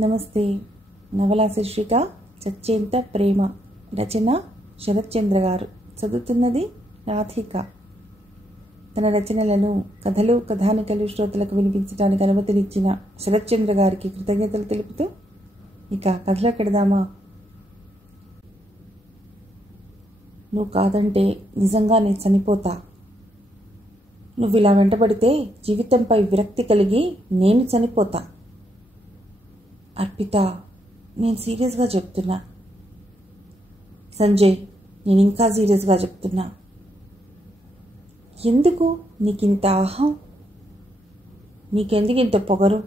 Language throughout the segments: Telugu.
నమస్తే. నవలా శీర్షిక చచ్చేంత ప్రేమ. రచన శరత్చంద్ర గారు. చదువుతున్నది రాధిక. తన రచనలను కథలు కథానికలు శ్రోతలకు వినిపించడానికి అనుమతినిచ్చిన శరత్చంద్ర గారికి కృతజ్ఞతలు తెలుపుతూ ఇక కథలోకి వెడదామా. నువ్వు కాదంటే నిజంగా నేను చనిపోతా. నువ్వు ఇలా వెంటబడితే జీవితంపై విరక్తి కలిగి నేను చనిపోతా. అర్పిత, నేను సీరియస్గా చెప్తున్నా. సంజయ్, నేను ఇంకా సీరియస్గా చెప్తున్నా. ఎందుకు నీకింత ఆహం? నీకెందుకు ఇంత పొగరు?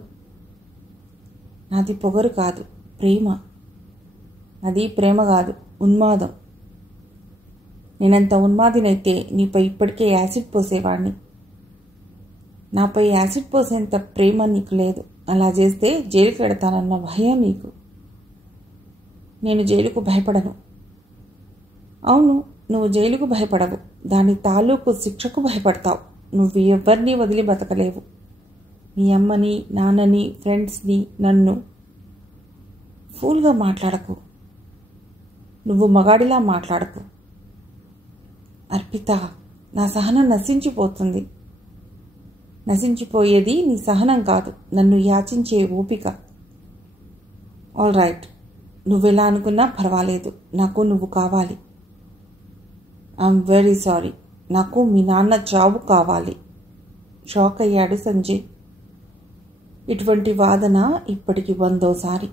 నాది పొగరు కాదు, ప్రేమ. అది ప్రేమ కాదు, ఉన్మాదం. నేనంత ఉన్మాదినైతే నీపై ఇప్పటికే యాసిడ్ పోసేవాడిని. నాపై యాసిడ్ పోసేంత ప్రేమ నీకు లేదు. అలా చేస్తే జైలుకి వెడతానన్న భయం నీకు. నేను జైలుకు భయపడను. అవును, నువ్వు జైలుకు భయపడవు, దాని తాలూకు శిక్షకు భయపడతావు. నువ్వు ఎవరిని వదిలి బతకలేవు. మీ అమ్మని, నాన్నని, ఫ్రెండ్స్ని, నన్ను. ఫూల్గా మాట్లాడకు. నువ్వు మగాడిలా మాట్లాడకు. అర్పిత, నా సహనం నశించిపోతుంది. నశించిపోయేది నీ సహనం కాదు, నన్ను యాచించే ఓపిక. ఆల్ రైట్, నువ్వెలా అనుకున్నా పర్వాలేదు, నాకు నువ్వు కావాలి. ఐఎమ్ వెరీ సారీ, నాకు మీ నాన్న చావు కావాలి. షాక్ అయ్యాడు సంజయ్. ఇటువంటి వాదన ఇప్పటికి 100వ.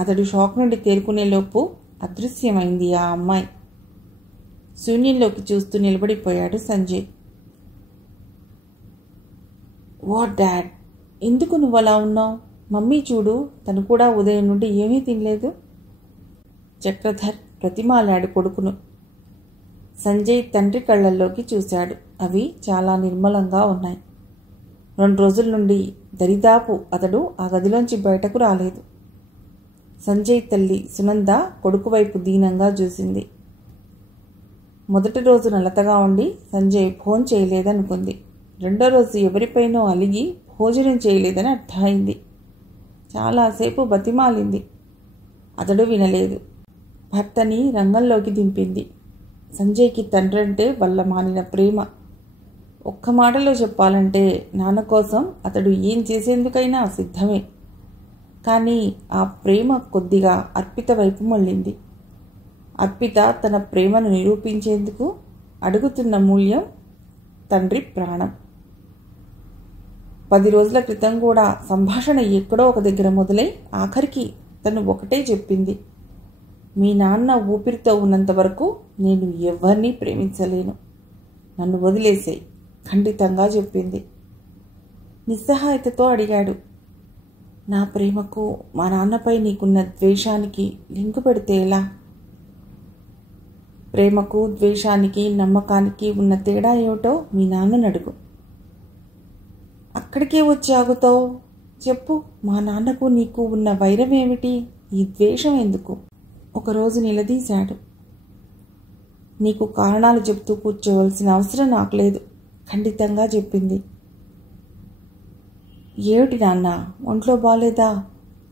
అతడు షాక్ నుండి తేరుకునేలోపు అదృశ్యమైంది ఆ అమ్మాయి. శూన్యంలోకి చూస్తూ నిలబడిపోయాడు సంజయ్. వాట్ డాడ్, ఎందుకు నువ్వు అలా ఉన్నావు? మమ్మీ చూడు, తను కూడా ఉదయం నుండి ఏమీ తినలేదు. చక్రధర్ ప్రతిమాలాడు కొడుకును. సంజయ్ తండ్రి కళ్ళల్లోకి చూశాడు. అవి చాలా నిర్మలంగా ఉన్నాయి. 2 రోజుల నుండి దరిదాపు అతడు ఆ గదిలోంచి బయటకు రాలేదు. సంజయ్ తల్లి సునంద కొడుకు వైపు దీనంగా చూసింది. మొదటి రోజు నలతగా ఉండి సంజయ్ ఫోన్ చేయలేదనుకుంది. 2వ రోజు ఎవరిపైనో అలిగి భోజనం చేయలేదని అర్థమైంది. చాలాసేపు బతిమాలింది. అతడు వినలేదు. భర్తని రంగంలోకి దింపింది. సంజయ్కి తండ్రంటే వల్ల మానిన ప్రేమ. ఒక్క మాటలో చెప్పాలంటే నాన్న కోసం అతడు ఏం చేసేందుకైనా సిద్ధమే. కానీ ఆ ప్రేమ కొద్దిగా అర్పిత వైపు మళ్ళింది. అర్పిత తన ప్రేమను నిరూపించేందుకు అడుగుతున్న మూల్యం తండ్రి ప్రాణం. 10 రోజుల క్రితం కూడా సంభాషణ ఎక్కడో ఒక దగ్గర మొదలై ఆఖరికి తను ఒకటే చెప్పింది. మీ నాన్న ఊపిరితో ఉన్నంత వరకు నేను ఎవరినీ ప్రేమించలేను. నన్ను వదిలేసేయి, ఖండితంగా చెప్పింది. నిస్సహాయతతో అడిగాడు. నా ప్రేమకు మా నాన్నపై నీకున్న ద్వేషానికి లింకు పెడితే ఎలా? ప్రేమకు, ద్వేషానికి, నమ్మకానికి ఉన్న తేడా ఏమిటో మీ నాన్నను అడుగు. అక్కడికే వచ్చి ఆగుతావు? చెప్పు, మా నాన్నకు నీకు ఉన్న వైరం ఏమిటి? ఈ ద్వేషం ఎందుకు? ఒకరోజు నిలదీశాడు. నీకు కారణాలు చెప్తూ కూర్చోవలసిన అవసరం నాకు లేదు, ఖండితంగా చెప్పింది. ఏమిటి నాన్న, ఒంట్లో బాలేదా?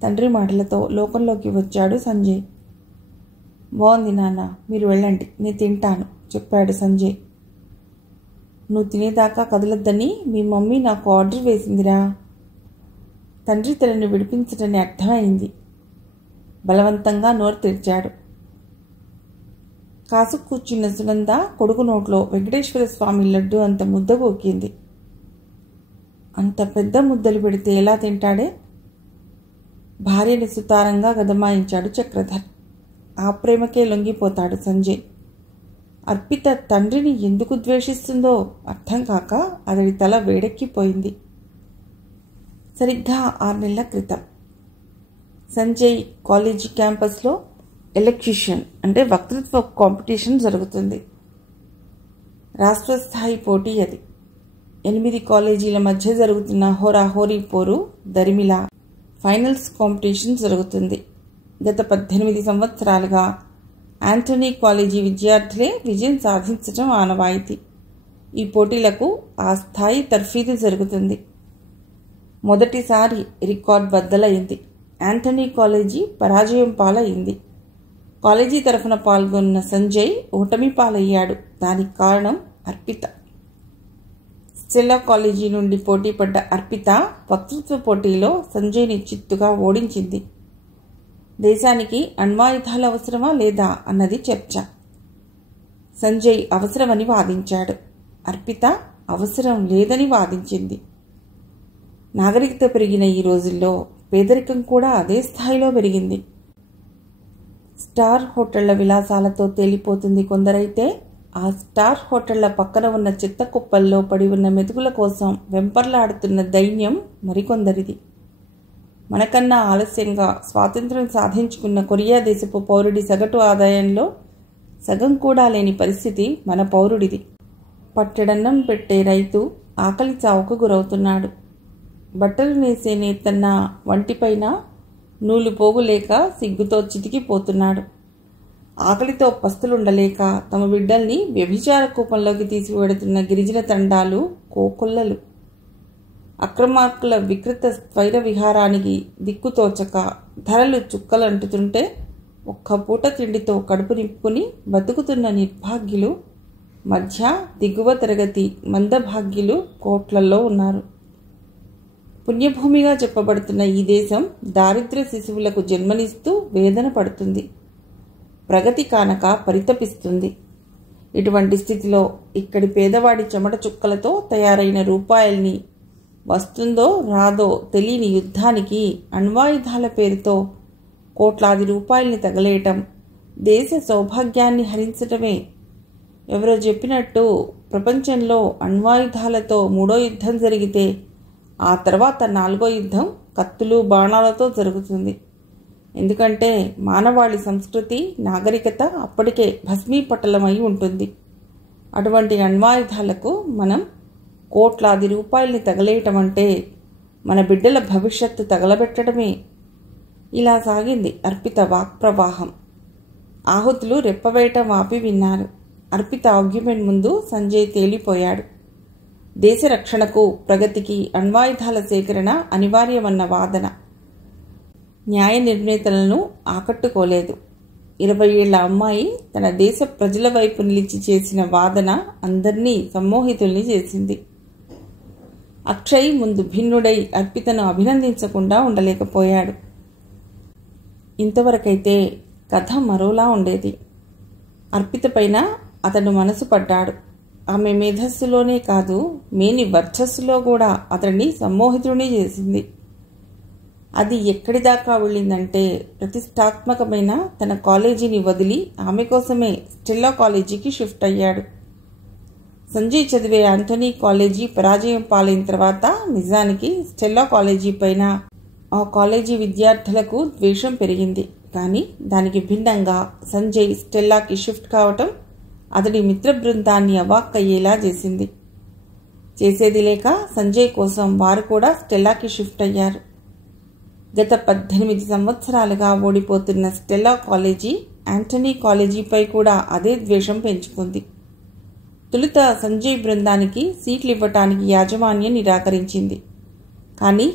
తండ్రి మాటలతో లోకంలోకి వచ్చాడు సంజయ్. బాగుంది నాన్న, మీరు వెళ్ళండి, నేను తింటాను చెప్పాడు సంజయ్. నువ్వు తినేదాకా కదలొద్దని మీ మమ్మీ నాకు ఆర్డర్ వేసిందిరా. తండ్రి తనను విడిపించటని అర్థమైంది. బలవంతంగా నోరు తెరిచాడు. కాసు కూర్చున్న సునంద కొడుకు నోట్లో వెంకటేశ్వర స్వామి లడ్డు అంత ముద్ద పోకింది. అంత పెద్ద ముద్దలు పెడితే ఎలా తింటాడే? భార్యను సుతారంగా గదమాయించాడు చక్రధర్. ఆ ప్రేమకే లొంగిపోతాడు సంజయ్. అర్పిత తండ్రిని ఎందుకు ద్వేషిస్తుందో అర్థం కాక అతడి తల వేడెక్కిపోయింది. సరిగ్గా 6 నెలల క్రితం సంజయ్ కాలేజీ క్యాంపస్లో ఎలక్యూషన్ అంటే వక్తృత్వ కాంపిటీషన్ జరుగుతుంది. రాష్ట్ర స్థాయి పోటీ అది. 8 కాలేజీల మధ్య జరుగుతున్న హోరాహోరీ పోరు దరిమిలా ఫైనల్స్ కాంపిటీషన్ జరుగుతుంది. గత 18 సంవత్సరాలుగా ఆంటనీ కాలేజీ విద్యార్థులే విజయం సాధించడం ఆనవాయితీ. ఈ పోటీలకు ఆ స్థాయి తర్ఫీదు జరుగుతుంది. మొదటిసారి రికార్డ్ బద్దలైంది. యాంటనీ కాలేజీ పరాజయం పాలయ్యింది. కాలేజీ తరఫున పాల్గొన్న సంజయ్ ఓటమి పాలయ్యాడు. దానికి కారణం అర్పిత. స్టెల్లా కాలేజీ నుండి పోటీపడ్డ అర్పిత వక్తృత్వ పోటీలో సంజయ్ని చిత్తుగా ఓడించింది. దేశానికి అణ్వాయుధాలు అవసరమా లేదా అన్నది చర్చ. సంజయ్ అవసరమని వాదించాడు. అర్పిత అవసరం లేదని వాదించింది. నాగరికత పెరిగిన ఈ రోజుల్లో పేదరికం కూడా అదే స్థాయిలో పెరిగింది. స్టార్ హోటళ్ల విలాసాలతో తేలిపోతుంది కొందరైతే, ఆ స్టార్ హోటళ్ల పక్కన ఉన్న చెత్త కుప్పల్లో పడి ఉన్న మెతుకుల కోసం వెంపర్లాడుతున్న దైన్యం మరికొందరిది. మనకన్నా ఆలస్యంగా స్వాతంత్ర్యం సాధించుకున్న కొరియా దేశపు పౌరుడి సగటు ఆదాయంలో సగం కూడా లేని పరిస్థితి మన పౌరుడిది. పట్టెడన్నం పెట్టే రైతు ఆకలి చావుకు గురవుతున్నాడు. బట్టలు నేసే నేతన్న వంటిపైన నూలు పోగులేక సిగ్గుతో చితికిపోతున్నాడు. ఆకలితో పస్తులుండలేక తమ బిడ్డల్ని వ్యభిచార కూపంలోకి తీసుకువెడుతున్న గిరిజన తండాలు కోకొల్లలు. అక్రమార్కుల వికృత స్వైర విహారానికి దిక్కుతోచక ధరలు చుక్కలంటుతుంటే ఒక్క పూట తిండితో కడుపు నింపుకుని బతుకుతున్న నిర్భాగ్యులు, మధ్య దిగువ తరగతి మందభాగ్యులు కోట్లల్లో ఉన్నారు. పుణ్యభూమిగా చెప్పబడుతున్న ఈ దేశం దారిద్ర్య శిశువులకు జన్మనిస్తూ వేదన పడుతుంది. ప్రగతి కానక పరితపిస్తుంది. ఇటువంటి స్థితిలో ఇక్కడి పేదవాడి చెమట చుక్కలతో తయారైన రూపాయల్ని వస్తుందో రాదో తెలియని యుద్ధానికి అణ్వాయుధాల పేరుతో కోట్లాది రూపాయల్ని తగలేయటం దేశ సౌభాగ్యాన్ని హరించటమే. ఎవరో చెప్పినట్టు ప్రపంచంలో అణ్వాయుధాలతో 3వ యుద్ధం జరిగితే ఆ తర్వాత 4వ యుద్ధం కత్తులు బాణాలతో జరుగుతుంది. ఎందుకంటే మానవాళి సంస్కృతి నాగరికత అప్పటికే భస్మీపటలమై ఉంటుంది. అటువంటి అణ్వాయుధాలకు మనం కోట్లాది రూపాయల్ని తగలేయటం అంటే మన బిడ్డల భవిష్యత్తు తగలబెట్టడమే. ఇలా సాగింది అర్పిత వాక్ప్రవాహం. ఆహుతులు రెప్పవేయటం ఆపి విన్నారు. అర్పిత ఆర్గ్యుమెంట్ ముందు సంజయ్ తేలిపోయాడు. దేశ రక్షణకు ప్రగతికి అణ్వాయుధాల సేకరణ అనివార్యమన్న వాదన న్యాయ నిర్ణేతలను ఆకట్టుకోలేదు. 20 ఏళ్ల అమ్మాయి తన దేశ ప్రజల వైపు నిలిచి చేసిన వాదన అందర్నీ సమ్మోహితుల్ని చేసింది. అక్షయ్ ముందు భిన్నుడై అర్పితను అభినందించకుండా ఉండలేకపోయాడు. ఇంతవరకైతే కథ మరోలా ఉండేది. అర్పిత పైన అతడు మనసు పడ్డాడు. ఆమె మేధస్సులోనే కాదు, మేని వర్చస్సులో కూడా అతడిని సమ్మోహితుడిని చేసింది. అది ఎక్కడిదాకా వెళ్ళిందంటే ప్రతిష్టాత్మకమైన తన కాలేజీని వదిలి ఆమె కోసమే స్టెల్లా కాలేజీకి షిఫ్ట్ అయ్యాడు. సంజయ్ చదివే యాంటనీ కాలేజీ పరాజయం పాలైన తర్వాత నిజానికి స్టెల్లా కాలేజీ పైన ఆ కాలేజీ విద్యార్థులకు ద్వేషం పెరిగింది. కానీ దానికి భిన్నంగా సంజయ్ స్టెల్లాకి షిఫ్ట్ కావటం అతడి మిత్ర బృందాన్ని అవాక్కయ్యేలా చేసింది. చేసేది లేక సంజయ్ కోసం వారు కూడా స్టెల్లాకి షిఫ్ట్ అయ్యారు. గత 18 సంవత్సరాలుగా ఓడిపోతున్న స్టెల్లా కాలేజీ యాంటనీ కాలేజీపై కూడా అదే ద్వేషం పెంచుకుంది. తొలుత సంజయ్ బృందానికి సీట్లు ఇవ్వటానికి యాజమాన్యం నిరాకరించింది. కానీ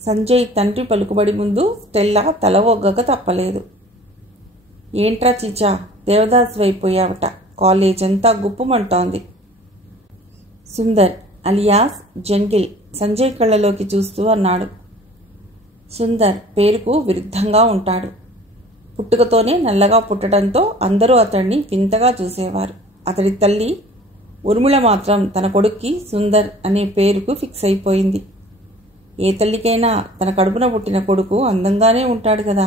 సంజయ్ తండ్రి పలుకుబడి ముందు స్టెల్లా తల ఒగ్గక తప్పలేదు. ఏంట్రా చిచా, దేవదాసు అయిపోయావట, కాలేజ్ అంతా గుప్పమంటోంది. సుందర్ అలియాస్ జంగిల్ సంజయ్ కళ్ళలోకి చూస్తూ అన్నాడు. సుందర్ పేరుకు విరుద్ధంగా ఉంటాడు. పుట్టుకతోనే నల్లగా పుట్టడంతో అందరూ అతన్ని వింతగా చూసేవారు. అతడి తల్లి ఉర్మిళ మాత్రం తన కొడుక్కి సుందర్ అనే పేరుకు ఫిక్స్ అయిపోయింది. ఏ తల్లికైనా తన కడుపున పుట్టిన కొడుకు అందంగానే ఉంటాడు కదా.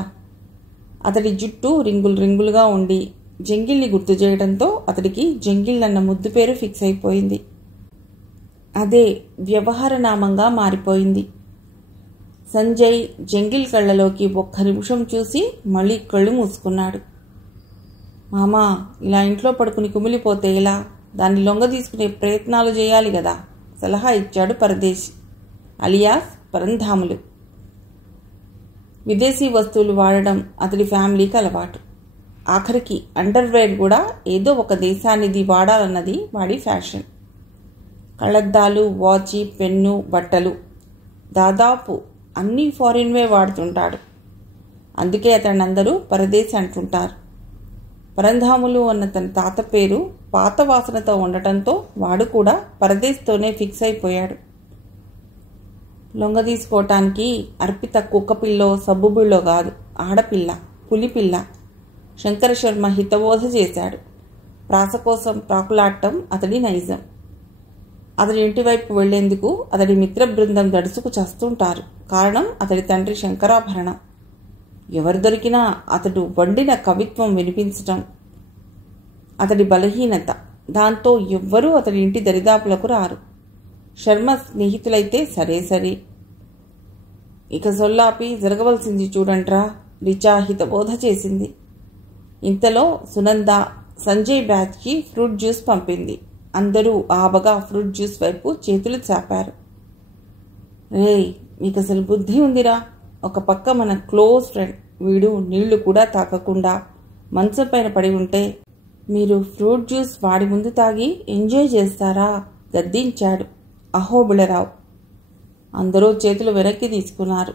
అతడి జుట్టు రింగులు రింగులుగా ఉండి జంగిల్ని గుర్తు చేయడంతో అతడికి జంగిల్ అన్న ముద్దు పేరు ఫిక్స్ అయిపోయింది. అదే వ్యవహార నామంగా మారిపోయింది. సంజయ్ జంగిల్ కళ్ళలోకి ఒక్క నిమిషం చూసి మళ్ళీ కళ్ళు మూసుకున్నాడు. మామా, ఇలా ఇంట్లో పడుకుని కుమిలిపోతే ఎలా? దాన్ని లొంగ తీసుకునే ప్రయత్నాలు చేయాలి కదా, సలహా ఇచ్చాడు పరదేశి అలియాస్ పరంధాములు. విదేశీ వస్తువులు వాడడం అతడి ఫ్యామిలీకి అలవాటు. ఆఖరికి అండర్వేర్ కూడా ఏదో ఒక దేశానిది వాడాలన్నది వాడి ఫ్యాషన్. కళ్ళద్దాలు, వాచి, పెన్ను, బట్టలు దాదాపు అన్నీ ఫారిన్వే వాడుతుంటాడు. అందుకే అతన్ని అందరూ పరదేశి అంటుంటారు. పరంధాములు అన్న తన తాత పేరు పాత వాసనతో ఉండటంతో వాడు కూడా పరదేశితోనే ఫిక్స్ అయిపోయాడు. లొంగ తీసుకోవటానికి అర్పిత కుక్కపిల్లో సబ్బుబిళ్ళో కాదు, ఆడపిల్ల, పులిపిల్ల. శంకర శర్మ హితబోధ చేశాడు. ప్రాస కోసం ప్రాకులాడటం అతడి నైజం. అతడి ఇంటివైపు వెళ్లేందుకు అతడి మిత్ర బృందం దడుసుకు చస్తుంటారు. కారణం అతడి తండ్రి శంకరాభరణం. ఎవరు దొరికినా అతడు వండిన కవిత్వం వినిపించటం అతడి బలహీనత. దాంతో ఎవ్వరూ అతడి ఇంటి దరిదాపులకు రారు. శర్మ స్నేహితులైతే సరే సరే. ఇక సొల్లాపి జరగవలసింది చూడంట్రా, రిచా హితబోధ చేసింది. ఇంతలో సునంద సంజయ్ బ్యాచ్కి ఫ్రూట్ జ్యూస్ పంపింది. అందరూ ఆబగా ఫ్రూట్ జ్యూస్ వైపు చేతులు చాపారు. రేయ్, మీకు అసలు బుద్ధి ఉందిరా? ఒక పక్క మన క్లోజ్ ఫ్రెండ్, వీడు నీళ్లు కూడా తాకకుండా మంచం పైన పడి ఉంటే మీరు ఫ్రూట్ జ్యూస్ వాడి ముందు తాగి ఎంజాయ్ చేస్తారా? గద్దించాడు అహోబిళరావు. అందరూ చేతులు వెనక్కి తీసుకున్నారు.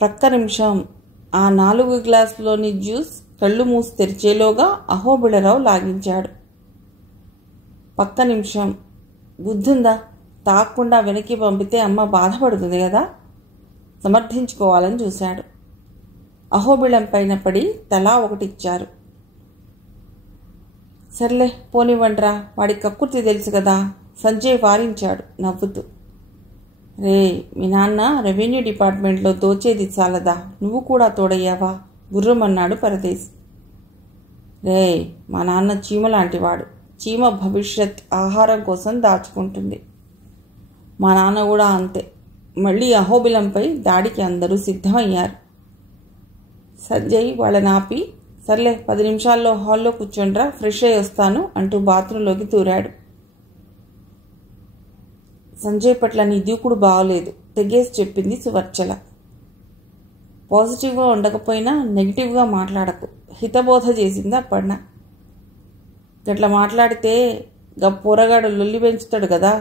ప్రక్క నిమిషం ఆ 4 గ్లాసులోని జ్యూస్ కళ్ళు మూసి తెరిచేలోగా అహోబిళరావు లాగించాడు. పక్క నిమిషం బుద్ధుందా? తాగకుండా వెనక్కి పంపితే అమ్మ బాధపడుతుంది కదా, సమర్థించుకోవాలని చూశాడు. అహోబిళం పైన పడి తలా ఒకటిచ్చారు. సర్లే పోనివ్వండ్రా, వాడి కక్కుర్తి తెలుసు కదా, సంజయ్ వారించాడు నవ్వుతూ. రే, మీ నాన్న రెవెన్యూ డిపార్ట్మెంట్లో దోచేది చాలదా, నువ్వు కూడా తోడయ్యావా? గుర్రమన్నాడు పరదేశ్. రే, మా నాన్న చీమ లాంటివాడు. చీమ భవిష్యత్ ఆహారం కోసం దాచుకుంటుంది. మా నాన్న కూడా అంతే. మళ్ళీ అహోబిలంపై దాడికి అందరూ సిద్ధమయ్యారు. సంజయ్ వాళ్ళని ఆపి, సర్లే 10 నిమిషాల్లో హాల్లో కూర్చోండ్రా, ఫ్రెష్ అయ్యి వస్తాను అంటూ బాత్రూంలోకి దూరాడు. సంజయ్ పట్ల నీ దూకుడు బాగోలేదు, తెగేసి చెప్పింది సువర్చల. పాజిటివ్గా ఉండకపోయినా నెగిటివ్గా మాట్లాడకు, హితబోధ చేసింది అప్పన్న. గట్లా మాట్లాడితే పోరగాడు లొల్లి పెంచుతాడు కదా,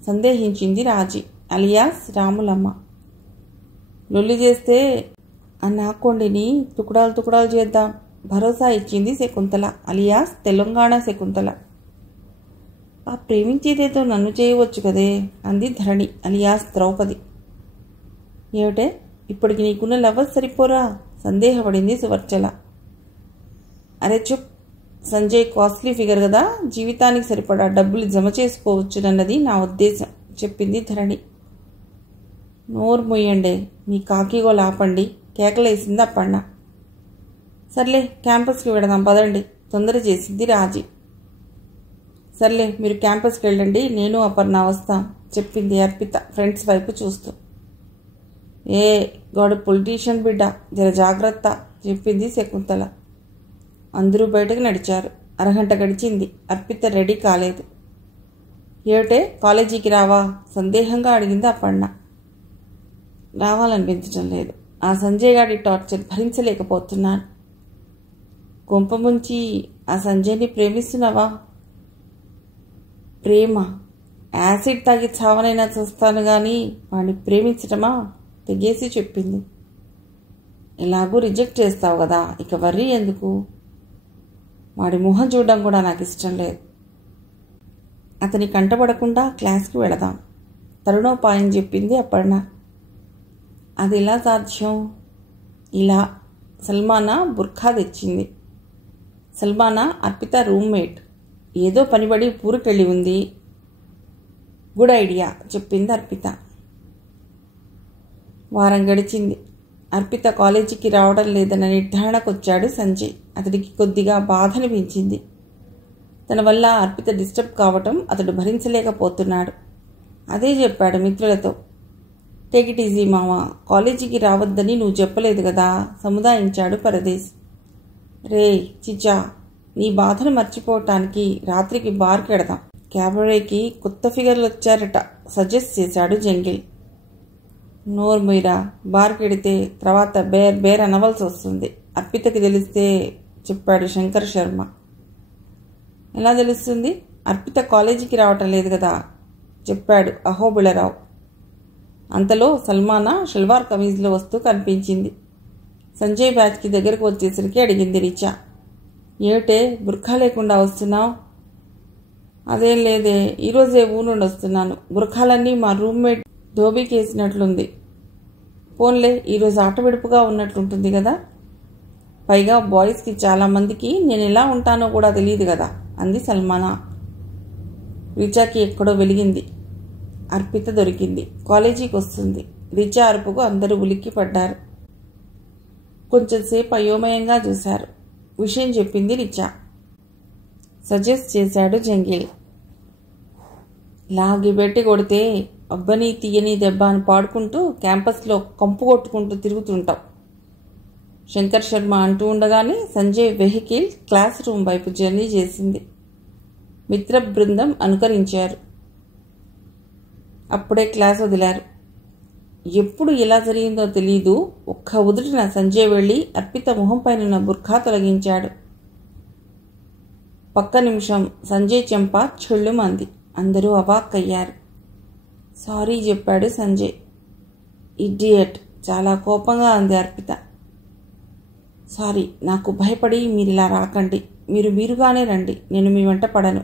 సందేహించింది రాజీ అలియాస్ రాములమ్మ. లొల్లి చేస్తే ఆ నాకొండిని తుకుడాలు తుకుడాలు చేద్దాం, భరోసా ఇచ్చింది శకుంతల అలియాస్ తెలంగాణ శకుంతల. ఆ ప్రేమించేదేదో నన్ను చేయవచ్చు కదే అంది ధరణి అలియాస్ ద్రౌపది. ఏమిటే, ఇప్పటికి నీకున్న లవర్స్ సరిపోరా? సందేహపడింది సువర్చల. అరే చుప్, సంజయ్ కాస్ట్లీ ఫిగర్ కదా, జీవితానికి సరిపడా డబ్బులు జమ చేసుకోవచ్చునన్నది నా ఉద్దేశం, చెప్పింది ధరణి. నోరు మొయ్యండే, మీ కాకిగోలు ఆపండి, కేకలేసింది అప్పన్న. సర్లే క్యాంపస్కి వెడదాం పదండి, తొందర చేసింది రాజీ. సర్లే మీరు క్యాంపస్కి వెళ్ళండి, నేను అపర్ణ వస్తాం, చెప్పింది అర్పిత ఫ్రెండ్స్ వైపు చూస్తూ. ఏ గాడు పొలిటీషియన్ బిడ్డ, జర జాగ్రత్త, చెప్పింది శకుంతల. అందరూ బయటకు నడిచారు. అరగంట గడిచింది. అర్పిత రెడీ కాలేదు. ఏమిటే, కాలేజీకి రావా? సందేహంగా అడిగింది అపర్ణ. రావాలనిపించడం లేదు, ఆ సంజయ్ గారి టార్చర్ భరించలేకపోతున్నాను. కొంప ముంచి ఆ సంజయ్ని ప్రేమిస్తున్నావా? ప్రేమ? యాసిడ్ తాగి చావనైనా చూస్తాను కానీ వాడిని ప్రేమించటమా? తెగేసి చెప్పింది. ఎలాగూ రిజెక్ట్ చేస్తావు కదా, ఇక వర్రీ ఎందుకు? వాడి మొహం చూడడం కూడా నాకు ఇష్టం లేదు. అతని కంటపడకుండా క్లాస్కి వెళదాం, తరుణోపాయం చెప్పింది అపర్ణ. అది ఎలా సాధ్యం? ఇలా సల్మానా బుర్ఖా తెచ్చింది. సల్మానా అర్పిత రూమ్మేట్. ఏదో పనిపడి పూరుకెళ్ళి ఉంది. గుడ్ ఐడియా, చెప్పింది అర్పిత. వారం గడిచింది. అర్పిత కాలేజీకి రావడం లేదన్న నిర్ధారణకు వచ్చాడు సంజయ్. అతడికి కొద్దిగా బాధ అనిపించింది. తన వల్ల అర్పిత డిస్టర్బ్ కావటం అతడు భరించలేకపోతున్నాడు. అదే చెప్పాడు మిత్రులతో. టేక్ ఇట్ ఈజీ మామ, కాలేజీకి రావద్దని నువ్వు చెప్పలేదు కదా, సముదాయించాడు పరదేశ్. రే చిచ్చా, నీ బాధను మర్చిపోవటానికి రాత్రికి బార్కి వెడదాం, క్యాబరేకి కొత్త ఫిగర్లు వచ్చారట, సజెస్ట్ చేశాడు జంగిల్. నోరు మీరా, బార్కి వెడితే తర్వాత బేర్ అనవలసి వస్తుంది, అర్పితకి తెలిస్తే, చెప్పాడు శంకర్ శర్మ. ఎలా తెలుస్తుంది? అర్పిత కాలేజీకి రావటం లేదు కదా, చెప్పాడు అహోబిళరావు. అంతలో సల్మానా షల్వార్ కమీజ్లో వస్తూ కనిపించింది. సంజయ్ బ్యాచ్కి దగ్గరకు వచ్చేసరికి అడిగింది రిచా. ఏమిటే బుర్ఖా లేకుండా వస్తున్నావు? అదేం లేదే, ఈరోజే ఊరు నుండి వస్తున్నాను. బుర్ఖాలన్నీ మా రూమ్మేట్ ధోబీకేసినట్లుంది. పోన్లే, ఈరోజు ఆట విడుపుగా ఉన్నట్లుంటుంది కదా. పైగా బాయ్స్కి చాలామందికి నేను ఎలా ఉంటానో కూడా తెలియదు కదా అంది సల్మానా. రిచాకి ఎక్కడో వెలిగింది. అర్పిత దొరికింది. కాలేజీకి వస్తుంది. రిచా అరుపుకు అందరూ ఉలిక్కి పడ్డారు. కొంచెంసేపు అయోమయంగా చూశారు. విషయం చెప్పింది రిచా. సజెస్ట్ చేశాడు జంగిల్. లాగిబెట్టి కొడితే అబ్బని తీయని దెబ్బ అని పాడుకుంటూ క్యాంపస్లో కంపు కొట్టుకుంటూ తిరుగుతుంటాం. శంకర్ శర్మ అంటూ ఉండగానే సంజయ్ వెహికల్ క్లాస్ రూమ్ వైపు జర్నీ చేసింది. మిత్ర బృందం అనుకరించారు. అప్పుడే క్లాస్ వదిలారు. ఎప్పుడు ఎలా జరిగిందో తెలీదు. ఒక్క ఉదుటిన సంజయ్ వెళ్ళి అర్పిత మొహం పైన బుర్ఖా తొలగించాడు. పక్క నిమిషం సంజయ్ చెంప చెళ్ళుమంది. అందరూ అవాక్కయ్యారు. సారీ చెప్పాడు సంజయ్. ఇడియట్, చాలా కోపంగా అంది అర్పిత. సారీ, నాకు భయపడి మీరిలా రాకండి. మీరుగానే రండి, నేను మీ వెంట పడను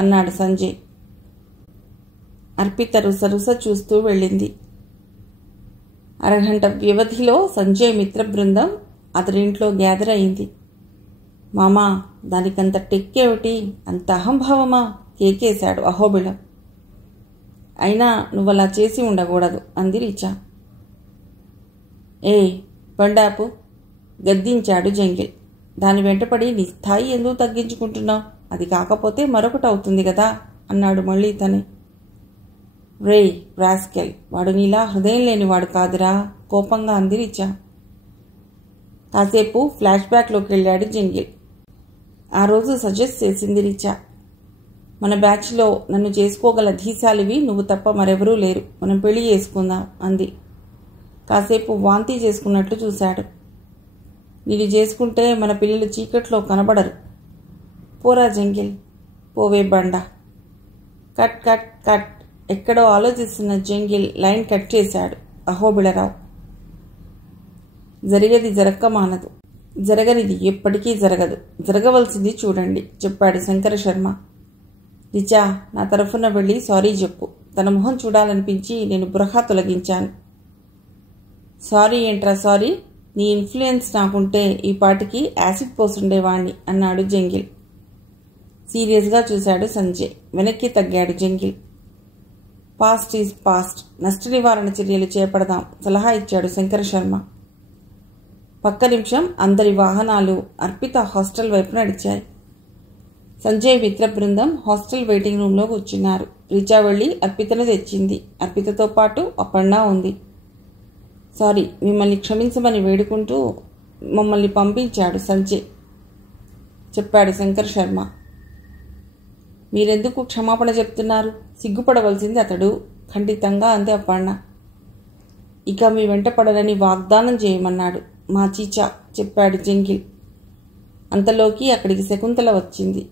అన్నాడు సంజయ్. అర్పిత రుసరుస చూస్తూ వెళ్ళింది. అరగంట వ్యవధిలో సంజయ్ మిత్ర బృందం అతడింట్లో గ్యాదర్ అయింది. మామా, దానికంత టెక్కేమిటి, అంత అహంభావమా? కేకేశాడు అహోబిళం. అయినా నువ్వలా చేసి ఉండకూడదు అంది రిచా. ఏ బండాపు, గద్దించాడు జంగిల్. దాని వెంటపడి నీ స్థాయి ఎందుకు తగ్గించుకుంటున్నావు? అది కాకపోతే మరొకటి అవుతుంది కదా అన్నాడు మళ్ళీ తనే. రేయ్ రాస్కెల్, వాడు నీలా హృదయం లేనివాడు కాదురా కోపంగా అంది రిచా. కాసేపు ఫ్లాష్ బ్యాక్లోకి వెళ్ళాడు జంగిల్. ఆ రోజు సజెస్ట్ చేసింది రిచా. మన బ్యాచ్లో నన్ను చేసుకోగల ధీశాలివి నువ్వు తప్ప మరెవరూ లేరు, మనం పెళ్లి చేసుకుందాం అంది. కాసేపు వాంతి చేసుకున్నట్లు చూశాడు. నీళ్ళు చేసుకుంటే మన పిల్లలు చీకట్లో కనబడరు. పోరా జంగిల్, పోవే బండ. Cut cut cut. ఎక్కడో ఆలోచిస్తున్న జంగిల్ లైన్ కట్ చేశాడు. అహోబిళరావు. జరిగేది జరక్క మానదు, జరగనిది ఎప్పటికీ జరగదు, జరగవలసింది చూడండి చెప్పాడు శంకర శర్మ. రిచా, నా తరఫున వెళ్ళి సారీ చెప్పు. తన మొహం చూడాలనిపించి నేను బుర్ఖా తొలగించాను. సారీ ఏంట్రా సారీ? నీ ఇన్ఫ్లుయెన్స్ నాకుంటే ఈ పాటికి యాసిడ్ పోసుండేవాణ్ణి అన్నాడు జంగిల్. సీరియస్గా చూశాడు సంజయ్. వెనక్కి తగ్గాడు జంగిల్. పాస్ట్ ఈజ్ పాస్ట్, నష్ట నివారణ చర్యలు చేపడదాం సలహా ఇచ్చాడు శంకర శర్మ. పక్క నిమిషం అందరి వాహనాలు అర్పిత హాస్టల్ వైపు నడిచాయి. సంజయ్ మిత్ర బృందం హాస్టల్ వెయిటింగ్ రూమ్లో కూర్చున్నారు. రిచా వెళ్ళి అర్పితను తెచ్చింది. అర్పితతో పాటు అపర్ణ ఉంది. సారీ, మిమ్మల్ని క్షమించమని వేడుకుంటూ మమ్మల్ని పంపించాడు సంజయ్ చెప్పాడు శంకర్ శర్మ. మీరెందుకు క్షమాపణ చెప్తున్నారు? సిగ్గుపడవలసింది అతడు ఖండితంగా అంది అపర్ణ. ఇక మీ వెంట పడనని వాగ్దానం చేయమన్నాడు మా చీచా చెప్పాడు జంగిల్. అంతలోకి అక్కడికి శకుంతల వచ్చింది.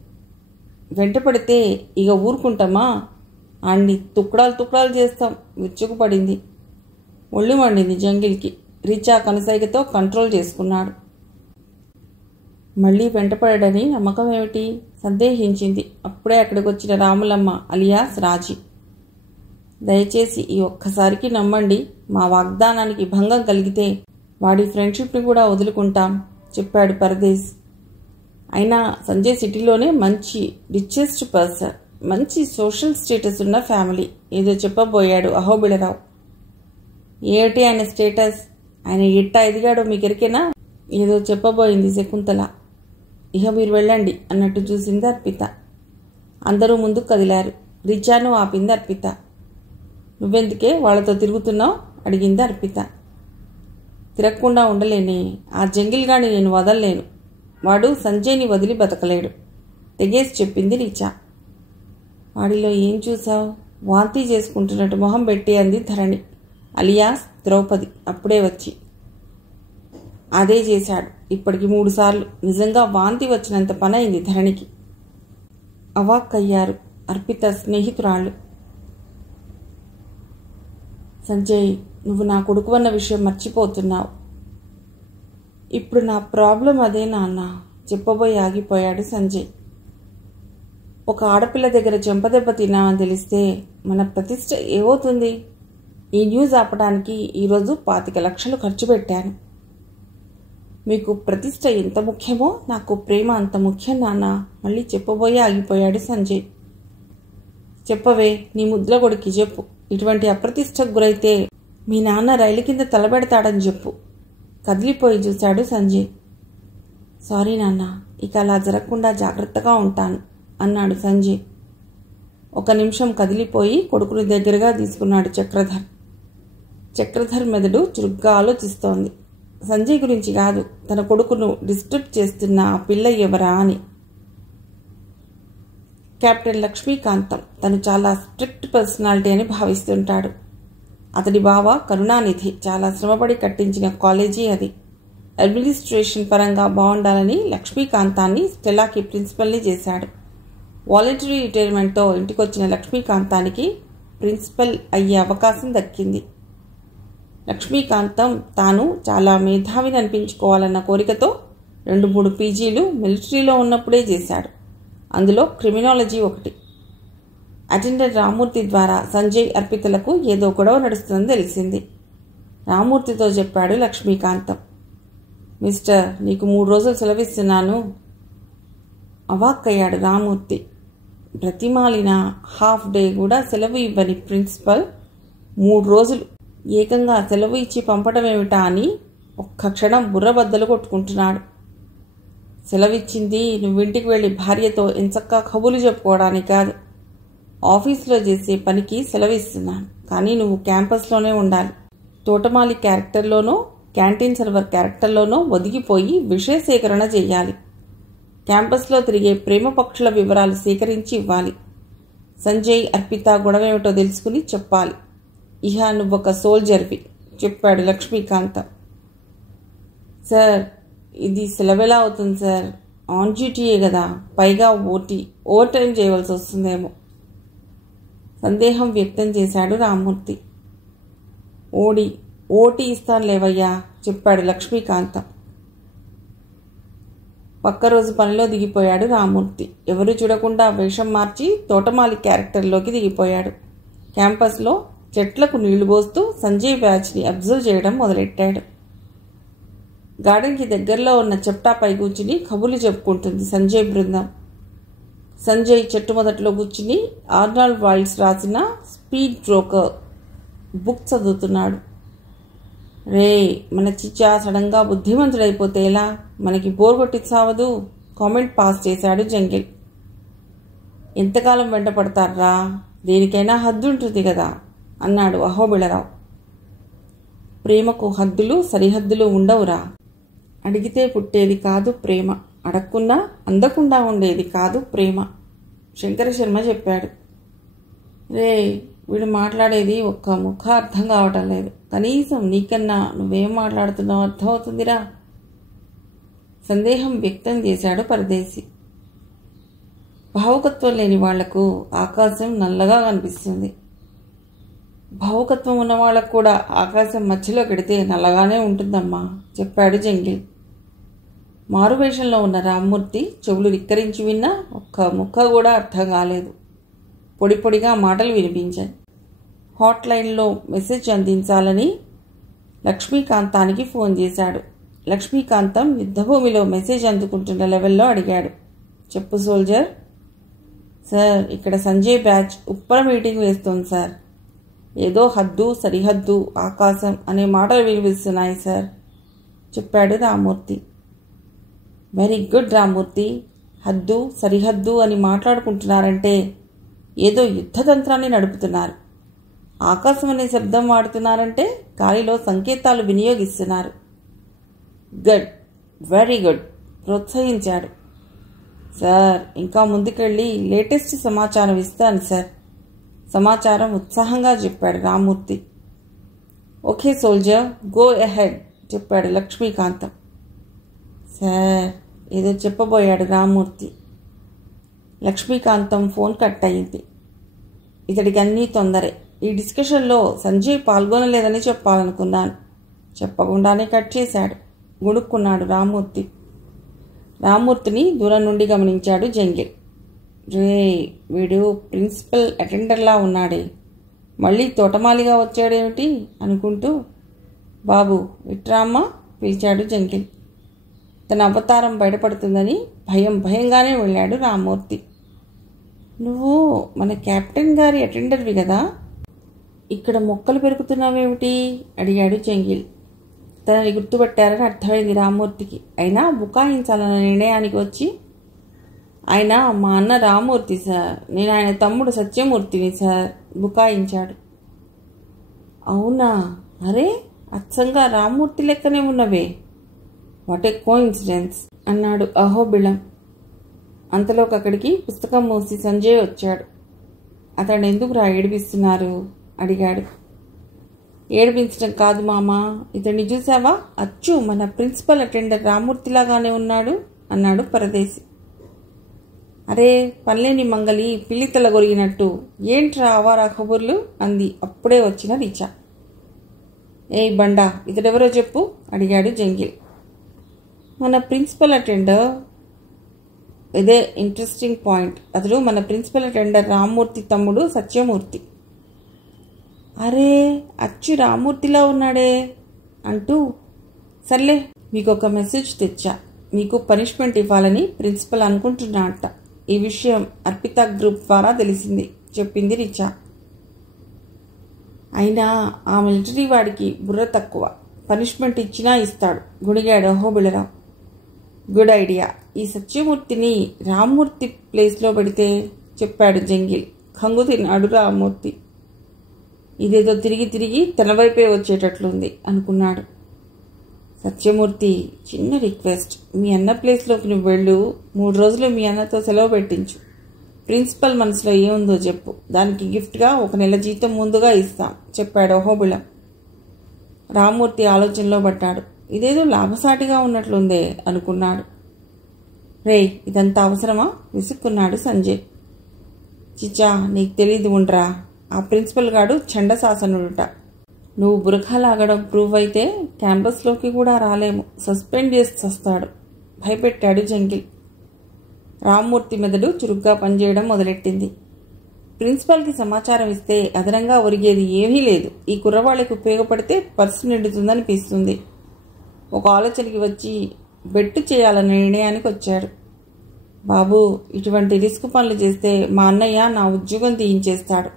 వెంట పడితే ఇక ఊరుకుంటామా? ఆణ్ణి తుక్కడాలు చేస్తాం విరుచుకుపడింది. ఒళ్ళు మండింది జంగిల్కి. రిచా కనుసైగతో కంట్రోల్ చేసుకున్నాడు. మళ్ళీ వెంటపడని నమ్మకం ఏమిటి సందేహించింది. అప్పుడే అక్కడికి వచ్చిన రాములమ్మ అలియాస్ రాజీ. దయచేసి ఈ ఒక్కసారికి నమ్మండి, మా వాగ్దానానికి భంగం కలిగితే వాడి ఫ్రెండ్షిప్ని కూడా వదులుకుంటాం చెప్పాడు పరదేశ్. అయినా సంజయ్ సిటీలోనే మంచి రిచెస్ట్ పర్సన్, మంచి సోషల్ స్టేటస్ ఉన్న ఫ్యామిలీ ఏదో చెప్పబోయాడు అహోబిళరావు. ఏమిటి ఆయన స్టేటస్? ఆయన ఎట్టా ఎదిగాడో మీకెరికేనా? ఏదో చెప్పబోయింది శకుంతల. ఇక మీరు వెళ్ళండి అన్నట్టు చూసింది అర్పిత. అందరూ ముందుకు కదిలారు. రిచాను ఆపింది అర్పిత. నువ్వెందుకే వాళ్ళతో తిరుగుతున్నావు అడిగింది అర్పిత. తిరగకుండా ఉండలేనే, ఆ జంగిల్ గాని నేను వదలలేను. వాడు సంజయ్ని వదిలి బతకలేడు తెగేసి చెప్పింది రిచా. వాడిలో ఏం చూసావు? వాంతి చేసుకుంటున్నట్టు మొహం పెట్టి అంది ధరణి అలియాస్ ద్రౌపది అప్పుడే వచ్చి. అదే చేశాడు ఇప్పటికి 3 సార్లు. నిజంగా వాంతి వచ్చినంత పని అయింది ధరణికి. అవాక్కయ్యారు అర్పిత స్నేహితురాళ్ళు. సంజయ్, నువ్వు నా కొడుకువన్న విషయం మర్చిపోతున్నావు. ఇప్పుడు నా ప్రాబ్లం అదే నాన్న, చెప్పబోయి ఆగిపోయాడు సంజయ్. ఒక ఆడపిల్ల దగ్గర చెంపదెబ్బ తిన్నామని తెలిస్తే మన ప్రతిష్ట ఏమవుతుంది? ఈ న్యూస్ ఆపడానికి ఈరోజు 25 లక్షలు ఖర్చు పెట్టాను. మీకు ప్రతిష్ట ఎంత ముఖ్యమో నాకు ప్రేమ అంత ముఖ్యం నాన్న, మళ్ళీ చెప్పబోయి ఆగిపోయాడు సంజయ్. చెప్పవే, నీ ముద్ర కొడుక్కి చెప్పు. ఇటువంటి అప్రతిష్టకు గురైతే మీ నాన్న రైలు కింద తలబెడతాడని చెప్పు. కదిలిపోయి చూశాడు సంజయ్. సారీ నాన్న, ఇక అలా జరగకుండా జాగ్రత్తగా ఉంటాను అన్నాడు సంజయ్. 1 నిమిషం కదిలిపోయి కొడుకుని దగ్గరగా తీసుకున్నాడు చక్రధర్. చక్రధర్ మెదడు చురుగ్గా ఆలోచిస్తోంది. సంజయ్ గురించి కాదు, తన కొడుకును డిస్టర్బ్ చేస్తున్న ఆ పిల్ల ఎవరా అని. కెప్టెన్ లక్ష్మీకాంతం తను చాలా స్ట్రిక్ట్ పర్సనాలిటీ అని భావిస్తుంటాడు. అతడి బావ కరుణానిధి చాలా శ్రమపడి కట్టించిన కాలేజీ అది. అడ్మినిస్ట్రేషన్ పరంగా బాగుండాలని లక్ష్మీకాంతాన్ని స్టెల్లాకి ప్రిన్సిపల్ని చేశాడు. వాలంటరీ రిటైర్మెంట్తో ఇంటికొచ్చిన లక్ష్మీకాంతానికి ప్రిన్సిపల్ అయ్యే అవకాశం దక్కింది. లక్ష్మీకాంతం తాను చాలా మేధావిని అనిపించుకోవాలన్న కోరికతో 2-3 పీజీలు మిలిటరీలో ఉన్నప్పుడే చేశాడు. అందులో క్రిమినాలజీ ఒకటి. అటెండెంట్ రామూర్తి ద్వారా సంజయ్ అర్పితలకు ఏదో గొడవ నడుస్తుందని తెలిసింది. రామూర్తితో చెప్పాడు లక్ష్మీకాంతం. మిస్టర్, నీకు 3 రోజులు సెలవిస్తున్నాను. అవాక్కయ్యాడు రామూర్తి. బ్రతిమాలిన హాఫ్ డే కూడా సెలవు ఇవ్వని ప్రిన్సిపల్ 3 రోజులు ఏకంగా సెలవు ఇచ్చి పంపడమేమిటా అని ఒక్క క్షణం బుర్రబద్దలు కొట్టుకుంటున్నాడు. సెలవిచ్చింది నువ్వింటికి వెళ్ళి భార్యతో ఎంచక్కా కబుర్లు చెప్పుకోవడానికి కాదు, ఆఫీసులో చేసే పనికి సెలవిస్తున్నాను. కానీ నువ్వు క్యాంపస్లోనే ఉండాలి. తోటమాలి క్యారెక్టర్లోనో క్యాంటీన్ సర్వర్ క్యారెక్టర్లోనో ఒదిగిపోయి విషయ సేకరణ చేయాలి. క్యాంపస్లో తిరిగే ప్రేమ పక్షుల వివరాలు సేకరించి ఇవ్వాలి. సంజయ్ అర్పిత గొడవేమిటో తెలుసుకుని చెప్పాలి. ఇహ నువ్వొక సోల్జర్వి చెప్పాడు లక్ష్మీకాంత. సార్, ఇది సెలవెలా అవుతుంది సార్? ఆన్ డ్యూటీయే కదా, పైగా ఓవర్ టైం చేయవలసి వస్తుందేమో సందేహం వ్యక్తం చేశాడు రామ్మూర్తి. ఓటీ ఇస్తాను లేవయ్యా చెప్పాడు లక్ష్మీకాంత. పక్క రోజు పనిలో దిగిపోయాడు రామ్మూర్తి. ఎవరు చూడకుండా వేషం మార్చి తోటమాలి క్యారెక్టర్లోకి దిగిపోయాడు. క్యాంపస్లో చెట్లకు నీళ్లు పోస్తూ సంజయ్ బ్యాచ్ని అబ్జర్వ్ చేయడం మొదలెట్టాడు. గార్డెన్కి దగ్గరలో ఉన్న చెప్టాపై కూర్చుని కబుర్లు చెప్పుకుంటుంది సంజయ్ బృందం. సంజయ్ చెట్టు మొదట్లో కూర్చుని ఆర్నాల్డ్ వైల్డ్స్ రాసిన స్పీడ్ బ్రోకర్ బుక్ చదువుతున్నాడు. రే, మన చిచ్చా సడన్గా బుద్ధిమంతుడైపోతే ఎలా? మనకి బోర్ కొట్టి సావదు కామెంట్ పాస్ చేశాడు జంగిల్. ఎంతకాలం వెంట పడతారా? దేనికైనా హద్దు ఉంటుంది కదా అన్నాడు అహోబిళరావు. ప్రేమకు హద్దులు సరిహద్దులు ఉండవురా. అడిగితే పుట్టేది కాదు ప్రేమ, అడగకుండా అందకుండా ఉండేది కాదు ప్రేమ శంకరశర్మ చెప్పాడు. రే, వీడు మాట్లాడేది ఒక్క ముఖ అర్థం కావటం లేదు. కనీసం నీకన్నా నువ్వేం మాట్లాడుతున్నావు అర్థమవుతుందిరా సందేహం వ్యక్తం చేశాడు పరదేశి. భావుకత్వం లేని వాళ్లకు ఆకాశం నల్లగా కనిపిస్తుంది. భావుకత్వం ఉన్న వాళ్ళకు కూడా ఆకాశం మధ్యలో కడితే నల్లగానే ఉంటుందమ్మా చెప్పాడు జంగిల్. మారువేషంలో ఉన్న రామ్మూర్తి చెవులు రిక్కరించి విన్నా ఒక్క ముక్క కూడా అర్థం కాలేదు. పొడి పొడిగా మాటలు వినిపించాయి. హాట్ లైన్లో మెసేజ్ అందించాలని లక్ష్మీకాంతానికి ఫోన్ చేశాడు. లక్ష్మీకాంతం యుద్ధభూమిలో మెసేజ్ అందుకుంటున్న లెవెల్లో అడిగాడు. చెప్పు సోల్జర్. సార్, ఇక్కడ సంజయ్ బ్యాచ్ ఉప్పర మీటింగ్ వేస్తోంది సార్. ఏదో హద్దు సరిహద్దు ఆకాశం అనే మాటలు వినిపిస్తున్నాయి సార్ చెప్పాడు రామ్మూర్తి. Very good Rammurthy. హద్దు సరిహద్దు అని మాట్లాడుకుంటున్నారంటే ఏదో యుద్ధతంత్రాన్ని నడుపుతున్నారు. ఆకాశం అనే శబ్దం వాడుతున్నారంటే గాలిలో సంకేతాలు వినియోగిస్తున్నారు. గుడ్, వెరీ గుడ్ ప్రోత్సహించాడు. సార్, ఇంకా ముందుకెళ్ళి లేటెస్ట్ సమాచారం ఇస్తాను సార్ సమాచారం ఉత్సాహంగా చెప్పాడు Rammurthy. Okay soldier, go ahead చెప్పాడు లక్ష్మీకాంతం. సార్, ఏదో చెప్పబోయాడు రామ్మూర్తి. లక్ష్మీకాంతం ఫోన్ కట్ అయింది. ఇతడికి అన్నీ తొందరే. ఈ డిస్కషన్లో సంజయ్ పాల్గొనలేదని చెప్పాలనుకున్నాను. చెప్పకుండానే కట్ చేశాడు. గుణుక్కున్నాడు రామ్మూర్తి. రామ్మూర్తిని దూరం నుండి గమనించాడు జంగిల్. రే, వీడు ప్రిన్సిపల్ అటెండర్లా ఉన్నాడే, మళ్ళీ తోటమాలిగా వచ్చాడేమిటి అనుకుంటూ, బాబు ఇట్రామ్మా పిలిచాడు జంగిల్. తన అవతారం బయటపడుతుందని భయంగానే వెళ్ళాడు రామ్మూర్తి. నువ్వు మన కెప్టెన్ గారి అటెండర్వి కదా, ఇక్కడ మొక్కలు పెరుగుతున్నావేమిటి అడిగాడు జంగిల్. తనని గుర్తుపట్టారని అర్థమైంది రామ్మూర్తికి. అయినా బుకాయించాలన్న నిర్ణయానికి వచ్చి, ఆయన మా అన్న రామ్మూర్తి సార్, నేను ఆయన తమ్ముడు సత్యమూర్తిని సార్ బుకాయించాడు. అవునా, అరే అచ్చంగా రామ్మూర్తి లెక్కనే ఉన్నవే, వాట్ ఏ కోఇన్సిడెన్స్ అన్నాడు అహోబిళం. అంతలోకి అక్కడికి పుస్తకం మూసి సంజయ్ వచ్చాడు. అతను ఎందుకురా ఏడిపిస్తున్నారు అడిగాడు. ఏడిపించడం కాదు మామా, ఇతన్ని చూసావా, అచ్చు మన ప్రిన్సిపల్ అటెండర్ రామ్మూర్తిలాగానే ఉన్నాడు అన్నాడు పరదేశి. అరే పనిలేని మంగలి పిల్లి తల గొరిగినట్టు ఏంట్రా అవారా ఖబుర్లు అంది అప్పుడే వచ్చిన రిచా. ఏయ్ బండా, ఇతడెవరో చెప్పు అడిగాడు జంగిల్. మన ప్రిన్సిపల్ అటెండర్. ఇదే ఇంట్రెస్టింగ్ పాయింట్. అతడు మన ప్రిన్సిపల్ అటెండర్ రామ్మూర్తి తమ్ముడు సత్యమూర్తి. అరే అచ్చు రామ్మూర్తిలా ఉన్నాడే అంటూ, సర్లే మీకు ఒక మెసేజ్ తెచ్చా, మీకు పనిష్మెంట్ ఇవ్వాలని ప్రిన్సిపల్ అనుకుంటున్నాడట. ఈ విషయం అర్పిత గ్రూప్ ద్వారా తెలిసింది చెప్పింది రిచా. అయినా ఆ మిలిటరీ వాడికి బుర్ర తక్కువ, పనిష్మెంట్ ఇచ్చినా ఇస్తాడు గుడిగాడు అహోబిళరావు. గుడ్ ఐడియా, ఈ సత్యమూర్తిని రామ్మూర్తి ప్లేస్లో పెడితే చెప్పాడు జంగిల్. కంగు తిన్నాడు రామ్మూర్తి. ఇదేదో తిరిగి తన వైపే వచ్చేటట్లుంది అనుకున్నాడు. సత్యమూర్తి, చిన్న రిక్వెస్ట్, మీ అన్న ప్లేస్లోకి నువ్వు వెళ్ళు, 3 రోజులు మీ అన్నతో సెలవు పెట్టించు. ప్రిన్సిపల్ మనసులో ఏముందో చెప్పు, దానికి గిఫ్ట్గా 1 నెల జీతం ముందుగా ఇస్తాం చెప్పాడు అహోబిళం. రామ్మూర్తి ఆలోచనలో పడ్డాడు. ఇదేదో లాభసాటిగా ఉన్నట్లుందే అనుకున్నాడు. రే, ఇదంతా అవసరమా విసుక్కున్నాడు సంజయ్. చిచ్చా, నీకు తెలీదు ఉండ్రా, ఆ ప్రిన్సిపల్ గాడు చండశాసనుడుట. నువ్వు బురఖా లాగడం ప్రూవ్ అయితే క్యాంపస్లోకి కూడా రాలేము, సస్పెండ్ చేసి వస్తాడు భయపెట్టాడు జంగిల్. రామ్మూర్తి మెదడు చురుగ్గా పనిచేయడం మొదలెట్టింది. ప్రిన్సిపల్కి సమాచారం ఇస్తే అదనంగా ఒరిగేది ఏమీ లేదు. ఈ కుర్రవాళ్ళకి ఉపయోగపడితే పర్సు నిండుతుందనిపిస్తుంది. ఒక ఆలోచనకి వచ్చి బెట్టు చేయాలన్న నిర్ణయానికి వచ్చాడు. బాబు, ఇటువంటి రిస్క్ పనులు చేస్తే మా అన్నయ్య నా ఉద్యోగం తీయించేస్తాడు.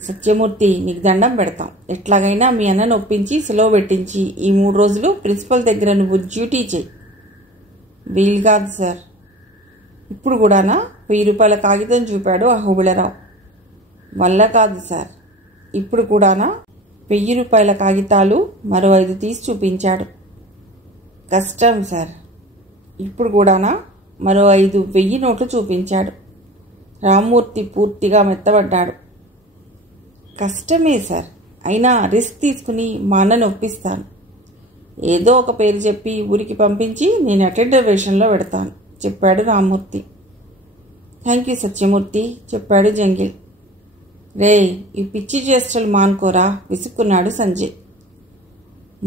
సత్యమూర్తి, నీకు దండం పెడతాం, ఎట్లాగైనా మీ అన్నను ఒప్పించి సెలవు పెట్టించి ఈ 3 రోజులు ప్రిన్సిపల్ దగ్గర నువ్వు డ్యూటీ చేయి. వీలు కాదు సార్. ఇప్పుడు కూడానా 1000 రూపాయల కాగితం చూపాడు అహోబిళరావు. వల్ల కాదు సార్. ఇప్పుడు కూడానా 1000 రూపాయల కాగితాలు మరో 5 తీసి చూపించాడు. కష్టం సార్. ఇప్పుడు కూడానా మరో 5 1000 నోట్లు చూపించాడు. రామ్మూర్తి పూర్తిగా మెత్తబడ్డాడు. కష్టమే సార్, అయినా రిస్క్ తీసుకుని మా అన్నను ఒప్పిస్తాను. ఏదో ఒక పేరు చెప్పి ఊరికి పంపించి నేను అటెండర్ వేషంలో పెడతాను చెప్పాడు రామ్మూర్తి. థ్యాంక్ యూ సత్యమూర్తి చెప్పాడు జంగిల్. రే, ఈ పిచ్చి చేష్టలు మానుకోరా విసుక్కున్నాడు సంజయ్.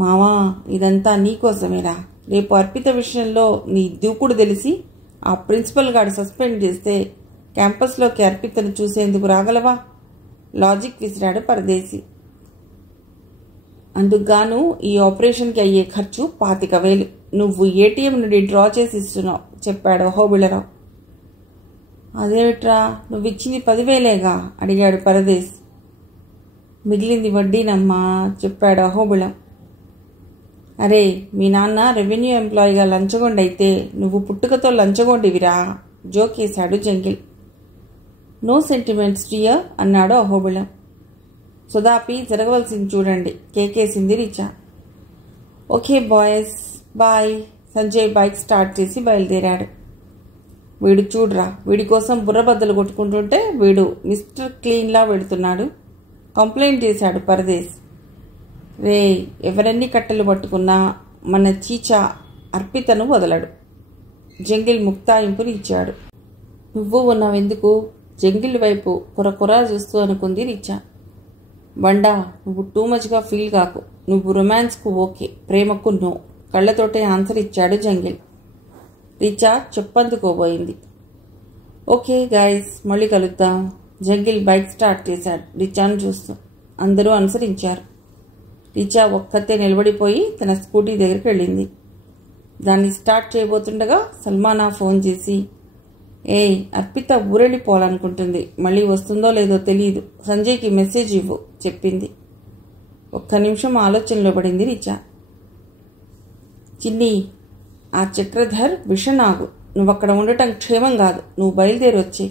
మావా, ఇదంతా నీకోసమేరా. రేపు అర్పిత విషయంలో నీ దూకుడు తెలిసి ఆ ప్రిన్సిపల్ గాడు సస్పెండ్ చేస్తే క్యాంపస్లోకి అర్పితను చూసేందుకు రాగలవా? లాజిక్ విసిరాడు పరదేశి. అందుకుగాను ఈ ఆపరేషన్కి అయ్యే ఖర్చు 25,000 నువ్వు ఏటీఎం నుండి డ్రా చేసి ఇస్తున్నావు చెప్పాడు అహోబిళరావు. అదేమిట్రా, నువ్వు ఇచ్చింది 10,000గా అడిగాడు పరదేశ్. మిగిలింది వడ్డీనమ్మా చెప్పాడు అహోబిళం. అరే, మీ నాన్న రెవెన్యూ ఎంప్లాయీగా లంచగొండైతే నువ్వు పుట్టుకతో లంచగొండివిరా జోకేశాడు జంగిల్. నో సెంటిమెంట్స్ డియర్ అన్నాడు అహోబిళం. సుధాపి జరగవలసింది చూడండి కేకేసింది Richa. Okay boys, bye. Sanjay bike start చేసి బయలుదేరాడు. వీడు చూడరా, వీడి కోసం బుర్రబద్దలు కొట్టుకుంటుంటే వీడు మిస్టర్ క్లీన్లా వెళుతున్నాడు కంప్లైంట్ చేశాడు పరదేశ్. రే, ఎవరన్నీ కట్టెలు పట్టుకున్నా మన చీచా అర్పితను వదలడు. జంగిల్ ముక్తాయింపుని ఇచ్చాడు. నువ్వు ఉన్నావెందుకు? జంగిల్ వైపు కురకురా చూస్తూ అనుకుంది రిచా. బండా, నువ్వు టూ మచ్గా ఫీల్ కాకు. నువ్వు రొమాన్స్కు ఓకే, ప్రేమకు నో. కళ్ళతోటే ఆన్సర్ ఇచ్చాడు జంగిల్. రిచా చెప్పందుకోబోయింది. ఓకే గైస్, మళ్ళీ కలుద్దాం. జంగిల్ బైక్ స్టార్ట్ చేశాడు రిచాను చూస్తూ. అందరూ అనుసరించారు. రిచా ఒక్కతే నిలబడిపోయి తన స్కూటీ దగ్గరికి వెళ్ళింది. దాన్ని స్టార్ట్ చేయబోతుండగా సల్మానా ఫోన్ చేసి, ఏయ్ అర్పిత ఊరెళ్ళిపోవాలనుకుంటుంది, మళ్ళీ వస్తుందో లేదో తెలియదు, సంజయ్కి మెసేజ్ ఇవ్వు చెప్పింది. ఒక్క నిమిషం ఆలోచనలో పడింది రిచా. చిన్ని, ఆ చక్రధర్ విషనాగు, నువ్వక్కడ ఉండటం క్షేమం కాదు, నువ్వు బయలుదేరి వచ్చే.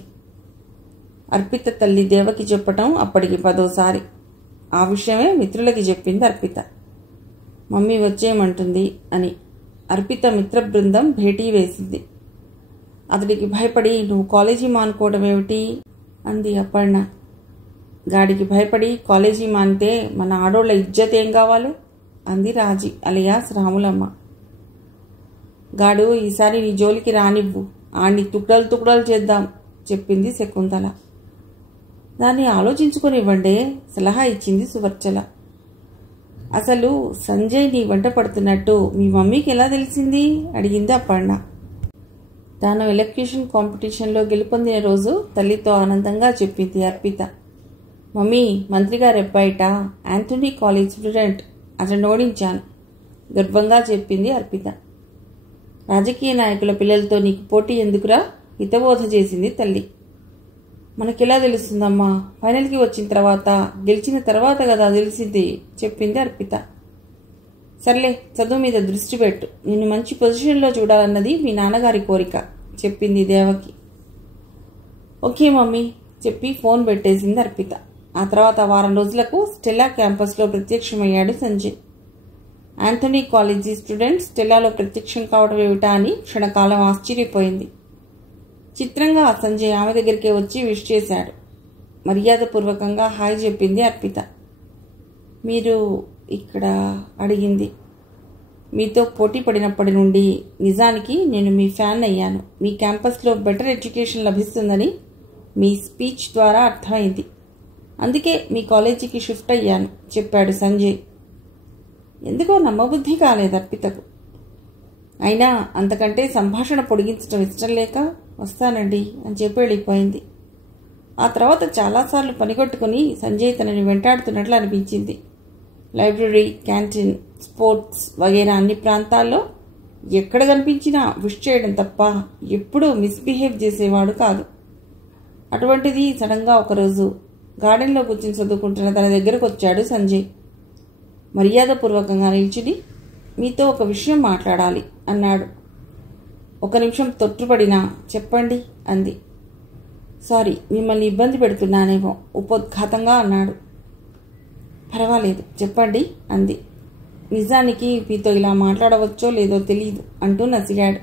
అర్పిత తల్లి దేవకి చెప్పటం అప్పటికి 10వ సారి. ఆ విషయమే మిత్రులకి చెప్పింది అర్పిత. మమ్మీ వచ్చేయమంటుంది అని. అర్పిత మిత్ర బృందం భేటీ వేసింది. అతడికి భయపడి నువ్వు కాలేజీ మానుకోవడం ఏమిటి అంది అపర్ణ. గాడికి భయపడి కాలేజీ మానితే మన ఆడోళ్ల ఇజ్జత్ ఏం కావాలి అంది రాజీ అలియాస్ రాములమ్మ. గాడు ఈసారి నీ జోలికి రానివ్వు, ఆడిని తుక్డలు చేద్దాం చెప్పింది శకుంతల. దాన్ని ఆలోచించుకొనివ్వండే సలహా ఇచ్చింది సువర్చల. అసలు సంజయ్ నీ వెంట పడుతున్నట్టు మీ మమ్మీకి ఎలా తెలిసింది అడిగింది అపర్ణ. తాను ఎలక్యూషన్ కాంపిటీషన్లో గెలుపొందిన రోజు తల్లితో ఆనందంగా చెప్పింది అర్పిత. మమ్మీ, మంత్రి గారి అబ్బాయిట, యాంథనీ కాలేజ్ స్టూడెంట్, అతను ఓడించాను గర్వంగా చెప్పింది అర్పిత. రాజకీయ నాయకుల పిల్లలతో నీకు పోటీ ఎందుకురా హితబోధ చేసింది తల్లి. మనకెలా తెలుస్తుందమ్మా, ఫైనల్కి వచ్చిన తర్వాత, గెలిచిన తర్వాత కదా తెలిసింది చెప్పింది అర్పిత. సర్లే, చదువు మీద దృష్టి పెట్టు, నిన్ను మంచి పొజిషన్లో చూడాలన్నది మీ నాన్నగారి కోరిక చెప్పింది దేవకి. ఓకే మమ్మీ చెప్పి ఫోన్ పెట్టేసింది అర్పిత. ఆ తర్వాత వారం రోజులకు స్టెల్లా క్యాంపస్లో ప్రత్యక్షమయ్యాడు సంజయ్. యాంథనీ కాలేజీ స్టూడెంట్ స్టెల్లాలో ప్రత్యక్షం కావడం ఏమిటా అని క్షణకాలం ఆశ్చర్యపోయింది. చిత్రంగా సంజయ్ ఆమె దగ్గరికే వచ్చి విష్ చేశాడు. మర్యాదపూర్వకంగా హాయ్ చెప్పింది అర్పిత. మీరు ఇక్కడ అడిగింది. మీతో పోటీ పడినప్పటి నుండి నిజానికి నేను మీ ఫ్యాన్ అయ్యాను. మీ క్యాంపస్లో బెటర్ ఎడ్యుకేషన్ లభిస్తుందని మీ స్పీచ్ ద్వారా అర్థమైంది. అందుకే మీ కాలేజీకి షిఫ్ట్ అయ్యాను చెప్పాడు సంజయ్. ఎందుకో నమ్మబుద్ధి కాలేదు అర్పితకు. అయినా అంతకంటే సంభాషణ పొడిగించడం ఇష్టం లేక వస్తానండి అని చెప్పి వెళ్ళిపోయింది. ఆ తర్వాత చాలాసార్లు పనిగొట్టుకుని సంజయ్ తనని వెంటాడుతున్నట్లు అనిపించింది. లైబ్రరీ, క్యాంటీన్, స్పోర్ట్స్ వగైరా అన్ని ప్రాంతాల్లో ఎక్కడ కనిపించినా విష్ చేయడం తప్ప ఎప్పుడూ మిస్బిహేవ్ చేసేవాడు కాదు. అటువంటిది సడన్గా ఒకరోజు గార్డెన్లో కూర్చుని చదువుకుంటున్న తన దగ్గరకు వచ్చాడు సంజయ్. మర్యాదపూర్వకంగా నిల్చుని, మీతో ఒక విషయం మాట్లాడాలి అన్నాడు. ఒక నిమిషం తొట్టుపడినా చెప్పండి అంది. సారీ, మిమ్మల్ని ఇబ్బంది పెడుతున్నానేమో ఉపోద్ఘాతంగా అన్నాడు. పర్వాలేదు చెప్పండి అంది. నిజానికి మీతో ఇలా మాట్లాడవచ్చో లేదో తెలియదు అంటూ నసిగాడు.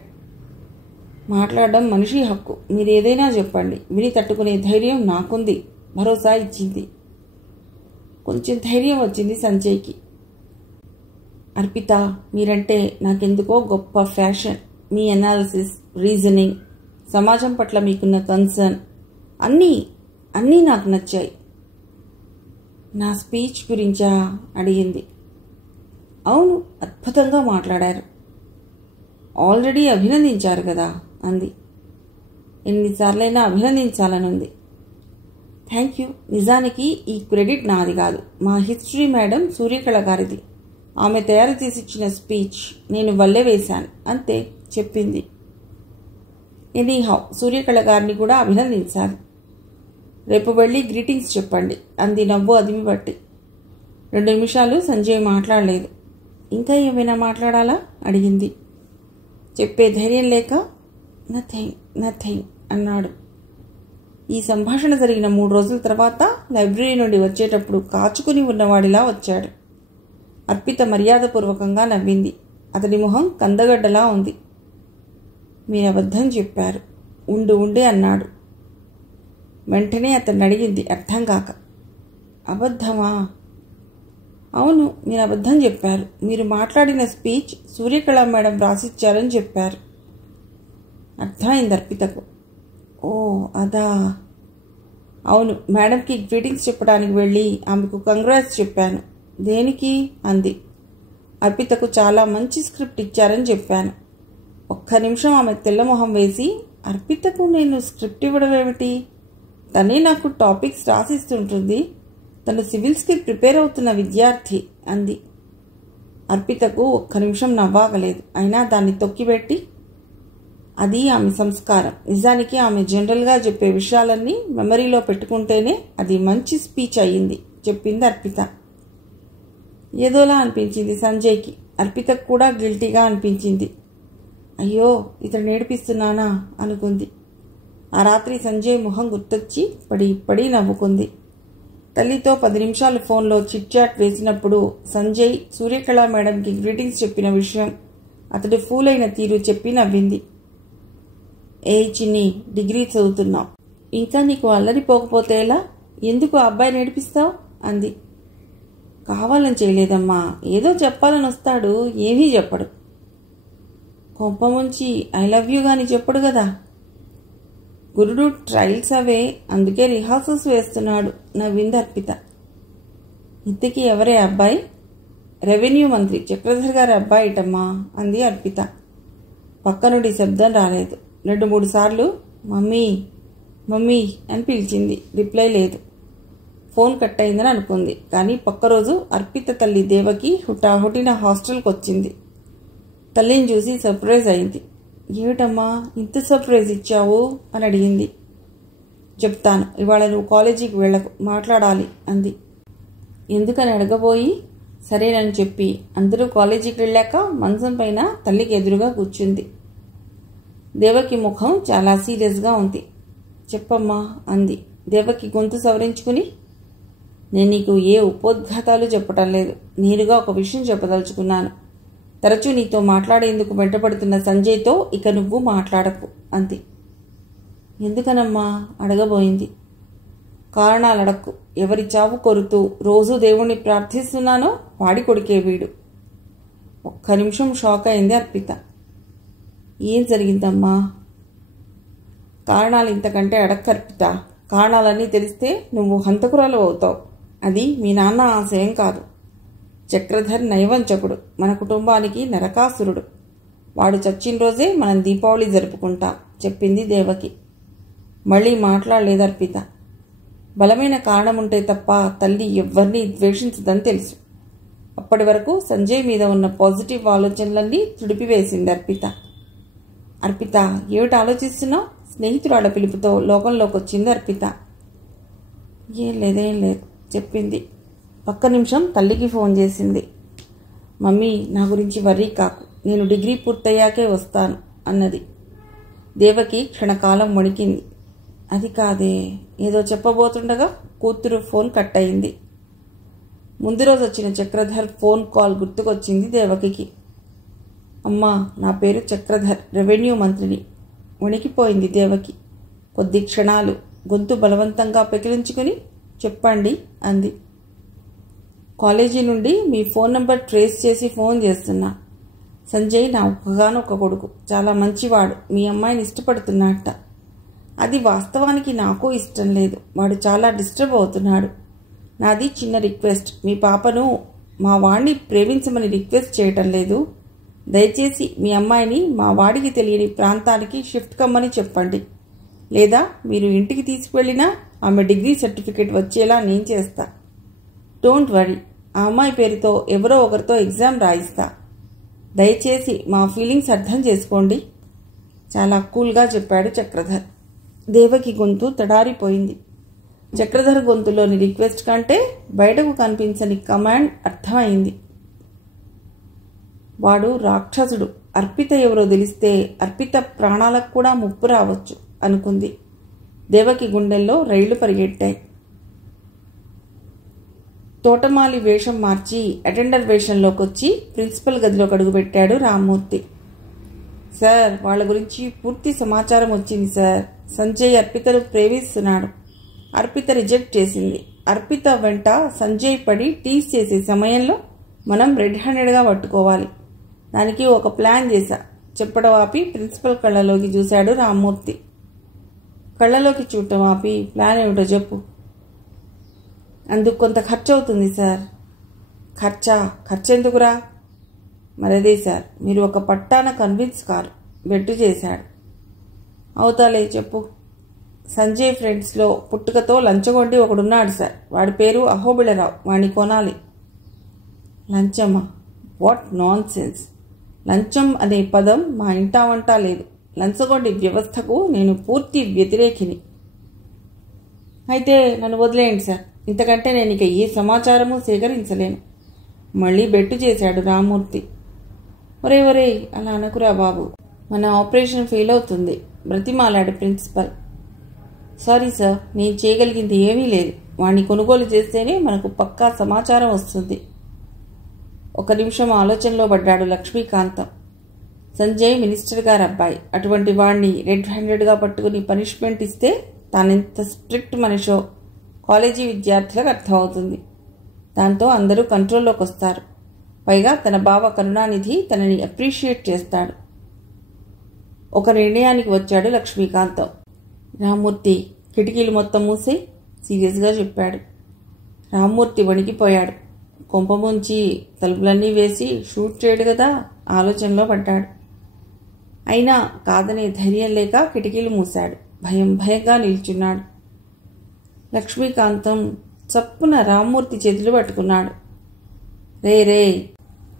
మాట్లాడడం మనిషి హక్కు, మీరేదైనా చెప్పండి, విని తట్టుకునే ధైర్యం నాకుంది భరోసా ఇచ్చింది. కొంచెం ధైర్యం వచ్చింది సంజయ్కి. అర్పిత, మీరంటే నాకెందుకో గొప్ప ఫ్యాషన్. మీ అనాలిసిస్, రీజనింగ్, సమాజం పట్ల మీకున్న కన్సర్న్ అన్నీ నాకు నచ్చాయి. నా స్పీచ్ గురించా అడిగింది. అవును, అద్భుతంగా మాట్లాడారు. ఆల్రెడీ అభినందించారు కదా అంది. ఎన్నిసార్లైనా అభినందించాలనుంది. Thank you. నిజానికి ఈ క్రెడిట్ నాది కాదు, మా హిస్టరీ మేడం సూర్యకళ గారిది. ఆమె తయారు చేసి ఇచ్చిన స్పీచ్ నేను వల్లే వేశాను అంతే చెప్పింది. ఎనీహౌ సూర్యకళ గారిని కూడా అభినందించాలి. రేపు వెళ్ళి గ్రీటింగ్స్ చెప్పండి అంది నవ్వు అదిమి బట్టి. 2 నిమిషాలు సంజయ్ మాట్లాడలేదు. ఇంకా ఏమైనా మాట్లాడాలా అడిగింది. చెప్పే ధైర్యం లేక నథింగ్ అన్నాడు. ఈ సంభాషణ జరిగిన 3 రోజుల తర్వాత లైబ్రరీ నుండి వచ్చేటప్పుడు కాచుకుని ఉన్నవాడిలా వచ్చాడు. అర్పిత మర్యాదపూర్వకంగా నవ్వింది. అతడి మొహం కందగడ్డలా ఉంది. మీరు అబద్ధం చెప్పారు ఉండి అన్నాడు. వెంటనే అతన్ని అడిగింది అర్థం కాక. అబద్ధమా? అవును, మీరు అబద్ధం చెప్పారు. మీరు మాట్లాడిన స్పీచ్ సూర్యకళ మేడం రాసిచ్చారని చెప్పారు. అర్థమైంది అర్పితకు. ఓ అదా. అవును, మేడంకి గ్రీటింగ్స్ చెప్పడానికి వెళ్ళి ఆమెకు కంగ్రాట్స్ చెప్పాను. దేనికి అంది. అర్పితకు చాలా మంచి స్క్రిప్ట్ ఇచ్చారని చెప్పాను. ఒక్క నిమిషం ఆమె తెల్లమొహం వేసి, అర్పితకు నేను స్క్రిప్ట్ ఇవ్వడం ఏమిటి? తనే నాకు టాపిక్స్ రాసిస్తుంటుంది. తను సివిల్స్కి ప్రిపేర్ అవుతున్న విద్యార్థి అంది. అర్పితకు ఒక్క నిమిషం నవ్వాగలేదు. అయినా దాన్ని తొక్కిపెట్టి, అది ఆమె సంస్కారం. నిజానికి ఆమె జనరల్గా చెప్పే విషయాలన్నీ మెమరీలో పెట్టుకుంటేనే అది మంచి స్పీచ్ అయ్యింది చెప్పింది అర్పిత. ఏదోలా అనిపించింది సంజయ్కి. అర్పితకు కూడా గిల్టీగా అనిపించింది. అయ్యో, ఇతను నేర్పిస్తున్నానా అనుకుంది. ఆ రాత్రి సంజయ్ మొహం గుర్తొచ్చి పడి నవ్వుకుంది. తల్లితో 10 నిమిషాలు ఫోన్లో చిట్చాట్ వేసినప్పుడు సంజయ్ సూర్యకళ మేడంకి గ్రీటింగ్స్ చెప్పిన విషయం, అతడు ఫూల్ అయిన తీరు చెప్పి నవ్వింది. ఏ చిన్ని, డిగ్రీ చదువుతున్నావు, ఇంకా నీకు అల్లరి పోకపోతే ఎలా? ఎందుకు ఆ అబ్బాయి నేర్పిస్తావు అంది. కావాలని చేయలేదమ్మా, ఏదో చెప్పాలని వస్తాడు, ఏమీ చెప్పడు. కొంప ముంచి ఐ లవ్ యూ గాని చెప్పడు కదా. గురుడు ట్రయల్స్ అవే, అందుకే రిహార్సల్స్ వేస్తున్నాడు నవ్వింది అర్పిత. ఇంతకీ ఎవరే అబ్బాయి? రెవెన్యూ మంత్రి చక్రధర్ గారి అబ్బాయిటమ్మా అంది అర్పిత. పక్క నుండి శబ్దం రాలేదు. 2-3 సార్లు మమ్మీ మమ్మీ అని పిలిచింది. రిప్లై లేదు. ఫోన్ కట్ అయిందని అనుకుంది. కానీ పక్క రోజు అర్పిత తల్లి దేవకి హుటాహుటిన హాస్టల్కి వచ్చింది. తల్లిని చూసి సర్ప్రైజ్ అయింది. ఏమిటమ్మా ఇంత సర్ప్రైజ్ ఇచ్చావు అని అడిగింది. చెప్తాను, ఇవాళ నువ్వు కాలేజీకి వెళ్ళకు, మాట్లాడాలి అంది. ఎందుకని అడగబోయి సరేనని చెప్పి అందరూ కాలేజీకి వెళ్ళాక మంచం పైన తల్లికి ఎదురుగా కూర్చుంది. దేవకి ముఖం చాలా సీరియస్గా ఉంది. చెప్పమ్మా అంది. దేవకి గొంతు సవరించుకుని, నేను నీకు ఏ ఉపోద్ఘాతాలు చెప్పటం లేదు, నేరుగా ఒక విషయం చెప్పదలుచుకున్నాను. తరచూ నీతో మాట్లాడేందుకు వెంటపడుతున్న సంజయ్తో ఇక నువ్వు మాట్లాడకు అంది. ఎందుకనమ్మా అడగబోయింది. కారణాలు అడక్కు. ఎవరి చావు కొరుతూ రోజూ దేవుణ్ణి ప్రార్థిస్తున్నానో వాడి కొడుకే వీడు. ఒక్క నిమిషం షాక్ అయింది అర్పిత. ఏం జరిగిందమ్మా? కారణాలు ఇంతకంటే అడక్క అర్పిత. కారణాలన్నీ తెలిస్తే నువ్వు హంతకురాలు అవుతావు. అది మీ నాన్న ఆశయం కాదు. చక్రధర్ నైవంచకుడు, మన కుటుంబానికి నరకాసురుడు. వాడు చచ్చిన రోజే మనం దీపావళి జరుపుకుంటాం చెప్పింది దేవకి. మళ్ళీ మాట్లాడలేదు అర్పిత. బలమైన కారణముంటే తప్ప తల్లి ఎవ్వరినీ ద్వేషించదని తెలుసు. అప్పటి వరకు సంజయ్ మీద ఉన్న పాజిటివ్ ఆలోచనలన్నీ తుడిపివేసింది అర్పిత. అర్పిత, ఏమిటి ఆలోచిస్తున్నావు? స్నేహితురాళ్ళ పిలుపుతో లోకంలోకి వచ్చింది అర్పిత. ఏం లేదు చెప్పింది. పక్క నిమిషం తల్లికి ఫోన్ చేసింది. మమ్మీ, నా గురించి వర్రీ కాకు, నేను డిగ్రీ పూర్తయ్యాకే వస్తాను అన్నది. దేవకి క్షణకాలం వణికింది. అది కాదే, ఏదో చెప్పబోతుండగా కూతురు ఫోన్ కట్ అయింది. ముందు రోజు వచ్చిన చక్రధర్ ఫోన్ కాల్ గుర్తుకొచ్చింది దేవకికి. అమ్మా, నా పేరు చక్రధర్, రెవెన్యూ మంత్రిని. వణికిపోయింది దేవకి. కొద్ది క్షణాలు గొంతు బలవంతంగా పెకిలించుకుని చెప్పండి అంది. కాలేజీ నుండి మీ ఫోన్ నంబర్ ట్రేస్ చేసి ఫోన్ చేస్తున్నా. సంజయ్ నా ఒక్కగానొక్క కొడుకు, చాలా మంచివాడు, మీ అమ్మాయిని ఇష్టపడుతున్నట్ట. అది వాస్తవానికి నాకు ఇష్టం లేదు. వాడు చాలా డిస్టర్బ్ అవుతున్నాడు. నాది చిన్న రిక్వెస్ట్, మీ పాపను మా వాడిని ప్రేమించమని రిక్వెస్ట్ చేయటం లేదు. దయచేసి మీ అమ్మాయిని మా వాడికి తెలియని ప్రాంతానికి షిఫ్ట్ కమ్మని చెప్పండి. లేదా మీరు ఇంటికి తీసుకువెళ్ళినా ఆమె డిగ్రీ సర్టిఫికేట్ వచ్చేలా నేను చేస్తా. డోంట్ వరీ, ఆ అమ్మాయి పేరుతో ఎవరో ఒకరితో ఎగ్జామ్ రాయిస్తా. దయచేసి మా ఫీలింగ్స్ అర్థం చేసుకోండి చాలా కూల్గా చెప్పాడు చక్రధర్. దేవకి గొంతు తడారిపోయింది. చక్రధర్ గొంతులోని రిక్వెస్ట్ కంటే బయటకు కనిపించని కమాండ్ అర్థమైంది. వాడు రాక్షసుడు. అర్పిత ఎవరో తెలిస్తే అర్పిత ప్రాణాలకు కూడా ముప్పు రావచ్చు అనుకుంది. దేవకి గుండెల్లో రైళ్లు పరిగెట్టాయి. తోటమాలి వేషం మార్చి అటెండర్ వేషంలోకి వచ్చి ప్రిన్సిపల్ గదిలోకి అడుగుపెట్టాడు రామ్మూర్తి. సార్, వాళ్ళ గురించి పూర్తి సమాచారం వచ్చింది సార్. సంజయ్ అర్పితను ప్రేమిస్తున్నాడు. అర్పిత రిజెక్ట్ చేసింది. అర్పిత వెంట సంజయ్ పడి టీస్ చేసే సమయంలో మనం రెడ్ హ్యాండెడ్గా పట్టుకోవాలి. దానికి ఒక ప్లాన్ చేశా. చెప్పడం ఆపి ప్రిన్సిపల్ కళ్ళలోకి చూశాడు రామ్మూర్తి. కళ్ళలోకి చూడటం ఆపి ప్లాన్ ఏమిటో చెప్పు. అందుకు కొంత ఖర్చు అవుతుంది సార్. ఖర్చెందుకురా? మరదే సార్, మీరు ఒక పట్టాన కన్విన్స్ కారు. బెట్టు చేశాడు. అవుతాలే చెప్పు. సంజయ్ ఫ్రెండ్స్లో పుట్టుకతో లంచగొండి ఒకడున్నాడు సార్. వాడి పేరు అహోబిళరావు. వాణ్ణి కొనాలి. లంచమా? What nonsense. లంచం అనే పదం మా ఇంటా వంటా లేదు. లంచగొండి వ్యవస్థకు నేను పూర్తి వ్యతిరేకిని. అయితే నన్ను వదిలేయండి సార్. ఇంతకంటే నేను ఇక ఏ సమాచారము సేకరించలేను. మళ్ళీ బెట్టు చేశాడు రామ్మూర్తి. ఒరే అలా అనకురా బాబు, మన ఆపరేషన్ ఫెయిల్ అవుతుంది బ్రతిమాలాడు ప్రిన్సిపల్. సారీ సార్, నేను చేయగలిగింది ఏమీ లేదు. వాణ్ణి కొనుగోలు చేస్తేనే మనకు పక్కా సమాచారం వస్తుంది. ఒక నిమిషం ఆలోచనలో పడ్డాడు లక్ష్మీకాంతం. సంజయ్ మినిస్టర్ గారి అబ్బాయి. అటువంటి వాణ్ణి రెడ్ హ్యాండెడ్గా పట్టుకుని పనిష్మెంట్ ఇస్తే తానెంత స్ట్రిక్ట్ మనిషో కాలేజీ విద్యార్థులకు అర్థమవుతుంది. దాంతో అందరూ కంట్రోల్లోకి వస్తారు. పైగా తన బావ కరుణానిధి తనని అప్రిషియేట్ చేస్తాడు. ఒక నిర్ణయానికి వచ్చాడు లక్ష్మీకాంతం. రామ్మూర్తి, కిటికీలు మొత్తం మూసి సీరియస్గా చెప్పాడు. రామ్మూర్తి వణికిపోయాడు. కొంపముంచి తలుపులన్నీ వేసి షూట్ చేయడు కదా ఆలోచనలో పడ్డాడు. అయినా కాదనే ధైర్యం లేక కిటికీలు మూశాడు. భయంగా నిల్చున్నాడు. లక్ష్మీకాంతం చప్పున రామ్మూర్తి చేతులు పట్టుకున్నాడు. రే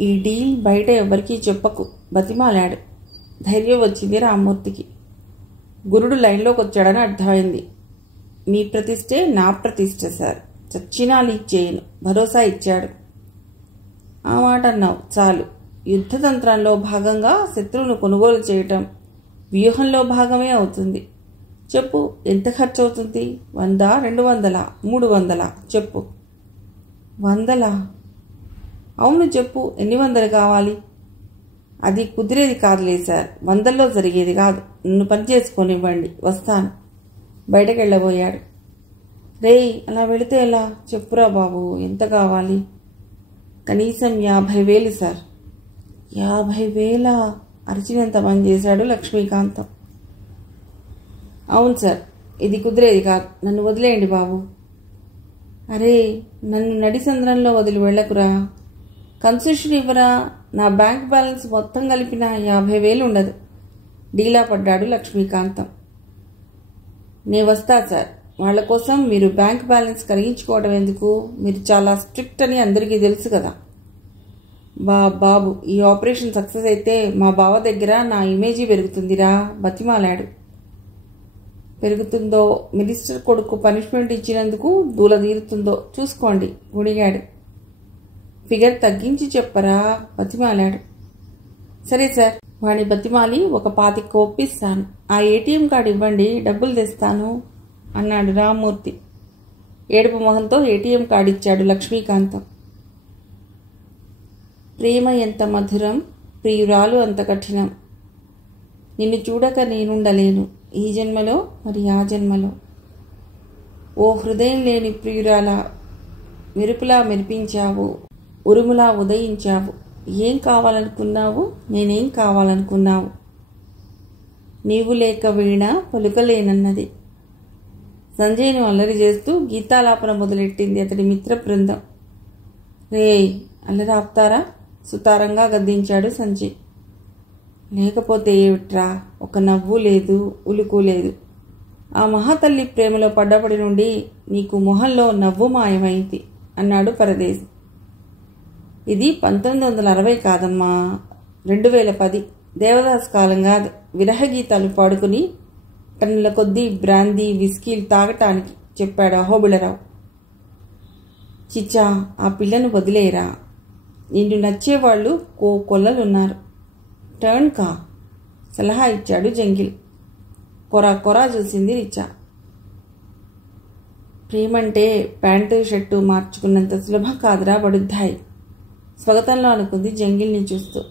ఈ డీల్ బయట ఎవరికీ చెప్పకు బతిమాలాడు. ధైర్యం వచ్చింది రామ్మూర్తికి. గురుడు లైన్లోకి వచ్చాడని అర్థమైంది. మీ ప్రతిష్టే నా ప్రతిష్ట సార్, చచ్చినా లీక్ చేయను భరోసా ఇచ్చాడు. ఆ మాట అన్నావు చాలు. యుద్ధతంత్రంలో భాగంగా శత్రువును కొనుగోలు చేయటం వ్యూహంలో భాగమే అవుతుంది. చెప్పు, ఎంత ఖర్చు అవుతుంది? 100, 200, 300? చెప్పు. 100? అవును చెప్పు, ఎన్ని 100 కావాలి? అది కుదిరేది కాదులే సార్, 100లో జరిగేది కాదు. నన్ను పని చేసుకొనివ్వండి, వస్తాను. బయటకెళ్ళబోయాడు. రేయ్, అలా వెళితే ఎలా? చెప్పురా బాబు, ఎంత కావాలి? కనీసం 50,000 సార్. 50,000? అరిచినంత పని చేశాడు లక్ష్మీకాంతం. అవును సార్, ఇది కుదిరేది కాదు. నన్ను వదిలేయండి బాబు. అరే, నన్ను నడిసంద్రంలో వదిలి వెళ్ళకురా. కన్సెషన్ ఇవ్వరా? నా బ్యాంక్ బ్యాలెన్స్ మొత్తం కలిపిన 50,000 ఉండదు. డీలా పడ్డాడు లక్ష్మీకాంతం. నే వస్తా సార్. వాళ్ల కోసం మీరు బ్యాంక్ బ్యాలెన్స్ కరిగించుకోవడం ఎందుకు? మీరు చాలా స్ట్రిక్ట్ అని అందరికీ తెలుసు కదా. బాబు, ఈ ఆపరేషన్ సక్సెస్ అయితే మా బావ దగ్గర నా ఇమేజీ పెరుగుతుందిరా బతిమాలాడు. పెరుగుతుందో, మినిస్టర్ కొడుకు పనిష్మెంట్ ఇచ్చినందుకు దూల తీరుతుందో చూసుకోండి గుడిగాడు. ఫిగర్ తగ్గించి చెప్పరా బతిమాలాడు. సరే సార్, వాణ్ణి బతిమాలి ఒక 25 ఒప్పిస్తాను. ఆ ఏటీఎం కార్డు ఇవ్వండి, డబ్బులు తెస్తాను అన్నాడు రామ్మూర్తి. ఏడుపు మొహంతో ఏటీఎం కార్డు ఇచ్చాడు లక్ష్మీకాంతం. ప్రేమ ఎంత మధురం, ప్రియురాలు అంత కఠినం. నిన్ను చూడక నేనుండలేను, ఈ జన్మలో మరి ఆ జన్మలో. ఓ హృదయం లేని ప్రియురాలా, మెరుపులా మెరిపించావు, ఉరుములా ఉదయించావు. ఏం కావాలనుకున్నావు? నేనేం కావాలనుకున్నావు? నీవు లేక వీణ పలుకలేనన్నది. సంజయ్ను అల్లరి చేస్తూ గీతాలాపన మొదలెట్టింది అతడి మిత్ర బృందం. రేయ్, అల్లరి ఆపుతారా? సుతారంగా గద్దించాడు సంజయ్. లేకపోతే ఏమిట్రా, ఒక నవ్వు లేదు, ఉలుకు లేదు. ఆ మహాతల్లి ప్రేమలో పడ్డపడి నుండి నీకు మొహంలో నవ్వు మాయమైంది అన్నాడు పరదేశ్. ఇది 1960 కాదమ్మా, 2010. దేవదాస్ కాలం కాదు. విరహగీతాలు పాడుకుని టన్నుల కొద్దీ బ్రాందీ విస్కీలు తాగటానికి చెప్పాడు అహోబిళరావు. చిచ్చా, ఆ పిల్లను వదిలేరా. నిన్ను నచ్చేవాళ్లు కొల్లలున్నారు. టర్న్ కా సలహా ఇచ్చాడు జంగిల్. కొరా చూసింది రిచా. ప్రేమంటే ప్యాంటు షర్టు మార్చుకున్నంత సులభం కాదురా బడుద్దాయి, స్వాగతంలో అనుకుంది జంగిల్ని చూస్తూ.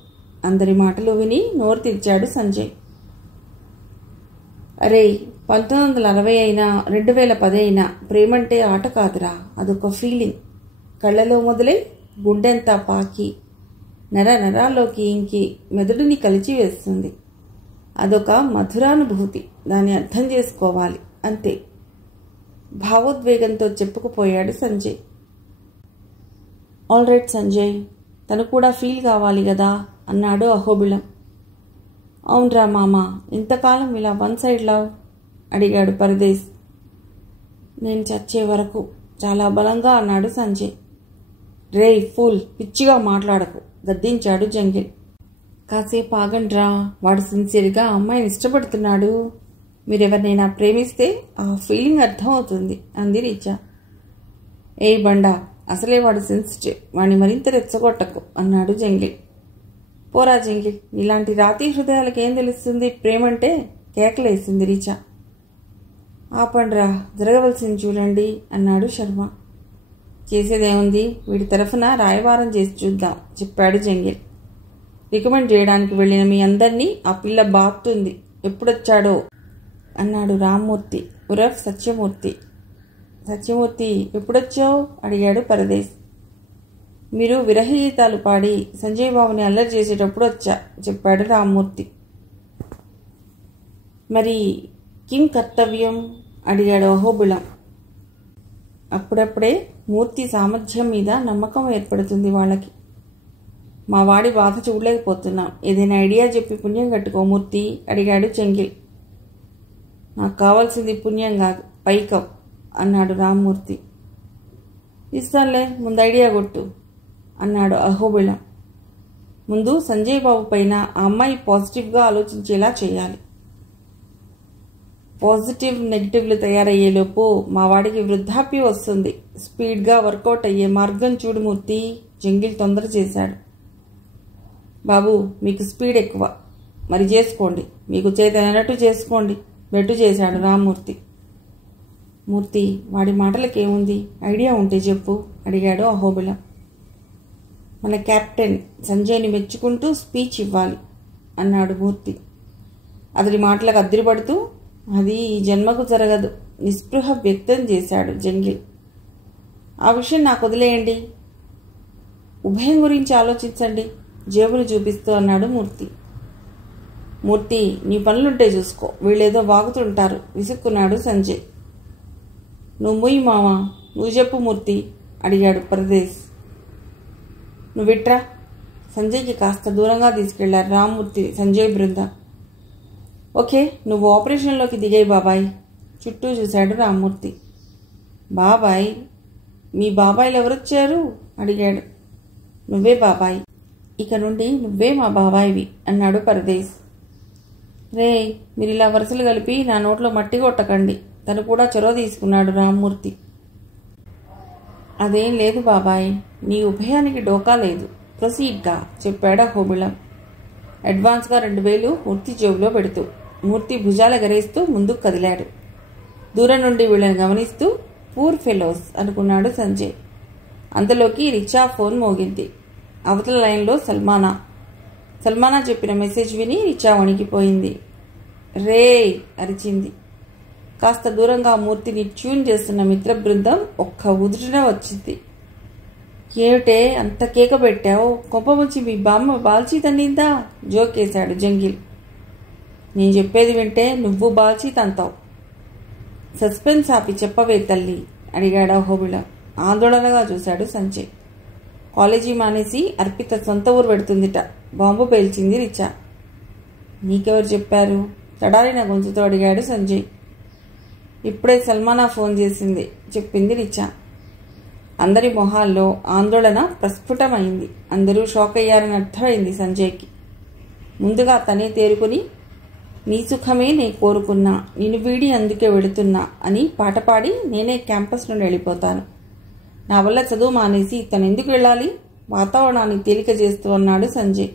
అందరి మాటలు విని నోరు తెరిచాడు సంజయ్. అరే, 1960 అయినా 2010 అయినా ప్రేమంటే ఆట కాదురా, అదొక ఫీలింగ్. కళ్ళలో మొదలై గుండెంతా పాకి నరాల్లోకి ఇంకి మెదడుని కలిచి వేస్తుంది. అదొక మధురానుభూతి. దాన్ని అర్థం చేసుకోవాలి అంతే. భావోద్వేగంతో చెప్పుకుపోయాడు సంజయ్. ఆల్ రైట్ సంజయ్, తను కూడా ఫీల్ కావాలి కదా. అన్నాడు అహోబిళం. అవునరా మామ, ఇంతకాలం ఇలా వన్ సైడ్ లవ్ అడిగాడు పరదేశ్. నేను చచ్చే వరకు, చాలా బలంగా అన్నాడు సంజయ్. రేయ్ ఫూల్, పిచ్చిగా మాట్లాడకు గద్దించాడు జంగిల్. కాసేపు ఆగండ్రా, వాడు సిన్సియర్గా అమ్మాయిని ఇష్టపడుతున్నాడు. మీరెవరినైనా ప్రేమిస్తే ఆ ఫీలింగ్ అర్థమవుతుంది అంది రిచా. ఏయ్ బండా, అసలే వాడు సెన్సిటివ్, వాడిని మరింత రెచ్చగొట్టకు అన్నాడు జంగిల్. పోరా జంగిల్, ఇలాంటి రాతి హృదయాలకు ఏం తెలుస్తుంది ప్రేమంటే కేకలేసింది రిచా. ఆపండ్రా, జరగవలసింది చూడండి అన్నాడు శర్మ. చేసేదేముంది, వీడి తరఫున రాయబారం చేసి చూద్దాం చెప్పాడు జంగిల్. రికమెండ్ చేయడానికి వెళ్ళిన మీ అందరినీ ఆ పిల్ల బాగుతుంది, ఎప్పుడొచ్చాడో అన్నాడు రామ్మూర్తి ఉరఫ్ సత్యమూర్తి. సత్యమూర్తి, ఎప్పుడొచ్చావు అడిగాడు పరదేశ్. మీరు విరహగీతాలు పాడి సంజయ్ బాబుని అల్లరి చేసేటప్పుడు వచ్చా చెప్పాడు రామ్మూర్తి. మరి కిం కర్తవ్యం అడిగాడు అహోబిళం. అప్పుడప్పుడే మూర్తి సామర్థ్యం మీద నమ్మకం ఏర్పడుతుంది వాళ్ళకి. మా వాడి బాధ చూడలేకపోతున్నాం, ఏదైనా ఐడియా చెప్పి పుణ్యం కట్టుకో మూర్తి అడిగాడు జంగిల్. నాకు కావాల్సింది పుణ్యం కాదు, పైకం అన్నాడు రామ్మూర్తి. ఇస్తానులే, ముందు ఐడియా కొట్టు అన్నాడు అహోబిళం. ముందు సంజయ్ బాబు పైన ఆ అమ్మాయి పాజిటివ్గా ఆలోచించేలా చేయాలి. పాజిటివ్ నెగిటివ్లు తయారయ్యేలోపు మా వాడికి వృద్ధాప్యం వస్తుంది. స్పీడ్గా వర్కౌట్ అయ్యే మార్గం చూడుమూర్తి జంగిల్ తొందర చేశాడు. బాబు, మీకు స్పీడ్ ఎక్కువ, మరి చేసుకోండి, మీకు చేతనట్టు చేసుకోండి బెట్టు చేశాడు రామ్మూర్తి. మూర్తి, వాడి మాటలకేముంది, ఐడియా ఉంటే చెప్పు అడిగాడు అహోబిళం. మన కెప్టెన్ సంజయ్ని మెచ్చుకుంటూ స్పీచ్ ఇవ్వాలి అన్నాడు మూర్తి. అతడి మాటలకు అదిరిపడుతూ అది ఈ జన్మకు జరగదు నిస్పృహ వ్యక్తం చేశాడు జంగిల్. ఆ విషయం నాకు వదిలేయండి, ఉభయం గురించి ఆలోచించండి జేబులు చూపిస్తూ అన్నాడు మూర్తి. మూర్తి, నీ పనులుంటే చూసుకో, వీళ్ళేదో వాగుతుంటారు విసుక్కున్నాడు సంజయ్. నువ్వు ముయ్యి మావా, నువ్వు చెప్పు మూర్తి అడిగాడు పరదేశ్. నువ్విట్రా, సంజయ్కి కాస్త దూరంగా తీసుకెళ్లారు రామ్మూర్తి సంజయ్ బృందం. ఓకే, నువ్వు ఆపరేషన్లోకి దిగాయి బాబాయ్ చుట్టూ చూశాడు రామ్మూర్తి. బాబాయ్? మీ బాబాయ్లు ఎవరొచ్చారు అడిగాడు. నువ్వే బాబాయ్, ఇక నుండి నువ్వే మా బాబాయివి అన్నాడు పరదేశ్. రే, మీరు ఇలా వరుసలు కలిపి నా నోట్లో మట్టి కొట్టకండి, తను కూడా చొరవ తీసుకున్నాడు రామ్మూర్తి. అదేం లేదు బాబాయ్, నీ ఉభయానికి డోకా లేదు, ప్రొసీడ్గా చెప్పాడు అహోబిళం. అడ్వాన్స్గా 2000 మూర్తి జేబులో పెడుతూ మూర్తి భుజాల గరేస్తూ ముందుకు కదిలాడు. దూరం నుండి వీళ్ళని గమనిస్తూ పూర్ ఫెలోస్ అనుకున్నాడు సంజయ్. అంతలోకి రిచా ఫోన్ మోగింది. అవతల లైన్లో సల్మానా. సల్మానా చెప్పిన మెసేజ్ విని రిచా వణికిపోయింది. రే అరిచింది. కాస్త దూరంగా మూర్తిని ట్యూన్ చేస్తున్న మిత్ర బృందం ఒక్క ఉదుటిన వచ్చింది. ఏమిటే అంత కేక పెట్టావు, కొంపముంచి మీ బామ్మ బాల్చీ తన్నిందా జోకేశాడు జంగిల్. నేను చెప్పేది వింటే నువ్వు బాల్చీ తంతావు. సస్పెన్స్ ఆపి చెప్పవే తల్లి అడిగాడు అహోబిళం. ఆందోళనగా చూశాడు సంజయ్. కాలేజీ మానేసి అర్పిత సొంత ఊరు పెడుతుందిట, బాంబు పేల్చింది రిచా. నీకెవరు చెప్పారు తడారిన గొంతుతో అడిగాడు సంజయ్. ఇప్పుడే సల్మానా ఫోన్ చేసింది చెప్పింది రిచా. అందరి మొహాల్లో ఆందోళన ప్రస్ఫుటమైంది. అందరూ షాక్ అయ్యారని అర్థమైంది సంజయ్కి. ముందుగా తనే తేరుకుని, నీ సుఖమే నే కోరుకున్నా, నిన్ను వీడి అందుకే వెళుతున్నా అని పాట పాడి నేనే క్యాంపస్ నుండి వెళ్ళిపోతాను. నా వల్ల చదువు మానేసి తను ఎందుకు వెళ్ళాలి, వాతావరణాన్ని తేలిక చేస్తూ అన్నాడు సంజయ్.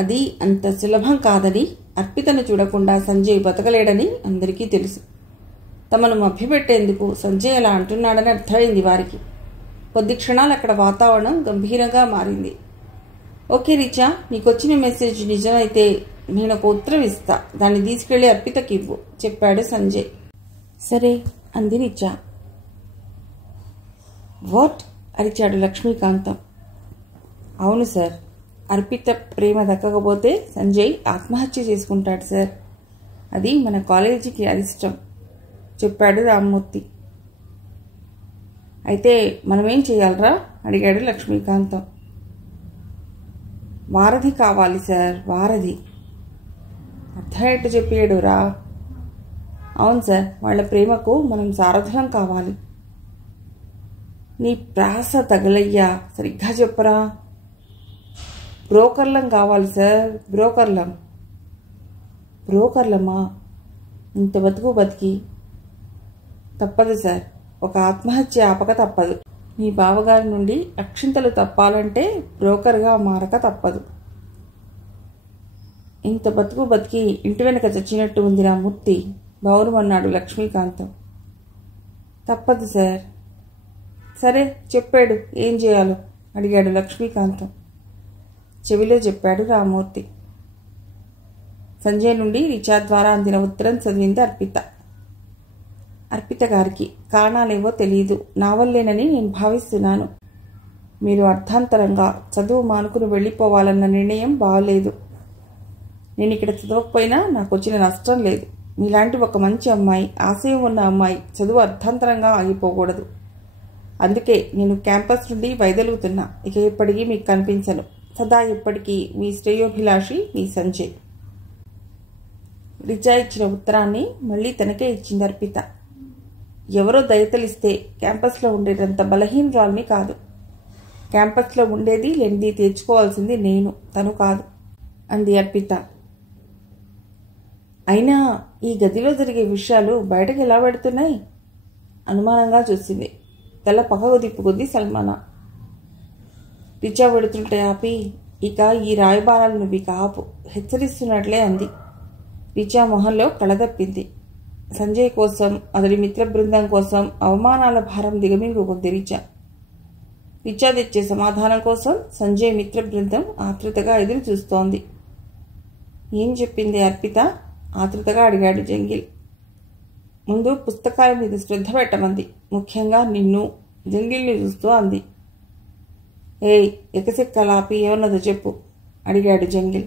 అది అంత సులభం కాదని, అర్పితను చూడకుండా సంజయ్ బతకలేడని అందరికీ తెలుసు. తమను మభ్యపెట్టేందుకు సంజయ్ అలా అంటున్నాడని అర్థమైంది వారికి. కొద్ది క్షణాలు అక్కడ వాతావరణం గంభీరంగా మారింది. ఓకే రిచా, నీకొచ్చిన మెసేజ్ నిజమైతే నేను ఒక ఉత్తరం ఇస్తా, దాన్ని తీసుకెళ్లి అర్పితకి ఇవ్వు చెప్పాడు సంజయ్. సరే అంది రిచా. వాట్ అరిచాడు లక్ష్మీకాంతం. అవును సార్, అర్పిత ప్రేమ దక్కకపోతే సంజయ్ ఆత్మహత్య చేసుకుంటాడు సార్, అది మన కాలేజీకి అరిష్టం చెప్పాడు రామ్మూర్తి. అయితే మనమేం చేయాలరా అడిగాడు లక్ష్మీకాంతం. వారధి కావాలి సార్, వారధి. అర్థమయ్యేట్టు చెప్పాడు రా. అవును సార్, వాళ్ళ ప్రేమకు మనం సారథులం కావాలి. నీ ప్రాస తగలయ్యా, సరిగ్గా చెప్పరా. బ్రోకర్లం కావాలి సార్, బ్రోకర్లం. బ్రోకర్లమ్మా? ఇంత బతుకు బతికి తప్పదు సార్, ఒక ఆత్మహత్య ఆపక తప్పదు. మీ బావగారి నుండి అక్షింతలు తప్పాలంటే బ్రోకర్గా మారక తప్పదు. ఇంత బతుకు బతికి ఇంటి వెనక చచ్చినట్టు ఉంది నా మూర్తి, బౌరమన్నాడు లక్ష్మీకాంతం. తప్పదు సార్. సరే చెప్పాడు, ఏం చేయాలో అడిగాడు లక్ష్మీకాంతం. చెవిలో చెప్పాడు రామూర్తి. సంజయ్ నుండి రిచా ద్వారా అందిన ఉత్తరం చదివింది అర్పిత. అర్పిత గారికి కారణాలేవో తెలియదు, నా వల్లేనని నేను భావిస్తున్నాను. మీరు అర్థాంతరంగా చదువు మానుకుని వెళ్ళిపోవాలన్న నిర్ణయం బాగలేదు. నేను ఇక్కడ చదవకపోయినా నాకు వచ్చిన నష్టం లేదు. మీలాంటి ఒక మంచి అమ్మాయి, ఆశయం ఉన్న అమ్మాయి చదువు అర్థాంతరంగా ఆగిపోకూడదు. అందుకే నేను క్యాంపస్ నుండి వైదొలుగుతున్నా. ఇక ఎప్పటికీ మీకు కనిపించను. సదా ఎప్పటికీ మీ శ్రేయోభిలాషి, మీ సంజయ్. రిచా ఇచ్చిన ఉత్తరాన్ని మళ్ళీ తనకే ఇచ్చింది అర్పిత. ఎవరో దయతలిస్తే క్యాంపస్లో ఉండేటంత బలహీనరాల్ని కాదు. క్యాంపస్లో ఉండేది లేనిది తెచ్చుకోవాల్సింది నేను, తను కాదు అంది అర్పిత. అయినా ఈ గదిలో జరిగే విషయాలు బయటకు ఎలా పెడుతున్నాయి? అనుమానంగా చూసింది. తల పక్కకు తిప్పుకుంది సల్మానా. రిచా పెడుతుంటే ఆపి, ఇక ఈ రాయబారాలు నువ్వు ఇక ఆపు, హెచ్చరిస్తున్నట్లే అంది. రిచా మొహంలో కళదప్పింది. సంజయ్ కోసం, అతడి మిత్ర బృందం కోసం అవమానాల భారం దిగమింగుకుంది రిచా. రిచా తెచ్చే సమాధానం కోసం సంజయ్ మిత్ర బృందం ఆతృతగా ఎదురు చూస్తోంది. ఏం చెప్పింది అర్పిత? ఆతృతగా అడిగాడు జంగిల్. ముందు పుస్తకాల మీద శ్రద్ధ పెట్టమంది, ముఖ్యంగా నిన్ను. జంగిల్ని చూస్తూ అంది. ఏయ్, ఎకసెక్కలాపి ఏమన్నదో చెప్పు అడిగాడు జంగిల్.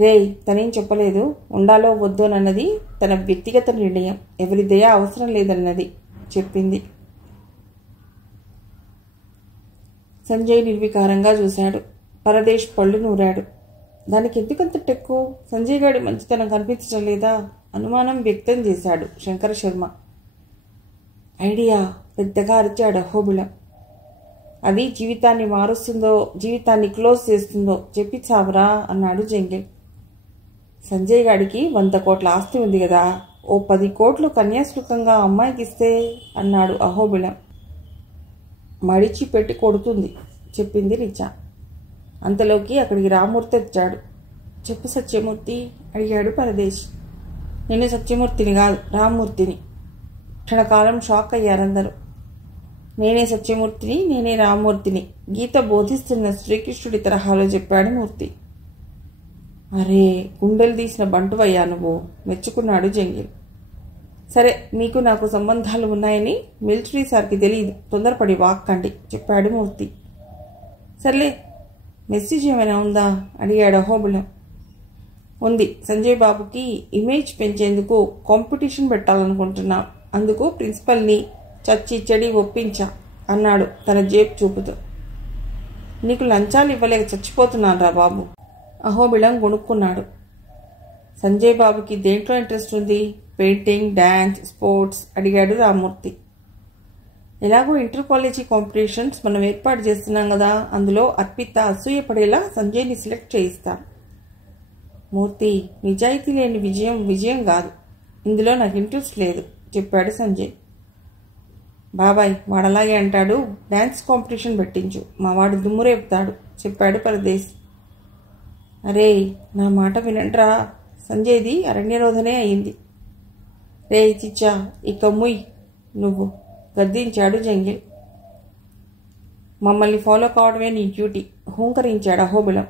రేయ్, తనేం చెప్పలేదు. ఉండాలో వద్దోనన్నది తన వ్యక్తిగత నిర్ణయం, ఎవరి దయ అవసరం లేదన్నది చెప్పింది. సంజయ్ నిర్వికారంగా చూశాడు. పరదేశ్ పళ్ళు నూరాడు. దానికి ఎందుకంత టెక్కు? సంజయ్ గాడి మంచితనం కనిపించడం లేదా? అనుమానం వ్యక్తం చేశాడు శంకర శర్మ. ఐడియా పెద్దగా అరిచాడు అహోబిళం. అది జీవితాన్ని మారుస్తుందో, జీవితాన్ని క్లోజ్ చేస్తుందో చెప్పి చావరా అన్నాడు జంగిల్. సంజయ్ గాడికి 100 కోట్ల ఆస్తి ఉంది కదా, ఓ 10 కోట్లు కన్యాశుల్కంగా అమ్మాయికి ఇస్తే అన్నాడు అహోబిళం. మడిచి పెట్టి కొడుతుంది చెప్పింది రిచా. అంతలోకి అక్కడికి రామూర్తి వచ్చాడు. చెప్పు సత్యమూర్తి అడిగాడు పరదేశ్. నేను సత్యమూర్తిని కాదు, రామ్మూర్తిని. క్షణకాలం షాక్ అయ్యారందరూ. నేనే సత్యమూర్తిని, నేనే రామ్మూర్తిని, గీత బోధిస్తున్న శ్రీకృష్ణుడి తరహాలో చెప్పాడు మూర్తి. అరే, గుండెలు తీసిన బంటువయ్యా నువ్వు, మెచ్చుకున్నాడు జంగిల్. సరే, మీకు నాకు సంబంధాలు ఉన్నాయని మిలిటరీ సార్కి తెలియదు, తొందరపడి వాక్కండి చెప్పాడు మూర్తి. సర్లే, మెసేజ్ ఏమైనా ఉందా అడిగాడు అహోబిళం. ఉంది. సంజయ్ బాబుకి ఇమేజ్ పెంచేందుకు కాంపిటీషన్ పెట్టాలనుకుంటున్నాం. అందుకు ప్రిన్సిపల్ని చచ్చి చెడి ఒప్పించా అన్నాడు తన జేబు చూపుతూ. నీకు లంచాలు ఇవ్వలేక చచ్చిపోతున్నాను రా బాబు. అహోబిళం గొణుక్కున్నాడు. సంజయ్ బాబుకి దేంట్లో ఇంట్రెస్ట్ ఉంది? పెయింటింగ్, డ్యాన్స్, స్పోర్ట్స్ అడిగాడు రామ్మూర్తి. ఎలాగో ఇంటర్ కాలేజీ కాంపిటీషన్స్ మనం ఏర్పాటు చేస్తున్నాం కదా, అందులో అర్పిత అసూయపడేలా సంజయ్ని సెలెక్ట్ చేయిస్తాం. మూర్తి, నిజాయితీ లేని విజయం విజయం కాదు. ఇందులో నాకు ఇంట్రెస్ట్ లేదు చెప్పాడు సంజయ్. బాబాయ్, వాడలాగే అంటాడు. డ్యాన్స్ కాంపిటీషన్ పెట్టించు, మా వాడు దుమ్మురేపుతాడు చెప్పాడు పరదేశ్. అరే, నా మాట వినంట్రా, సంజయ్ది అరణ్యరోధనే అయింది. రే చిచ్చా, ఇక ముయ్ నువ్వు గద్దించాడు జంగిల్. మమ్మల్ని ఫాలో కావడమే నీ డ్యూటీ హూంకరించాడు అహోబిళం.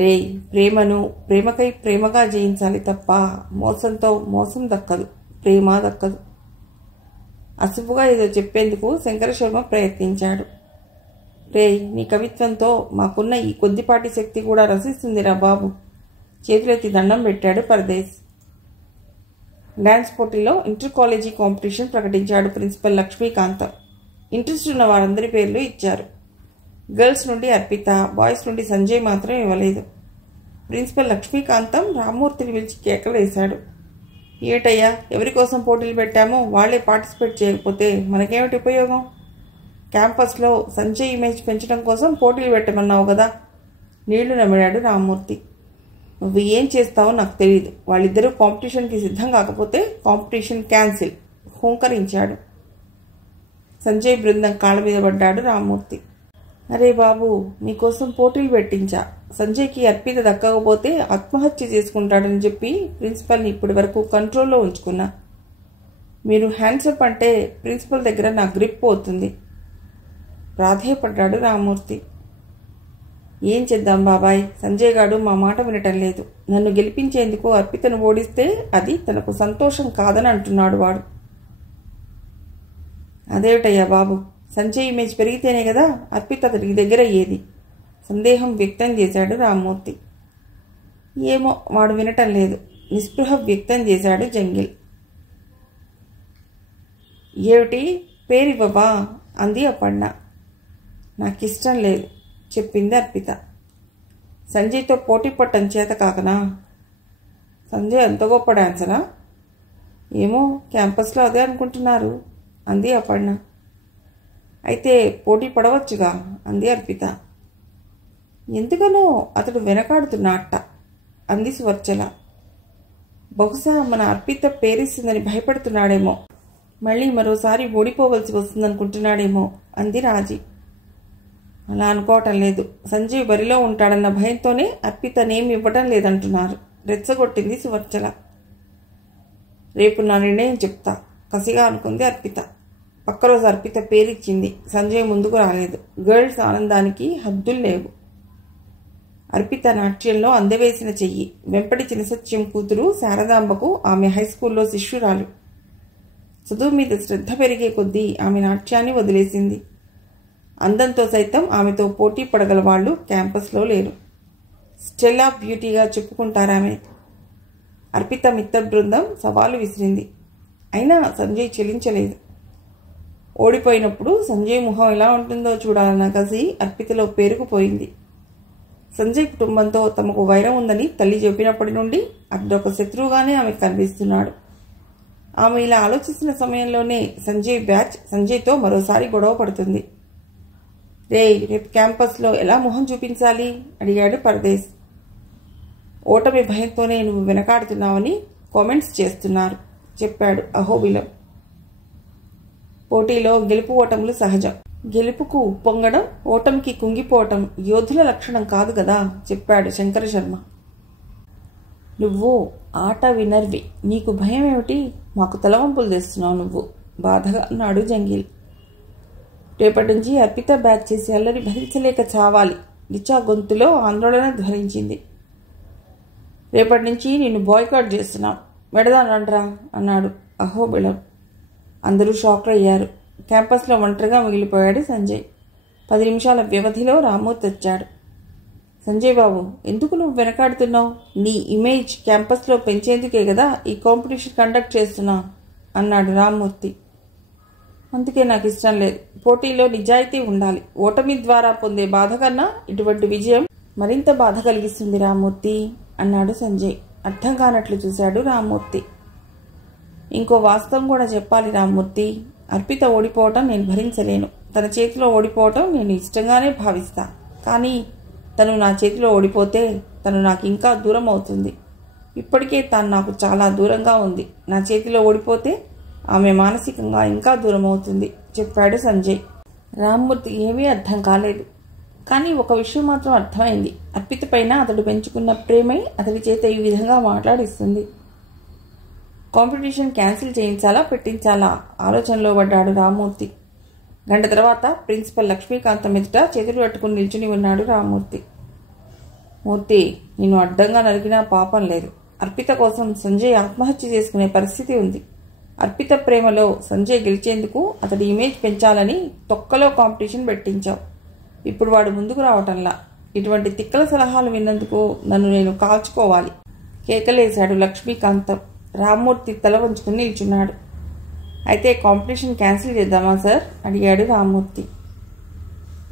రే, ప్రేమను ప్రేమకై ప్రేమగా జయించాలి తప్ప మోసంతో మోసం దక్కదు, ప్రేమ దక్కదు. అసుపుగా ఏదో చెప్పేందుకు శంకరశర్మ ప్రయత్నించాడు. రే, నీ కవిత్వంతో మాకున్న ఈ కొద్దిపాటి శక్తి కూడా రసిస్తుందిరా బాబు చేతులెత్తి దండం పెట్టాడు పరదేశ్. డ్యాన్స్ పోటీలో ఇంటర్ కాలేజీ కాంపిటీషన్ ప్రకటించాడు ప్రిన్సిపల్ లక్ష్మీకాంతం. ఇంట్రెస్ట్ ఉన్న వారందరి పేర్లు ఇచ్చారు. గర్ల్స్ నుండి అర్పిత, బాయ్స్ నుండి సంజయ్ మాత్రం ఇవ్వలేదు. ప్రిన్సిపల్ లక్ష్మీకాంతం రామ్మూర్తిని పిలిచి కేకలేశాడు. ఏటయ్యా, ఎవరి కోసం పోటీలు పెట్టామో వాళ్లే పార్టిసిపేట్ చేయకపోతే మనకేమిటి ఉపయోగం? క్యాంపస్లో సంజయ్ ఇమేజ్ పెంచడం కోసం పోటీలు పెట్టమన్నావు కదా. నీళ్లు నమిడాడు రామ్మూర్తి. నువ్వు ఏం చేస్తావో నాకు తెలియదు. వాళ్ళిద్దరూ కాంపిటీషన్కి సిద్ధం కాకపోతే కాంపిటీషన్ క్యాన్సిల్, హూంకరించాడు. సంజయ్ బృందం కాళ్ళ మీద పడ్డాడు రామ్మూర్తి. అరే బాబు, మీకోసం పోటీలు పెట్టించా. సంజయ్కి అర్పిత దక్కకపోతే ఆత్మహత్య చేసుకుంటాడని చెప్పి ప్రిన్సిపల్ని ఇప్పటి వరకు కంట్రోల్లో ఉంచుకున్నా. మీరు హ్యాండ్సప్ అంటే ప్రిన్సిపల్ దగ్గర నా గ్రిప్ పోతుంది. ప్రాధేయపడ్డాడు రామ్మూర్తి. ఏం చేద్దాం బాబాయ్, సంజయ్ గాడు మా మాట వినటం లేదు. నన్ను గెలిపించేందుకు అర్పితను ఓడిస్తే అది తనకు సంతోషం కాదని అంటున్నాడు వాడు. అదేమిటయ్యా బాబు, సంజయ్ ఇమేజ్ పెరిగితేనే కదా అర్పిత అతడికి దగ్గర అయ్యేది. సందేహం వ్యక్తం చేశాడు రామ్మూర్తి. ఏమో, వాడు వినటం లేదు, నిస్పృహ వ్యక్తం చేశాడు జంగిల్. ఏమిటి, పేరివ్వవా అంది అపర్ణ. నాకిష్టం లేదు చెప్పింది అర్పిత. సంజయ్తో పోటీ పట్టం చేత కాకనా? సంజయ్ అంత గొప్ప డాన్సరా? ఏమో, క్యాంపస్లో అదే అనుకుంటున్నారు అంది అపర్ణ. అయితే పోటీ పడవచ్చుగా అంది అర్పిత. ఎందుకనో అతడు వెనకాడుతున్నట్ట అంది సువర్చల. బహుశా మన అర్పిత పేరిస్తుందని భయపడుతున్నాడేమో, మళ్ళీ మరోసారి ఓడిపోవలసి వస్తుందనుకుంటున్నాడేమో అంది రాజీ. అలా అనుకోవటం లేదు. సంజయ్ బరిలో ఉంటాడన్న భయంతోనే అర్పితనేమి ఇవ్వటం లేదంటున్నారు రెచ్చగొట్టింది సువర్చల. రేపు నా నిర్ణయం చెప్తా కసిగా అనుకుంది అర్పిత. పక్క రోజు అర్పిత పేరిచ్చింది. సంజయ్ ముందుకు రాలేదు. గర్ల్స్ ఆనందానికి హద్దులు లేవు. అర్పిత నాట్యంలో అందవేసిన చెయ్యి. వెంపటి చినసత్యం కూతురు శారదాంబకు ఆమె హైస్కూల్లో శిష్యురాలు. చదువు మీద శ్రద్ధ పెరిగే కొద్దీ ఆమె నాట్యాన్ని వదిలేసింది. అందంతో సైతం ఆమెతో పోటీ పడగల వాళ్ళు క్యాంపస్లో లేరు. స్టెల్ ఆఫ్ బ్యూటీగా చెప్పుకుంటారామె. అర్పిత మిత్ర బృందం సవాలు విసిరింది. అయినా సంజయ్ చెలించలేదు. ఓడిపోయినప్పుడు సంజయ్ ముఖం ఎలా ఉంటుందో చూడాలన్న కసి అర్పితలో పేరుకుపోయింది. సంజయ్ కుటుంబంతో తమకు వైరం ఉందని తల్లి చెప్పినప్పటి నుండి అతడొక శత్రువుగానే ఆమె కనిపిస్తున్నాడు. ఆమె ఇలా ఆలోచిస్తున్న సమయంలోనే సంజయ్ బ్యాచ్ సంజయ్తో మరోసారి గొడవ పడుతుంది. రేపు క్యాంపస్లో ఎలా మొహం చూపించాలి అడిగాడు పరదేశ్. ఓటమి భయంతోనే నువ్వు వెనకాడుతున్నావని కామెంట్స్ చేస్తున్నారు చెప్పాడు అహోబిలం. పోటీలో గెలుపు ఓటములు సహజం. గెలుపుకు ఉప్పొంగడం, ఓటమికి కుంగిపోవటం యోధుల లక్షణం కాదు కదా చెప్పాడు శంకర శర్మ. నువ్వు ఆట వినర్వి, నీకు భయం ఏమిటి? మాకు తలవంపులు తెస్తున్నావు నువ్వు బాధగా అన్నాడు జంగిల్. రేపటి నుంచి అర్పిత బ్యాచ్ చేసి అల్లరి భరించలేక చావాలి. రిచా గొంతులో ఆందోళన ధ్వనించింది. రేపటి నుంచి నిన్ను బాయ్కాట్ చేస్తున్నాం, వెడదానండ్రా అన్నాడు అహోబిలం. అందరూ షాక్ అయ్యారు. క్యాంపస్లో ఒంటరిగా మిగిలిపోయాడు సంజయ్. 10 నిమిషాల వ్యవధిలో రామ్మూర్తి వచ్చాడు. సంజయ్ బాబు, ఎందుకు నువ్వు వెనకాడుతున్నావు? నీ ఇమేజ్ క్యాంపస్లో పెంచేందుకే కదా ఈ కాంపిటీషన్ కండక్ట్ చేస్తున్నా అన్నాడు రామ్మూర్తి. అందుకే నాకు ఇష్టం లేదు. పోటీలో నిజాయితీ ఉండాలి. ఓటమి ద్వారా పొందే బాధ కన్నా ఇటువంటి విజయం మరింత బాధ కలిగిస్తుంది రామ్మూర్తి అన్నాడు సంజయ్. అర్థం కానట్లు చూశాడు రామ్మూర్తి. ఇంకో వాస్తవం కూడా చెప్పాలి రామ్మూర్తి. అర్పిత ఓడిపోవటం నేను భరించలేను. తన చేతిలో ఓడిపోవటం నేను ఇష్టంగానే భావిస్తా. కానీ తను నా చేతిలో ఓడిపోతే తను నాకు ఇంకా దూరం అవుతుంది. ఇప్పటికే తాను నాకు చాలా దూరంగా ఉంది. నా చేతిలో ఓడిపోతే ఆమె మానసికంగా ఇంకా దూరం అవుతుంది చెప్పాడు సంజయ్. రామ్మూర్తి ఏమీ అర్థం కాలేదు. కానీ ఒక విషయం మాత్రం అర్థమైంది. అర్పిత పైన అతడు పెంచుకున్న ప్రేమే అతడి చేత ఈ విధంగా మాట్లాడిస్తుంది. కాంపిటీషన్ క్యాన్సిల్ చేయించాలా పెట్టించాలా ఆలోచనలో పడ్డాడు రామ్మూర్తి. గంట తర్వాత ప్రిన్సిపల్ లక్ష్మీకాంతం ఎదుట చేతులు పట్టుకుని నిల్చుని ఉన్నాడు రామ్మూర్తి. మూర్తి, నిన్ను అడ్డంగా నరికినా పాపం లేదు. అర్పిత కోసం సంజయ్ ఆత్మహత్య చేసుకునే పరిస్థితి ఉంది. అర్పిత ప్రేమలో సంజయ్ గెలిచేందుకు అతడి ఇమేజ్ పెంచాలని తొక్కలో కాంపిటీషన్ పెట్టించావు. ఇప్పుడు వాడు ముందుకు రావటంలా. ఇటువంటి తిక్కల సలహాలు విన్నందుకు నన్ను నేను కాల్చుకోవాలి కేకలేశాడు లక్ష్మీకాంతం. రామ్మూర్తి తల వంచుకుని నిల్చున్నాడు. అయితే కాంపిటీషన్ క్యాన్సిల్ చేద్దామా సార్ అడిగాడు రామ్మూర్తి.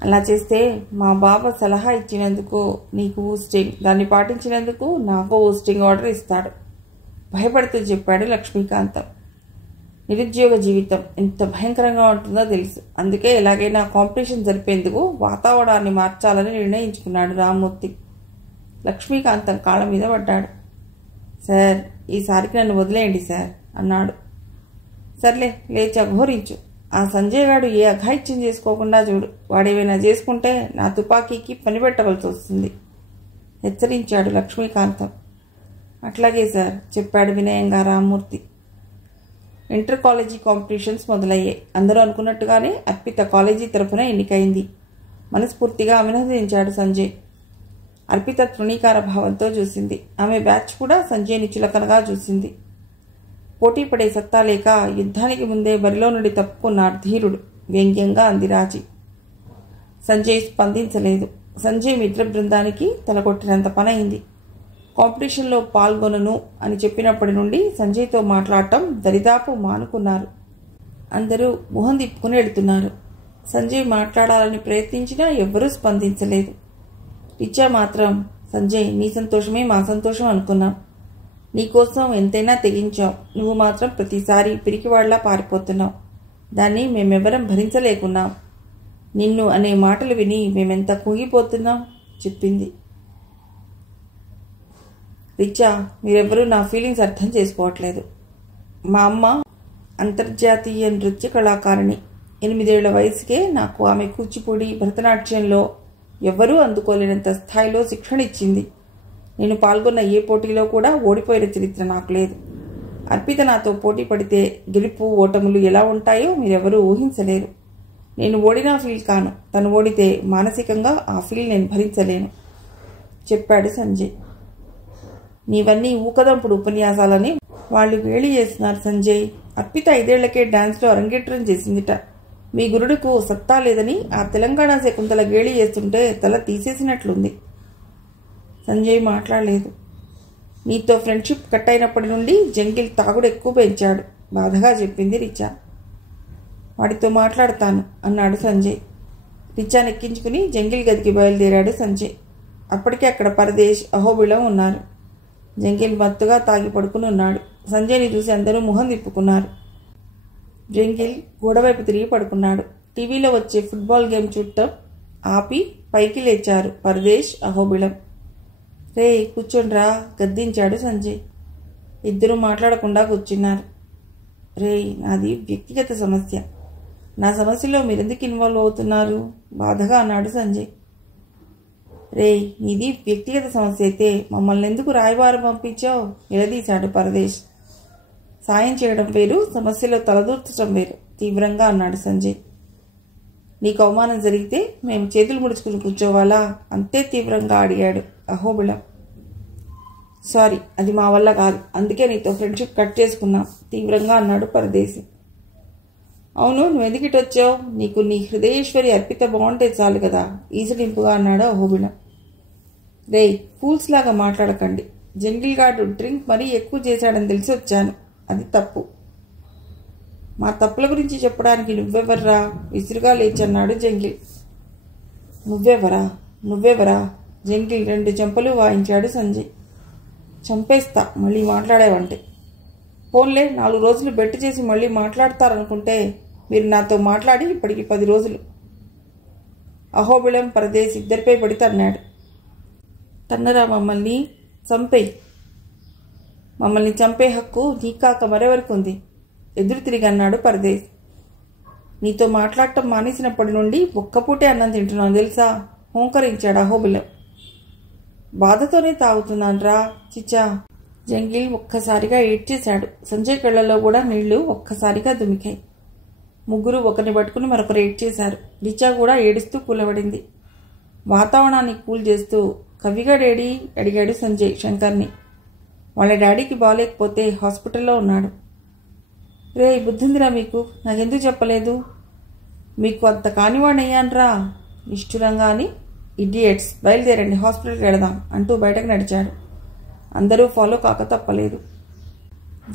అలా చేస్తే మా బావ సలహా ఇచ్చినందుకు నీకు ఊస్టింగ్, దాన్ని పాటించినందుకు నాకు ఊస్టింగ్ ఆర్డర్ ఇస్తాడు భయపడుతూ చెప్పాడు లక్ష్మీకాంతం. నిరుద్యోగ జీవితం ఎంత భయంకరంగా ఉంటుందో తెలుసు. అందుకే ఎలాగైనా కాంపిటీషన్ జరిపేందుకు వాతావరణాన్ని మార్చాలని నిర్ణయించుకున్నాడు రామ్మూర్తి. లక్ష్మీకాంతం కాళ్ళ మీద పడ్డాడు. సార్, ఈసారికి నన్ను వదిలేయండి సార్ అన్నాడు. సర్లే, లేచి అఘోరించు. ఆ సంజయ్ గాడు ఏ అఘాయిత్యం చేసుకోకుండా చూడు. వాడేమైనా చేసుకుంటే నా తుపాకీకి పని పెట్టవలసి వస్తుంది హెచ్చరించాడు లక్ష్మీకాంతం. అట్లాగే సార్ చెప్పాడు వినయంగా రామ్మూర్తి. ఇంటర్ కాలేజీ కాంపిటీషన్స్ మొదలయ్యాయి. అందరూ అనుకున్నట్టుగానే అర్పిత కాలేజీ తరఫున ఎన్నికైంది. మనస్ఫూర్తిగా అభినందించాడు సంజయ్. అర్పిత తృణీకార భావంతో చూసింది. ఆమె బ్యాచ్ కూడా సంజయ్ని చులకనగా చూసింది. పోటీ పడే సత్తా లేక యుద్ధానికి ముందే బరిలో నుండి తప్పుకున్నాడు ధీరుడు వ్యంగ్యంగా అంది రాజీ. సంజయ్ స్పందించలేదు. సంజయ్ మిత్ర బృందానికి తలకొట్టినంత పనైంది. కాంపిటీషన్లో పాల్గొనను అని చెప్పినప్పటి నుండి సంజయ్తో మాట్లాడటం దరిదాపు మానుకున్నారు. అందరూ మొహం తిప్పుకుని వెళుతున్నారు. సంజయ్ మాట్లాడాలని ప్రయత్నించినా ఎవ్వరూ స్పందించలేదు. రిచా మాత్రం, సంజయ్, నీ సంతోషమే మా సంతోషం అనుకున్నాం. నీకోసం ఎంతైనా తెగించాం. నువ్వు మాత్రం ప్రతిసారి పిరికివాళ్లా పారిపోతున్నావు. దాన్ని మేమెవ్వరం భరించలేకున్నాం. నిన్ను అనే మాటలు విని మేమెంత కుంగిపోతున్నాం చెప్పింది. రిచా, మీరెవ్వరూ నా ఫీలింగ్స్ అర్థం చేసుకోవట్లేదు. మా అమ్మ అంతర్జాతీయ నృత్య కళాకారిణి. 8 ఏళ్ల వయసుకే నాకు ఆమె కూచిపూడి, భరతనాట్యంలో ఎవ్వరూ అందుకోలేనంత స్థాయిలో శిక్షణ ఇచ్చింది. నేను పాల్గొన్న ఏ పోటీలో కూడా ఓడిపోయిన చరిత్ర నాకు లేదు. అర్పిత నాతో పోటీ పడితే గెలుపు ఓటములు ఎలా ఉంటాయో మీరెవరూ ఊహించలేరు. నేను ఓడినా ఫీల్ కాను. తను ఓడితే మానసికంగా ఆ ఫీల్ నేను భరించలేను చెప్పాడు సంజయ్. నీవన్నీ ఊకదంపుడు ఉపన్యాసాలని వాళ్ళు గేలి చేస్తున్నారు సంజయ్. అర్పిత 5 ఏళ్లకే డాన్స్లో అరంగేట్రం చేసిందిట. మీ గురుడుకు సత్తా లేదని ఆ తెలంగాణ శకుంతల గేలి చేస్తుంటే తల తీసేసినట్లుంది. సంజయ్ మాట్లాడలేదు. నీతో ఫ్రెండ్షిప్ కట్ అయినప్పటి నుండి జంగిల్ తాగుడు ఎక్కువ పెంచాడు బాధగా చెప్పింది రిచా. వాడితో మాట్లాడతాను అన్నాడు సంజయ్. రిచాని ఎక్కించుకుని జంగిల్ గదికి బయలుదేరాడు సంజయ్. అప్పటికే అక్కడ పరదేశ్, అహోబిళం ఉన్నారు. జంగిల్ మత్తుగా తాగి పడుకుని ఉన్నాడు. సంజయ్ని చూసి అందరూ మొహం తిప్పుకున్నారు. జంగిల్ గోడవైపు తిరిగి పడుకున్నాడు. టీవీలో వచ్చే ఫుట్బాల్ గేమ్ చూడటం ఆపి పైకి లేచారు పరదేశ్, అహోబిళం. రే కూర్చోండ్రా గద్దించాడు సంజయ్. ఇద్దరూ మాట్లాడకుండా కూర్చున్నారు. రే, నాది వ్యక్తిగత సమస్య. నా సమస్యలో మీరెందుకు ఇన్వాల్వ్ అవుతున్నారు బాధగా అన్నాడు సంజయ్. రే, నీది వ్యక్తిగత సమస్య అయితే మమ్మల్ని ఎందుకు రాయబారం పంపించావు నిలదీశాడు పరదేశ్. సాయం చేయడం వేరు, సమస్యలో తలదూర్చడం వేరు తీవ్రంగా అన్నాడు సంజయ్. నీకు అవమానం జరిగితే మేము చేతులు ముడుచుకుని కూర్చోవాలా అంతే తీవ్రంగా అడిగాడు అహోబిళం. సారీ, అది మా వల్ల కాదు. అందుకే నీతో ఫ్రెండ్షిప్ కట్ చేసుకున్నాం తీవ్రంగా అన్నాడు పరదేశి. అవును, నువ్వు ఎందుకు ఇటు వచ్చావు? నీకు నీ హృదయేశ్వరి అర్పిత బాగుంటే చాలు కదా ఈసడింపుగా అన్నాడు అహోబిళం. రే, ఫూల్స్ లాగా మాట్లాడకండి. జంగిల్ గార్డు డ్రింక్ మరీ ఎక్కువ చేశాడని తెలిసి వచ్చాను. అది తప్పు. మా తప్పుల గురించి చెప్పడానికి నువ్వెవర్రా విసురుగా లేచన్నాడు జంగిల్. నువ్వెవరా జంగిల్ 2 చెంపలు వాయించాడు సంజయ్. చంపేస్తా మళ్ళీ మాట్లాడేవంటే. ఫోన్లే, 4 రోజులు బెట్టు చేసి మళ్ళీ మాట్లాడతారనుకుంటే మీరు నాతో మాట్లాడి ఇప్పటికి 10 రోజులు. అహోబిళం, పరదేశ్ ఇద్దరిపై పడి తన్నాడు. తన్నరా మమ్మల్ని చంపేయి. మమ్మల్ని చంపే హక్కు నీకాక మరెవరికి ఉంది ఎదురు తిరిగి అన్నాడు పరదేశ్. నీతో మాట్లాడటం మానేసినప్పటి నుండి ఒక్కపూటే అన్నం తింటున్నాను తెలుసా హోంకరించాడు అహోబిళం. బాధతోనే తాగుతున్నాన్రా చిచ్చా. జంగిల్ ఒక్కసారిగా ఏడ్చేశాడు. సంజయ్ కళ్ళల్లో కూడా నీళ్లు ఒక్కసారిగా దుమికాయి. ముగ్గురు ఒకరిని పట్టుకుని మరొకరు ఏడ్చేశారు. రిచా కూడా ఏడుస్తూ కూలబడింది. వాతావరణాన్ని కూల్ చేస్తూ కవిగాడేడి అడిగాడు సంజయ్ శంకర్ని. వాళ్ళ డాడీకి బాగాలేకపోతే హాస్పిటల్లో ఉన్నాడు. రే, బుద్ధిందిరా మీకు, నాకెందుకు చెప్పలేదు? మీకు అంత కానివాణ్ణయ్యాన్రా నిష్ఠురంగా అని. ఇడియట్స్, బయలుదేరండి, హాస్పిటల్కి వెళదాం అంటూ బయటకు నడిచాడు. అందరూ ఫాలో కాక తప్పలేదు.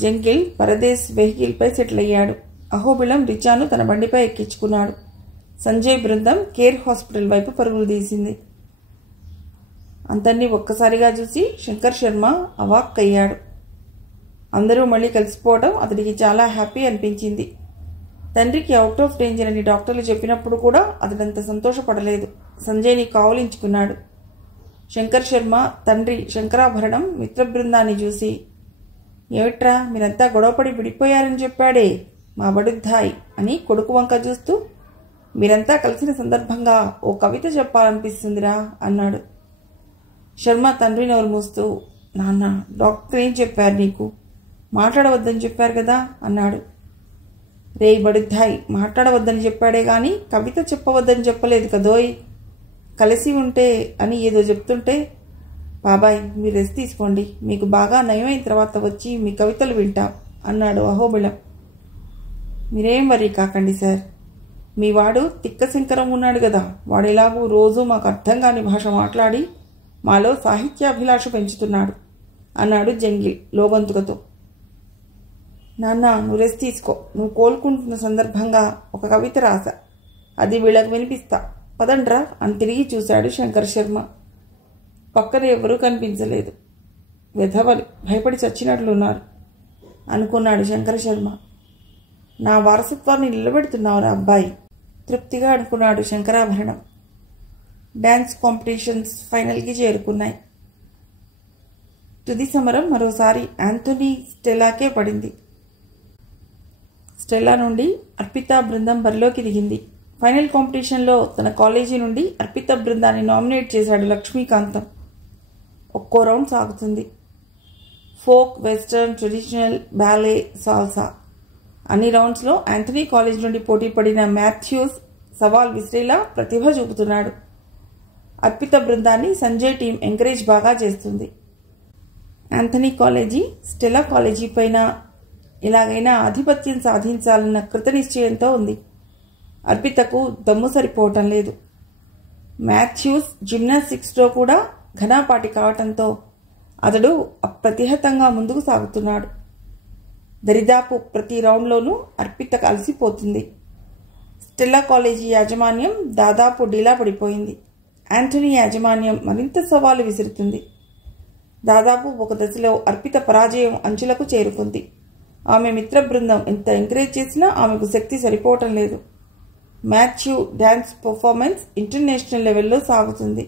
జంగిల్ పరదేశ్ వెహికల్పై సెటిల్ అయ్యాడు. అహోబిళం రిచాను తన బండిపై ఎక్కించుకున్నాడు. సంజయ్ బృందం కేర్ హాస్పిటల్ వైపు పరుగులు తీసింది. అందరినీ ఒక్కసారిగా చూసి శంకర్ శర్మ అవాక్కయ్యాడు. అందరూ మళ్ళీ కలిసిపోవడం అతడికి చాలా హ్యాపీ అనిపించింది. తండ్రికి అవుట్ ఆఫ్ డేంజర్ అని డాక్టర్లు చెప్పినప్పుడు కూడా అతడంత సంతోషపడలేదు. సంజయ్ని కావులించుకున్నాడు. శంకర్ శర్మ తండ్రి శంకరాభరణం మిత్ర బృందాన్ని చూసి, ఏమిట్రా మీరంతా గొడవపడి విడిపోయారని చెప్పాడే మా బడుద్దాయ్ అని కొడుకు వంక చూస్తూ, మీరంతా కలిసిన సందర్భంగా ఓ కవిత చెప్పాలనిపిస్తుందిరా అన్నాడు. శర్మ తండ్రి నోరు మూస్తూ, నాన్న డాక్టర్ ఏం చెప్పారు నీకు, మాట్లాడవద్దని చెప్పారు కదా అన్నాడు. రేయ్ బడుద్దాయ్, మాట్లాడవద్దని చెప్పాడే గాని కవిత చెప్పవద్దని చెప్పలేదు కదోయ్, కలిసి ఉంటే అని ఏదో చెప్తుంటే, బాబాయ్ మీరు రెస్ట్ తీసుకోండి, మీకు బాగా నయమైన తర్వాత వచ్చి మీ కవితలు వింటాం అన్నాడు అహోబిళం. మీరేం వరీ కాకండి సార్, మీ వాడు తిక్క శంకరం ఉన్నాడు కదా, వాడు ఎలాగూ రోజు మాకు అర్థం కాని భాష మాట్లాడి మాలో సాహిత్యాభిలాష పెంచుతున్నాడు అన్నాడు జంగిల్ లోగొంతుకతో. నాన్న నువ్వు రెస్ట్ తీసుకో, నువ్వు కోలుకుంటున్న సందర్భంగా ఒక కవిత రాసా, అది వీళ్ళకు వినిపిస్తా, పదండ్రా అని తిరిగి చూశాడు శంకర్ శర్మ. పక్కన ఎవరూ కనిపించలేదు. వెధవలు భయపడి చచ్చినట్లున్నారు అనుకున్నాడు శంకర శర్మ. నా వారసత్వాన్ని నిలబెడుతున్నావురా అబ్బాయి, తృప్తిగా అనుకున్నాడు శంకరాభరణం. డ్యాన్స్ కాంపిటీషన్స్ ఫైనల్కి చేరుకున్నాయి. తుది సమరం మరోసారి యాంథోనీ స్టెల్లాకే పడింది. స్టెల్లా నుండి అర్పిత బృందం బరిలోకి దిగింది. ఫైనల్ కాంపిటీషన్లో తన కాలేజీ నుండి అర్పిత బృందాన్ని నామినేట్ చేశాడు లక్ష్మీకాంతం. ఒక్కో రౌండ్ సాగుతుంది. Folk, western, traditional, ballet, salsa అన్ని రౌండ్స్లో యాంథనీ కాలేజ్ నుండి పోటీ పడిన మాథ్యూస్ సవాల్ విసిరేలా ప్రతిభ చూపుతున్నాడు. అర్పిత బృందాన్ని సంజయ్ టీం ఎంకరేజ్ బాగా చేస్తుంది. యాంథనీ కాలేజీ స్టెల్లా కాలేజీ పైన ఎలాగైనా ఆధిపత్యం సాధించాలన్న కృతనిశ్చయంతో ఉంది. అర్పితకు దమ్ము సరిపోవటం లేదు. మాథ్యూస్ జిమ్నాస్టిక్స్లో కూడా ఘనాపాటి కావటంతో అతడు అప్రతిహతంగా ముందుకు సాగుతున్నాడు. దరిదాపు ప్రతి రౌండ్లోనూ అర్పిత అలసిపోతుంది. స్టెల్లా కాలేజీ యాజమాన్యం దాదాపు డీలా పడిపోయింది. యాంథనీ యాజమాన్యం మరింత సవాలు విసురుతుంది. దాదాపు ఒక దశలో అర్పిత పరాజయం అంచులకు చేరుకుంది. ఆమె మిత్ర బృందం ఎంత ఎంకరేజ్ చేసినా ఆమెకు శక్తి సరిపోవటం లేదు. మాథ్యూ డ్యాన్స్ పర్ఫార్మెన్స్ ఇంటర్నేషనల్ లెవెల్లో సాగుతుంది.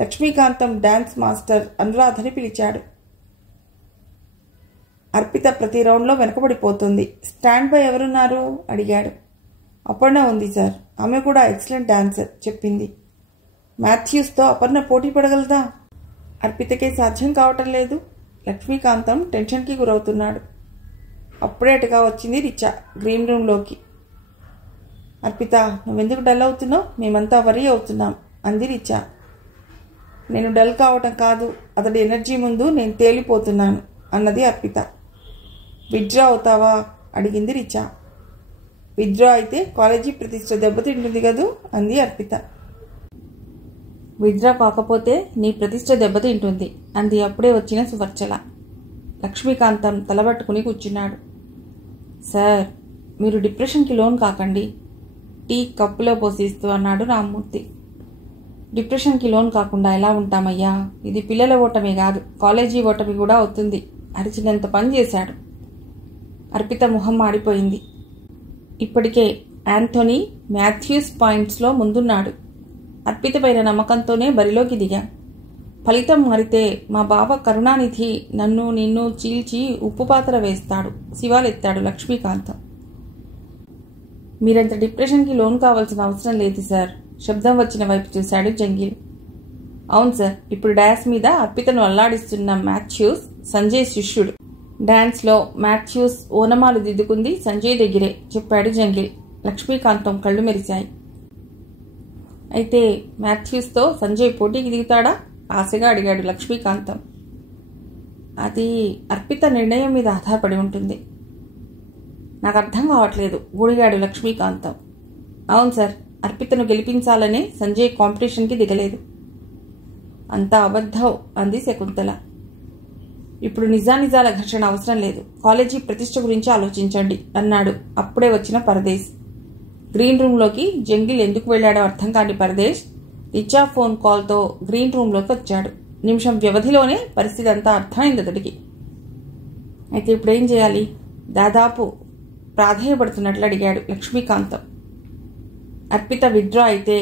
లక్ష్మీకాంతం డ్యాన్స్ మాస్టర్ అనురాధని పిలిచాడు. అర్పిత ప్రతి రౌండ్లో వెనకబడిపోతుంది. స్టాండ్ బై ఎవరున్నారు అడిగాడు. అపర్ణ ఉంది సార్, ఆమె కూడా ఎక్సలెంట్ డాన్సర్ చెప్పింది. మాథ్యూస్తో అపర్ణ పోటీ పడగలదా? అర్పితకే సాధ్యం కావటం లేదు. లక్ష్మీకాంతం టెన్షన్కి గురవుతున్నాడు. అప్పుడే అటుగా వచ్చింది రిచా గ్రీన్ రూమ్లోకి. అర్పిత నువ్వెందుకు డల్ అవుతున్నావు, మేమంతా వరీ అవుతున్నాం అంది రిచా. నేను డల్ కావటం కాదు, అతడి ఎనర్జీ ముందు నేను తేలిపోతున్నాను అన్నది అర్పిత. విత్డ్రా అవుతావా అడిగింది రిచా. విత్డ్రా అయితే కాలేజీ ప్రతిష్ట దెబ్బతింటుంది కదూ అంది అర్పిత. విత్డ్రా కాకపోతే నీ ప్రతిష్ట దెబ్బతింటుంది అంది అప్పుడే వచ్చిన సువర్చల. లక్ష్మీకాంతం తలబట్టుకుని కూర్చున్నాడు. సార్ మీరు డిప్రెషన్కి లోన్ కాకండి, టీ కప్పులో పోసిస్తూ అన్నాడు రామ్మూర్తి. డిప్రెషన్కి లోన్ కాకుండా ఎలా ఉంటామయ్యా, ఇది పిల్లల ఓటమే కాదు కాలేజీ ఓటమి కూడా అవుతుంది. అరిచినంత పని చేశాడు. అర్పిత మొహం మాడిపోయింది. ఇప్పటికే యాంథోనీ మాథ్యూస్ పాయింట్స్లో ముందున్నాడు. అర్పిత పైన నమ్మకంతోనే బరిలోకి దిగా. ఫలితం మారితే మా బావ కరుణానిధి నన్ను నిన్ను చీల్చి ఉప్పు పాత్ర వేస్తాడు శివాలెత్తాడు లక్ష్మీకాంతం. మీరంత డిప్రెషన్కి లోన్ కావాల్సిన అవసరం లేదు సార్ శబ్దం వచ్చిన వైపు చూశాడు జంగిల్. అవును సార్, ఇప్పుడు డాన్స్ మీద అర్పితను అల్లాడిస్తున్న మాథ్యూస్ సంజయ్ శిష్యుడు. డాన్స్లో మాథ్యూస్ ఓనమాలు దిద్దుకుంది సంజయ్ దగ్గరే చెప్పాడు జంగిల్. లక్ష్మీకాంతం కళ్ళు మెరిశాయి. అయితే మాథ్యూస్తో సంజయ్ పోటీకి దిగుతాడా ఆశగా అడిగాడు లక్ష్మీకాంతం. అది అర్పిత నిర్ణయం మీద ఆధారపడి ఉంటుంది. నాకు అర్థం కావట్లేదు గూడిగాడు లక్ష్మీకాంతం. అవును సార్, అర్పితను గెలిపించాలనే సంజయ్ కాంపిటీషన్కి దిగలేదు. అంతా అబద్ధం అంది శకుంతల. ఇప్పుడు నిజానిజాల ఘర్షణ అవసరం లేదు, కాలేజీ ప్రతిష్ట గురించి ఆలోచించండి అన్నాడు అప్పుడే వచ్చిన పరదేశ్. గ్రీన్ రూమ్లోకి జంగిల్ ఎందుకు వెళ్ళాడో అర్థం కాని పరదేశ్ రిచా ఫోన్ కాల్తో గ్రీన్ రూమ్లోకి వచ్చాడు. నిమిషం వ్యవధిలోనే పరిస్థితి అంతా అర్థమైంది అతడికి. అయితే ఇప్పుడేం చేయాలి? దాదాపు ప్రాధేయపడుతున్నట్లు అడిగాడు లక్ష్మీకాంతం. అర్పిత విత్డ్రా అయితే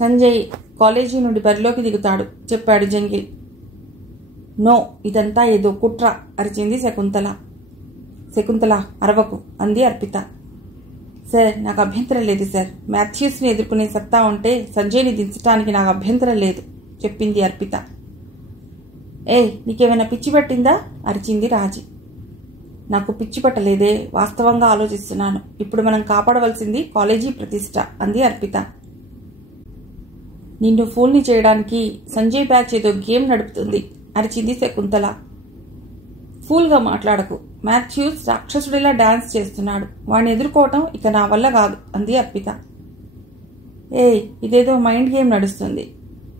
సంజయ్ కాలేజీ నుండి బరిలోకి దిగుతాడు చెప్పాడు జంగిల్. నో, ఇదంతా ఏదో కుట్ర అరిచింది శకుంతల. శకుంతల అరవకు అంది అర్పిత. సార్, నాకు అభ్యంతరం లేదు సార్. మాథ్యూస్ని ఎదుర్కొనే సత్తా ఉంటే సంజయ్ని దించడానికి నాకు అభ్యంతరం లేదు చెప్పింది అర్పిత. నీకేమైనా పిచ్చి పట్టిందా అరిచింది రాజీ. నాకు పిచ్చి పట్టలేదే, వాస్తవంగా ఆలోచిస్తున్నాను. ఇప్పుడు మనం కాపాడవలసింది కాలేజీ ప్రతిష్ట అంది అర్పిత. నిన్ను ఫూల్ని చేయడానికి సంజయ్ బ్యాచ్ ఏదో గేమ్ నడుపుతుంది అరిచింది శకుంతల. ఫూల్గా మాట్లాడకు. మాథ్యూస్ రాక్షసుడిలా డాన్స్ చేస్తున్నాడు. వాడిని ఎదుర్కోవటం ఇక నా వల్ల కాదు అంది అర్పిత. ఇదేదో మైండ్ గేమ్ నడుస్తుంది.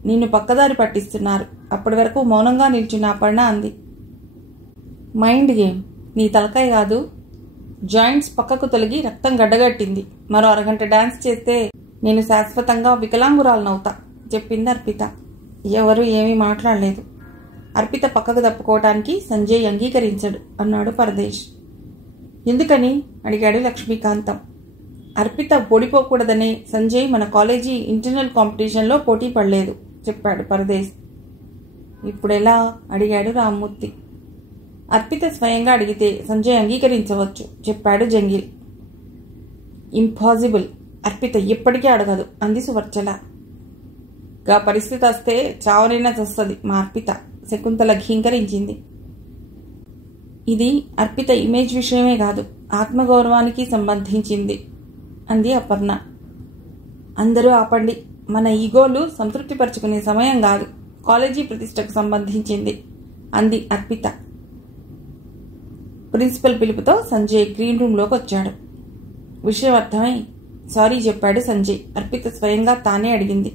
నిన్ను పక్కదారి పట్టిస్తున్నారు. అప్పటి వరకు మౌనంగా నిల్చున్న అపర్ణ అంది. Mind game? నీ తలకాయ కాదు. జాయింట్స్ పక్కకు తొలగి రక్తం గడ్డగట్టింది. మరో అరగంట డాన్స్ చేస్తే నేను శాశ్వతంగా వికలాంగురాలనవుతా చెప్పింది అర్పిత. ఎవరూ ఏమీ మాట్లాడలేదు. అర్పిత పక్కకు తప్పుకోవటానికి సంజయ్ అంగీకరించడు అన్నాడు పరదేశ్. ఎందుకని అడిగాడు లక్ష్మీకాంతం. అర్పిత ఓడిపోకూడదనే సంజయ్ మన కాలేజీ ఇంటర్నల్ కాంపిటీషన్లో పోటీ పడలేదు చెప్పాడు పరదేశ్. ఇప్పుడెలా అడిగాడు రామ్మూర్తి. అర్పిత స్వయంగా అడిగితే సంజయ్ అంగీకరించవచ్చు చెప్పాడు జంగిల్. ఇంపాసిబుల్. అర్పిత ఎప్పటికీ అడగదు అంది సువర్చల. గా పరిస్థితి వస్తే చావనైనా చస్తుంది మా అర్పిత శకుంతల ఘీంకరించింది. ఇది అర్పిత ఇమేజ్ విషయమే కాదు, ఆత్మగౌరవానికి సంబంధించింది అంది అపర్ణ. అందరూ ఆపండి. మన ఈగోలు సంతృప్తిపరుచుకునే సమయం కాదు. కాలేజీ ప్రతిష్టకు సంబంధించింది అంది అర్పిత. ప్రిన్సిపల్ పిలుపుతో సంజయ్ గ్రీన్ రూమ్లోకి వచ్చాడు. విషయం అర్థమై సారీ చెప్పాడు సంజయ్. అర్పిత స్వయంగా తానే అడిగింది.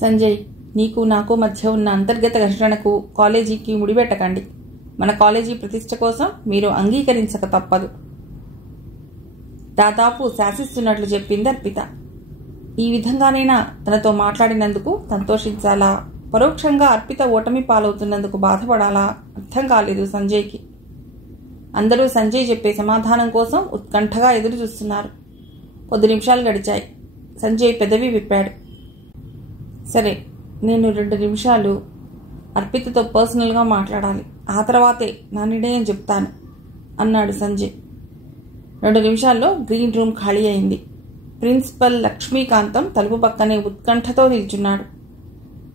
సంజయ్, నీకు నాకు మధ్య ఉన్న అంతర్గత ఘర్షణకు కాలేజీకి ముడిపెట్టకండి. మన కాలేజీ ప్రతిష్ట కోసం మీరు అంగీకరించక తప్పదు దాదాపు శాసిస్తున్నట్లు చెప్పింది అర్పిత. ఈ విధంగానైనా తనతో మాట్లాడినందుకు సంతోషించాలా, పరోక్షంగా అర్పిత ఓటమి పాలవుతున్నందుకు బాధపడాలా అర్థం కాలేదు సంజయ్కి. అందరూ సంజయ్ చెప్పే సమాధానం కోసం ఉత్కంఠగా ఎదురు చూస్తున్నారు. కొద్ది నిమిషాలు గడిచాయి. సంజయ్ పెదవి విప్పాడు. సరే, నేను 2 నిమిషాలు అర్పితతో పర్సనల్గా మాట్లాడాలి. ఆ తర్వాతే నా నిర్ణయం చెప్తాను అన్నాడు సంజయ్. 2 నిమిషాల్లో గ్రీన్ రూమ్ ఖాళీ అయింది. ప్రిన్సిపల్ లక్ష్మీకాంతం తలుపు పక్కనే ఉత్కంఠతో నిల్చున్నాడు.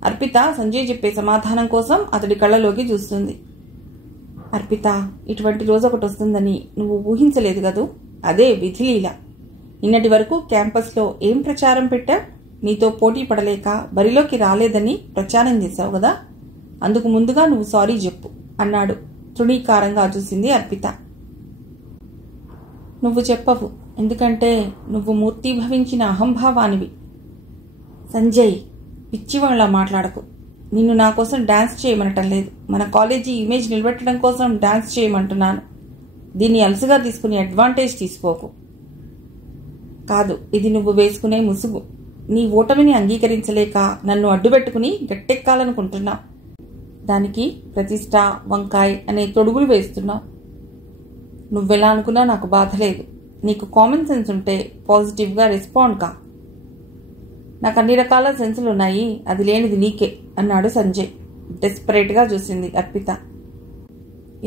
అర్పిత సంజయ్ చెప్పే సమాధానం కోసం అతడి కళ్ళలోకి చూస్తుంది. అర్పిత, ఇటువంటి రోజు ఒకటి వస్తుందని నువ్వు ఊహించలేదు కదూ. అదే విధిలీల. నిన్నటి వరకు క్యాంపస్లో ఏం ప్రచారం పెట్టా? నీతో పోటీ పడలేక బరిలోకి రాలేదని ప్రచారం చేశావు కదా. అందుకు ముందుగా నువ్వు సారీ చెప్పు అన్నాడు. తృణీకారంగా చూసింది అర్పిత. నువ్వు చెప్పవు, ఎందుకంటే నువ్వు మూర్తీభవించిన అహంభావానివి. సంజయ్, పిచ్చివాళ్ళ మాట్లాడకు. నిన్ను నా కోసం డాన్స్ చేయమనటం లేదు. మన కాలేజీ ఇమేజ్ నిలబెట్టడం కోసం డాన్స్ చేయమంటున్నాను. దీన్ని అలసుగా తీసుకుని అడ్వాంటేజ్ తీసుకోకు. కాదు, ఇది నువ్వు వేసుకునే ముసుగు. నీ ఓటమిని అంగీకరించలేక నన్ను అడ్డుపెట్టుకుని గట్టెక్కాలనుకుంటున్నావు. దానికి ప్రతిష్ట, వంకాయ్ అనే తొడుగులు వేస్తున్నావు. నువ్వెలా అనుకున్నా నాకు బాధ లేదు. నీకు కామన్ సెన్స్ ఉంటే పాజిటివ్గా రెస్పాండ్ కా. నాకు అన్ని రకాల సెన్సులున్నాయి, అది లేనిది నీకే అన్నాడు సంజయ్. డెస్పరేట్గా చూసింది అర్పిత.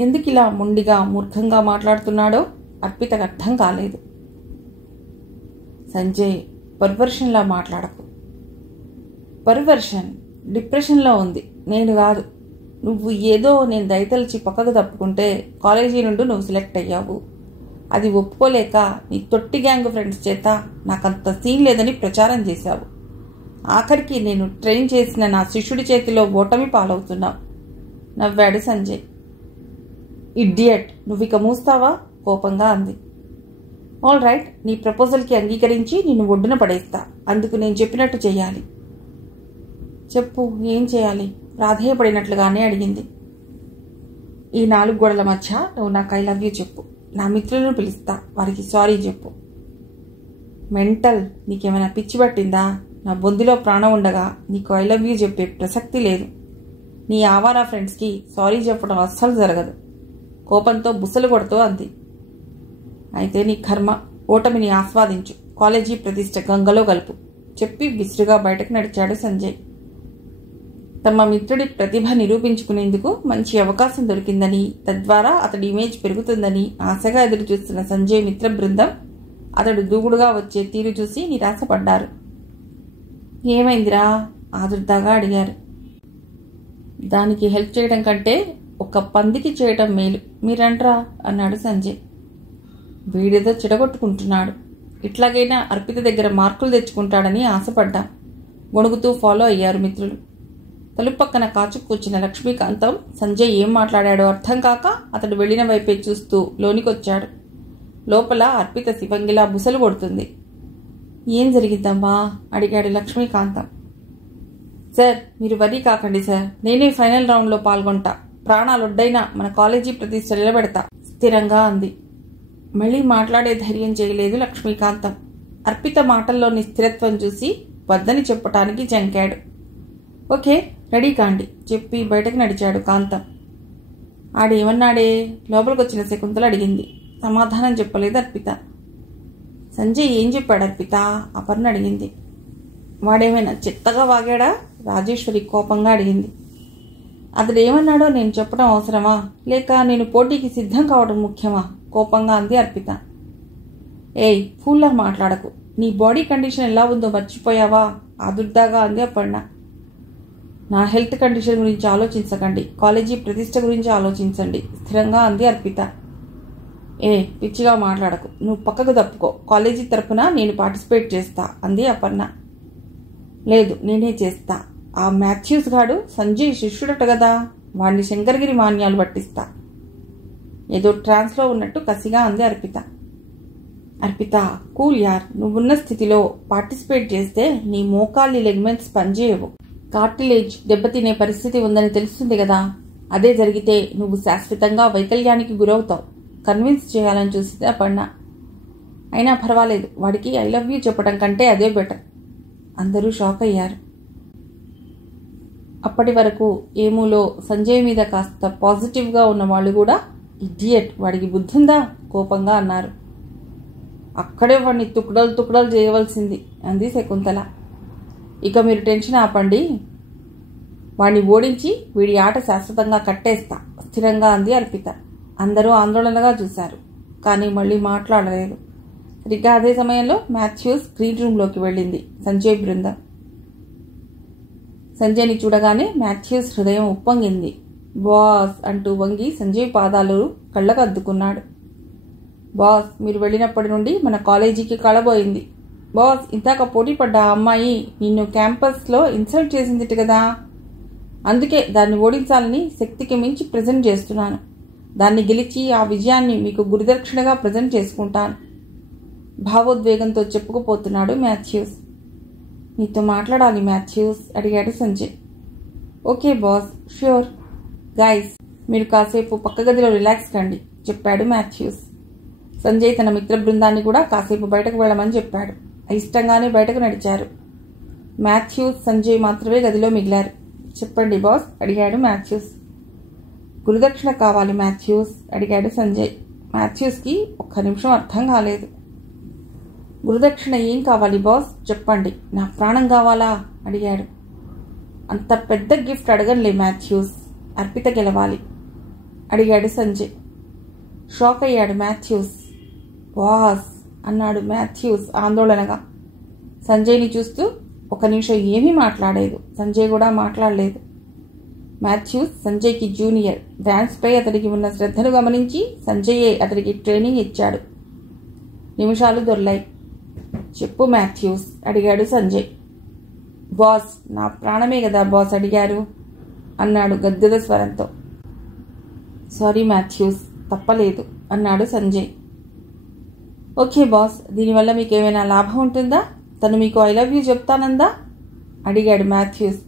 ఎందుకిలా మొండిగా మూర్ఖంగా మాట్లాడుతున్నాడో అర్పితకు అర్థం కాలేదు. సంజయ్, పర్వర్షన్లా మాట్లాడకు. పర్వర్షన్ డిప్రెషన్లో ఉంది, నేను కాదు. నువ్వు ఏదో నేను దయతలిచి పక్కకు తప్పుకుంటే కాలేజీ నుండి నువ్వు సెలెక్ట్ అయ్యావు. అది ఒప్పుకోలేక నీ తొట్టి గ్యాంగ్ ఫ్రెండ్స్ చేత నాకంత సీన్ లేదని ప్రచారం చేశావు. ఆఖరికి నేను ట్రైన్ చేసిన నా శిష్యుడి చేతిలో ఓటమి పాలవుతున్నావు నవ్వాడు సంజయ్. ఇడియట్, నువ్విక మూస్తావా కోపంగా అంది. ఆల్ రైట్, నీ ప్రపోజల్కి అంగీకరించి నిన్ను ఒడ్డున పడేస్తా. అందుకు నేను చెప్పినట్టు చెయ్యాలి. చెప్పు, ఏం చేయాలి? ప్రాధేయపడినట్లుగానే అడిగింది. ఈ 4 గోడల మధ్య నువ్వు నాకు ఐ లవ్ యూ చెప్పు. నా మిత్రులను పిలుస్తా, వారికి సారీ చెప్పు. మెంటల్, నీకేమైనా పిచ్చి పట్టిందా? నా బొందిలో ప్రాణం ఉండగా నీకు ఐ లవ్ యూ చెప్పే ప్రసక్తి లేదు. నీ ఆవారా ఫ్రెండ్స్కి సారీ చెప్పడం అస్సలు జరగదు. కోపంతో బుసలు కొడుతూ అంది. అయితే నీ కర్మ, ఓటమిని ఆస్వాదించు, కాలేజీ ప్రతిష్ట గంగలో గలుపు చెప్పి విసురుగా బయటకు నడిచాడు సంజయ్. తమ మిత్రుడి ప్రతిభ నిరూపించుకునేందుకు మంచి అవకాశం దొరికిందని, తద్వారా అతడి ఇమేజ్ పెరుగుతుందని ఆశగా ఎదురు చూస్తున్న సంజయ్ మిత్ర బృందం అతడు దూకుడుగా వచ్చే తీరు చూసి నిరాశపడ్డారు. ఏమైందిరా? ఆదుర్దాగా అడిగారు. దానికి హెల్ప్ చేయడం కంటే ఒక పందికి చేయటం మేలు, మీరంట్రా అన్నాడు సంజయ్. వీడేదో చెడగొట్టుకుంటున్నాడు, ఇట్లాగైనా అర్పిత దగ్గర మార్కులు తెచ్చుకుంటాడని ఆశపడ్డాం. గొణుగుతూ ఫాలో అయ్యారు మిత్రులు. తలుపు పక్కన కాచు కూర్చున్న లక్ష్మీకాంతం సంజయ్ ఏం మాట్లాడాడో అర్థం కాక అతడు వెళ్లిన వైపే చూస్తూ లోనికొచ్చాడు. లోపల అర్పిత శివంగిలా బుసలు కొడుతుంది. ఏం జరిగిందమ్మా? అడిగాడు లక్ష్మీకాంతం. సార్, మీరు వరీ కాకండి సార్, నేనే ఫైనల్ రౌండ్లో పాల్గొంటా, ప్రాణాలొడ్డైనా మన కాలేజీ ప్రతిష్ట నిలబెడతా స్థిరంగా అంది. మళ్లీ మాట్లాడే ధైర్యం చేయలేదు లక్ష్మీకాంతం. అర్పిత మాటల్లోని స్థిరత్వం చూసి వద్దని చెప్పటానికి జంకాడు. ఓకే, రెడీ కాండి చెప్పి బయటకు నడిచాడు కాంతం. ఆడేమన్నాడే? లోపలికొచ్చిన శకుంతల అడిగింది. సమాధానం చెప్పలేదు అర్పిత. సంజయ్ ఏం చెప్పాడు అర్పిత? అపర్ణ అడిగింది. వాడేమైనా చెత్తగా వాగాడా? రాజేశ్వరి కోపంగా అడిగింది. అతడేమన్నాడో నేను చెప్పడం అవసరమా, లేక నేను పోటీకి సిద్ధం కావడం ముఖ్యమా? కోపంగా అంది అర్పిత. ఏయ్, ఫూల్లా మాట్లాడకు, నీ బాడీ కండిషన్ ఎలా ఉందో మర్చిపోయావా? ఆదుర్దాగా అంది అపర్ణ. నా హెల్త్ కండిషన్ గురించి ఆలోచించకండి, కాలేజీ ప్రతిష్ట గురించి ఆలోచించండి స్థిరంగా అంది అర్పిత. ఏ పిచ్చిగా మాట్లాడకు, నువ్వు పక్కకు తప్పుకో, కాలేజీ తరపున నేను పార్టిసిపేట్ చేస్తా అంది అపర్ణ. లేదు, నేనే చేస్తా. ఆ మాథ్యూస్ గాడు సంజయ్ శిష్యుడట కదా, వాడిని శంకరగిరి మాన్యాలు పట్టిస్తా. ఏదో ట్రాన్స్లో ఉన్నట్టు కసిగా అంది అర్పిత. అర్పిత, కూల్ యార్, నువ్వున్న స్థితిలో పార్టిసిపేట్ చేస్తే నీ మోకాలి లెగ్మెంట్స్ పనిచేయవు, కార్టిలేజ్ దెబ్బతినే పరిస్థితి ఉందని తెలుస్తుంది కదా. అదే జరిగితే నువ్వు శాశ్వతంగా వైకల్యానికి గురవుతావు. కన్విన్స్ చేయాలని చూసింది అపర్ణ. అయినా పర్వాలేదు, వాడికి ఐ లవ్ యూ చెప్పడం కంటే అదే బెటర్. అందరూ షాక్ అయ్యారు. అప్పటి వరకు ఏమూలో సంజయ్ మీద కాస్త పాజిటివ్గా ఉన్న వాళ్ళు కూడా ఇడియట్, వాడికి బుద్ధుందా కోపంగా అన్నారు. అక్కడే వాడిని తుక్కడలు తుక్కడలు చేయవలసింది అంది శకుంతల. ఇక మీరు టెన్షన్ ఆపండి, వాడిని ఓడించి వీడి ఆట శాశ్వతంగా కట్టేస్తా స్థిరంగా అంది అర్పిత. అందరూ ఆందోళనగా చూశారు, కానీ మళ్ళీ మాట్లాడలేదు. సరిగ్గా అదే సమయంలో మాథ్యూస్ గ్రీన్ రూమ్లోకి వెళ్ళింది సంజయ్ బృందం. సంజయ్ని చూడగానే మాథ్యూస్ హృదయం ఉప్పొంగింది. బాస్ అంటూ వంగి సంజయ్ పాదాలు కళ్ళకు అద్దుకున్నాడు. బాస్, మీరు వెళ్ళినప్పటి నుండి మన కాలేజీకి కళబోయింది. బాస్, ఇందాక పోటీ పడ్డ ఆ అమ్మాయి నిన్ను క్యాంపస్లో ఇన్సల్ట్ చేసింది కదా, అందుకే దాన్ని ఓడించాలని శక్తికి మించి ప్రజెంట్ చేస్తున్నాను. దాన్ని గెలిచి ఆ విజయాన్ని మీకు గురుదక్షిణగా ప్రజెంట్ చేసుకుంటాను భావోద్వేగంతో చెప్పుకుపోతున్నాడు మాథ్యూస్. నీతో మాట్లాడాలి మాథ్యూస్ అడిగాడు Sanjay. Okay boss, sure. Guys, మీరు కాసేపు పక్క గదిలో రిలాక్స్ కండి చెప్పాడు మాథ్యూస్. సంజయ్ తన మిత్ర బృందాన్ని కూడా కాసేపు బయటకు వెళ్ళమని చెప్పాడు. ఇష్టంగానే బయటకు నడిచారు. మాథ్యూస్, సంజయ్ మాత్రమే గదిలో మిగిలారు. చెప్పండి బాస్ అడిగాడు మాథ్యూస్. గురుదక్షిణ కావాలి మాథ్యూస్ అడిగాడు సంజయ్. మాథ్యూస్కి ఒక్క నిమిషం అర్థం కాలేదు. గురుదక్షిణ ఏం కావాలి బాస్ చెప్పండి, నా ప్రాణం కావాలా అడిగాడు. అంత పెద్ద గిఫ్ట్ అడగనులే మాథ్యూస్, అర్పిత గెలవాలి అడిగాడు సంజయ్. షాక్ అయ్యాడు మాథ్యూస్. బాస్ అన్నాడు మాథ్యూస్ ఆందోళనగా. సంజయ్ని చూస్తూ ఒక నిమిషం ఏమీ మాట్లాడలేదు. సంజయ్ కూడా మాట్లాడలేదు. Mathews సంజయ్కి junior. డాన్స్పై అతడికి ఉన్న శ్రద్ధను గమనించి సంజయ్యే అతడికి ట్రైనింగ్ ఇచ్చాడు. నిమిషాలు దొర్లాయి. చెప్పు మాథ్యూస్ అడిగాడు సంజయ్. బాస్, నా ప్రాణమే కదా బాస్ అడిగారు అన్నాడు గద్గద స్వరంతో. సారీ మాథ్యూస్, తప్పలేదు అన్నాడు సంజయ్. ఓకే బాస్, దీనివల్ల మీకేమైనా లాభం ఉంటుందా? తను మీకు ఐ లవ్ యూ చెప్తానందా అడిగాడు మాథ్యూస్.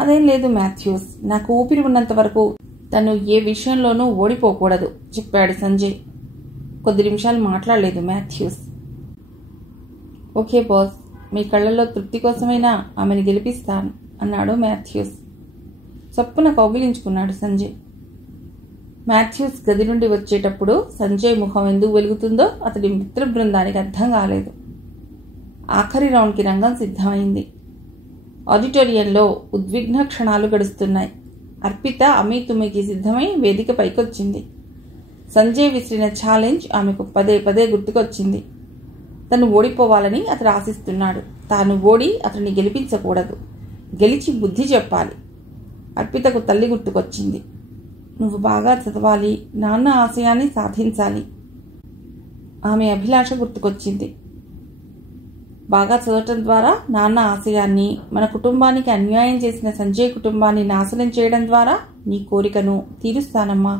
అదేం లేదు మాథ్యూస్, నాకు ఊపిరి ఉన్నంత వరకు తను ఏ విషయంలోనూ ఓడిపోకూడదు చెప్పాడు సంజయ్. కొద్ది నిమిషాలు మాట్లాడలేదు మాథ్యూస్. ఓకే బాస్, మీ కళ్ళల్లో తృప్తి కోసమైనా ఆమెను గెలిపిస్తాను అన్నాడు మాథ్యూస్. చప్పున కౌగిలించుకున్నాడు సంజయ్. మాథ్యూస్ గది నుండి వచ్చేటప్పుడు సంజయ్ ముఖం ఎందుకు వెలుగుతుందో అతడి మిత్ర బృందానికి అర్థం కాలేదు. ఆఖరి రౌండ్కి రంగం సిద్ధమైంది. ఆడిటోరియంలో ఉద్విగ్న క్షణాలు గడుస్తున్నాయి. అర్పిత అమీతుమికి సిద్ధమై వేదిక పైకొచ్చింది. సంజయ్ విసిరిన ఛాలెంజ్ ఆమెకు పదే పదే గుర్తుకొచ్చింది. తను ఓడిపోవాలని అతడు ఆశిస్తున్నాడు. తాను ఓడి అతన్ని గెలిపించకూడదు, గెలిచి బుద్ధి చెప్పాలి. అర్పితకు తల్లి గుర్తుకొచ్చింది. నువ్వు బాగా చదవాలి, నాన్న ఆశయాన్ని సాధించాలి. ఆమె అభిలాష గుర్తుకొచ్చింది. బాగా చదవటం ద్వారా నాన్న ఆశయాన్ని, మన కుటుంబానికి అన్యాయం చేసిన సంజయ్ కుటుంబాన్ని నాశనం చేయడం ద్వారా నీ కోరికను తీరుస్తానమ్మా.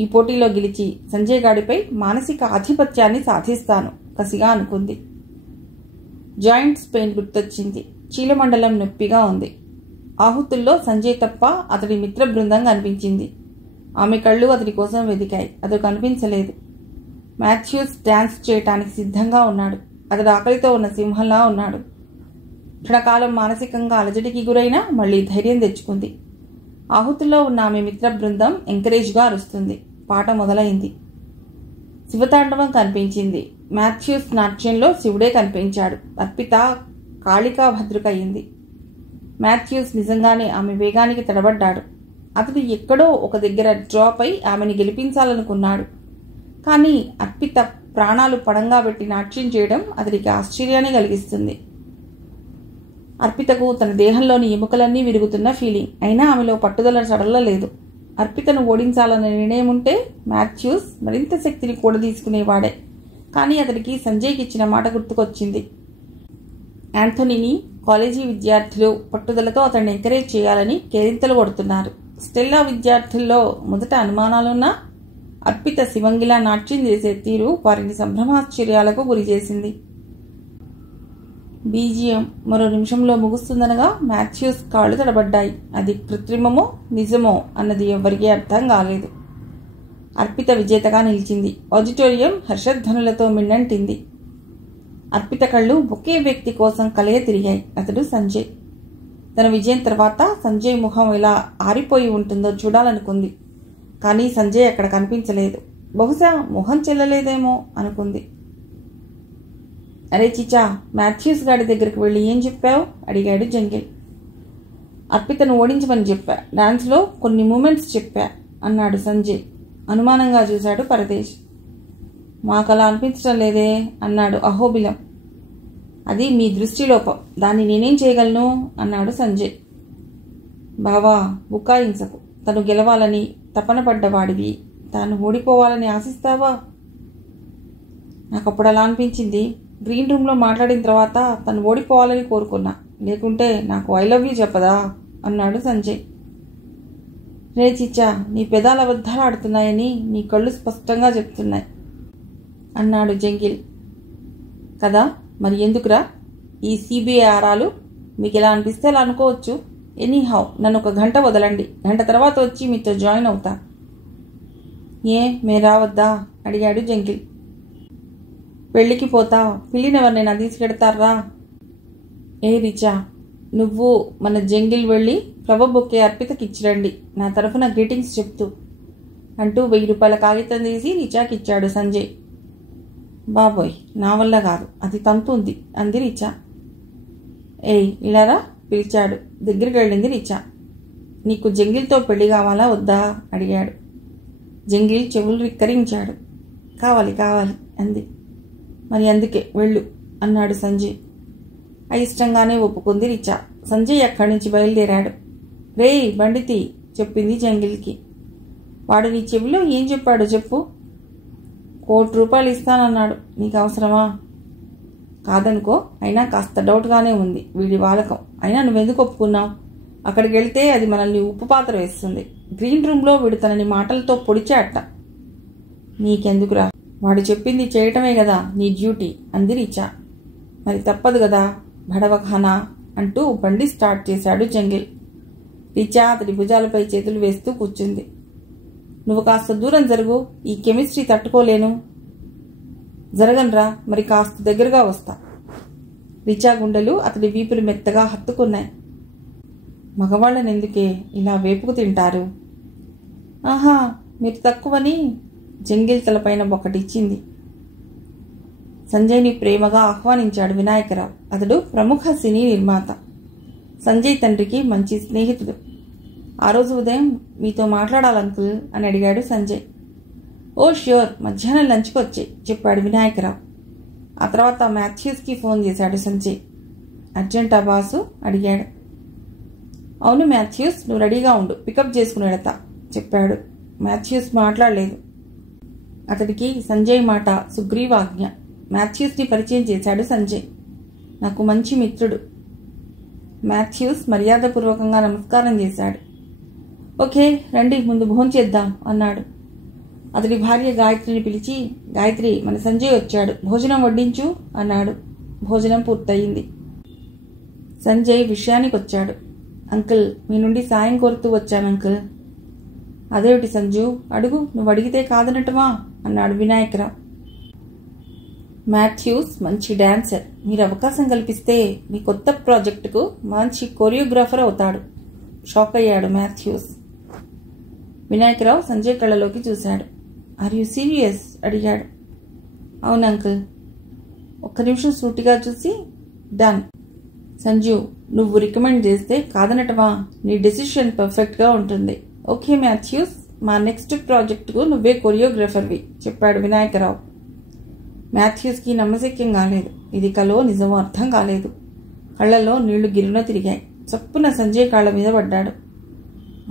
ఈ పోటీలో గెలిచి సంజయ్ గాడిపై మానసిక ఆధిపత్యాన్ని సాధిస్తాను కసిగా అనుకుంది. జాయింట్స్ పెయిన్ గుర్తొచ్చింది. చీలమండలం నొప్పిగా ఉంది. ఆహుతుల్లో సంజయ్ తప్ప అతడి మిత్ర బృందం కనిపించింది. ఆమె కళ్ళు అతడి కోసం వెదికాయి. అతడు కనిపించలేదు. మాథ్యూస్ డాన్స్ చేయటానికి సిద్ధంగా ఉన్నాడు. అతడు ఆకలితో ఉన్న సింహంలా ఉన్నాడు. క్షణకాలం మానసికంగా అలజడికి గురైనా మళ్లీ ధైర్యం తెచ్చుకుంది. ఆహుతుల్లో ఉన్న ఆమె మిత్ర బృందం ఎంకరేజ్గా అరుస్తుంది. పాట మొదలైంది. శివతాండవం కనిపించింది. మాథ్యూస్ నాట్యంలో శివుడే కనిపించాడు. అర్పిత కాళికా భద్రుకయింది. మాథ్యూస్ నిజంగానే ఆమె వేగానికి తడబడ్డాడు. అతడు ఎక్కడో ఒక దగ్గర డ్రాప్ అయి ఆమెను గెలిపించాలనుకున్నాడు. కానీ అర్పిత ప్రాణాలు పడంగా పెట్టి నాట్యం చేయడం అతడికి ఆశ్చర్యాన్ని కలిగిస్తుంది. అర్పితకు తన దేహంలోని ఎముకలన్నీ విరుగుతున్న ఫీలింగ్. అయినా ఆమెలో పట్టుదల సడలలేదు. అర్పితను ఓడించాలన్న నిర్ణయం ఉంటే మాథ్యూస్ మరింత శక్తిని కూడా తీసుకునేవాడే. కానీ అతడికి సంజయ్కి ఇచ్చిన మాట గుర్తుకొచ్చింది. యాంథోనీని కాలేజీ విద్యార్థులు పట్టుదలతో అతన్ని ఎంకరేజ్ చేయాలని కేరింతలు కొడుతున్నారు. స్టెల్లా విద్యార్థుల్లో మొదట అనుమానాలున్నా అర్పిత శివంగిలా నాట్యం చేసే తీరు వారిని సంభ్రమాశ్చర్యాలకు గురిచేసింది. బీజియం మరో నిమిషంలో ముగుస్తుందనగా మాథ్యూస్ కాళ్ళు తడబడ్డాయి. అది కృత్రిమమో నిజమో అన్నది ఎవ్వరికీ అర్థం కాలేదు. అర్పిత విజేతగా నిలిచింది. ఆడిటోరియం హర్షధ్వనులతో మిన్నంటింది. అర్పిత కళ్ళు ఒకే వ్యక్తి కోసం కలయ తిరిగాయి. అతడు సంజయ్. తన విజయం తర్వాత సంజయ్ ముఖం ఎలా ఆరిపోయి ఉంటుందో చూడాలనుకుంది. కానీ సంజయ్ అక్కడ కనిపించలేదు. బహుశా మొహం చెల్లలేదేమో అనుకుంది. అరే చిచా, మాథ్యూస్ గాడి దగ్గరికి వెళ్ళి ఏం చెప్పావు అడిగాడు జంగిల్. అర్పితను ఓడించమని చెప్పా, డాన్స్లో కొన్ని మూమెంట్స్ చెప్పా అన్నాడు సంజయ్. అనుమానంగా చూశాడు పరదేశ్. మాకలా అనిపించడం లేదే అన్నాడు అహోబిలం. అది మీ దృష్టిలోపం, దాన్ని నేనేం చేయగలను అన్నాడు సంజయ్. బావా, బుకాయించకు. తను గెలవాలని తపన పడ్డవాడివి, తాను ఓడిపోవాలని ఆశిస్తావా? నాకప్పుడు అలా అనిపించింది. గ్రీన్ రూమ్లో మాట్లాడిన తర్వాత తను ఓడిపోవాలని కోరుకున్నా, లేకుంటే నాకు ఐ లవ్ యూ చెప్పదా అన్నాడు సంజయ్. రే చిచ్చా, నీ పెదాల అబద్ధాలు ఆడుతున్నాయని నీ కళ్ళు స్పష్టంగా చెప్తున్నాయి అన్నాడు జంగిల్. కదా, మరి ఎందుకురా ఈ సిబిఐ ఆరాలు? మీకు ఎలా అనిపిస్తే అలా అనుకోవచ్చు. ఎనీహౌ నన్ను ఒక గంట వదలండి, గంట తర్వాత వచ్చి మీతో జాయిన్ అవుతా. ఏ మే రావద్దా అడిగాడు జంగిల్. పెళ్లికి పోతా, పిల్లినెవరినైనా తీసుకెడతారా? ఏ రిచా, నువ్వు మన జంగిల్ వెళ్ళి ఫ్లవర్ బొకే అర్పితకిచ్చిరండి, నా తరఫున గ్రీటింగ్స్ చెప్తూ అంటూ 1000 రూపాయల కాగితం తీసి రిచాకిచ్చాడు సంజయ్. బాబోయ్, నా వల్ల కాదు, అది తంతుంది అంది రిచా. ఏయ్ ఇలారా పిలిచాడు. దగ్గరికి వెళ్ళింది రిచా. నీకు జంగిల్తో పెళ్లి కావాలా వద్దా అడిగాడు. జంగిల్ చెవులు రిక్కరించాడు. కావాలి కావాలి అంది. మరి అందుకే వెళ్ళు అన్నాడు సంజయ్. అయిష్టంగానే ఒప్పుకుంది రిచా. సంజయ్ అక్కడి నుంచి బయలుదేరాడు. రేయ్ బండితి చెప్పింది జంగిల్కి. వాడు నీ చెవిలో ఏం చెప్పాడు చెప్పు. 1 కోటి రూపాయలు ఇస్తానన్నాడు. నీకు అవసరమా? కాదనుకో, అయినా కాస్త డౌట్గానే ఉంది వీడి వాలకం. అయినా నువ్వెందుకు ఒప్పుకున్నావు? అక్కడికి వెళ్తే అది మనల్ని ఉప్పు పాత్ర వేస్తుంది. గ్రీన్ రూమ్లో వీడు తనని మాటలతో పొడిచాట. నీకెందుకురా, వాడు చెప్పింది చేయటమే కదా నీ డ్యూటీ అంది రిచా. మరి తప్పదు కదా భడవఖానా అంటూ బండి స్టార్ట్ చేశాడు జంగిల్. రిచా అతడి భుజాలపై చేతులు వేస్తూ కూర్చుంది. నువ్వు కాస్త దూరం జరుగు, ఈ కెమిస్ట్రీ తట్టుకోలేను. జరగనరా, మరి కాస్త దగ్గరగా వస్తా. రిచా గుండెలు అతడి వీపులు మెత్తగా హత్తుకున్నాయి. మగవాళ్ళనెందుకే ఇలా వేపుకు తింటారు? ఆహా, మీరు తక్కువని జంగిల్ తలపైన ఒకటిచ్చింది. సంజయ్ని ప్రేమగా ఆహ్వానించాడు వినాయకరావు. అతడు ప్రముఖ సినీ నిర్మాత. సంజయ్ తండ్రికి మంచి స్నేహితుడు. ఆ రోజు ఉదయం మీతో మాట్లాడాలంకుల్ అని అడిగాడు సంజయ్. ఓ ష్యూర్, మధ్యాహ్నం లంచ్కి వచ్చాయి చెప్పాడు వినాయకరావు. ఆ తర్వాత మాథ్యూస్కి ఫోన్ చేశాడు సంజయ్. అర్జెంటా బాసు అడిగాడు. అవును మాథ్యూస్, నువ్వు రెడీగా ఉండు, పికప్ చేసుకుని వెళతా చెప్పాడు. మాథ్యూస్ మాట్లాడలేదు. అతడికి సంజయ్ మాట సుగ్రీవాజ్ఞ. మాథ్యూస్ని పరిచయం చేశాడు సంజయ్. నాకు మంచి మిత్రుడు. మాథ్యూస్ మర్యాదపూర్వకంగా నమస్కారం చేశాడు. ఓకే రండి, ముందు భోంచేద్దాం అన్నాడు. అతడి భార్య గాయత్రిని పిలిచి, గాయత్రి, మన సంజయ్ వచ్చాడు, భోజనం వడ్డించు అన్నాడు. భోజనం పూర్తయింది. సంజయ్ విషయానికి వచ్చాడు. అంకుల్, మీ నుండి సాయం కోరుతూ వచ్చాను అంకుల్. అదేమిటి సంజు, అడుగు, నువ్వు అడిగితే కాదనటమా అన్నాడు వినాయకరావు. మాథ్యూస్ మంచి డాన్సర్. మీరు అవకాశం కల్పిస్తే మీ కొత్త ప్రాజెక్టుకు మంచి కొరియోగ్రాఫర్ అవుతాడు. షాక్ అయ్యాడు మాథ్యూస్. వినాయకరావు సంజయ్ కళ్ళలోకి చూశాడు. ఆర్ యూ సీరియస్ అడిగాడు. అవును అంకుల్. ఒక్క నిమిషం సూటిగా చూసి, డన్. సంజు, నువ్వు రికమెండ్ చేస్తే కాదనటమా? నీ డెసిషన్ పర్ఫెక్ట్గా ఉంటుంది. ఓకే మాథ్యూస్, మా నెక్స్ట్ ప్రాజెక్టుకు నువ్వే కొరియోగ్రాఫర్వి చెప్పాడు వినాయకరావు. మాథ్యూస్కి నమ్మశక్యం కాలేదు. ఇది కలో నిజమో అర్థం కాలేదు. కళ్ళల్లో నీళ్లు గిరున తిరిగాయి. చప్పున సంజయ్ కాళ్ల మీద పడ్డాడు.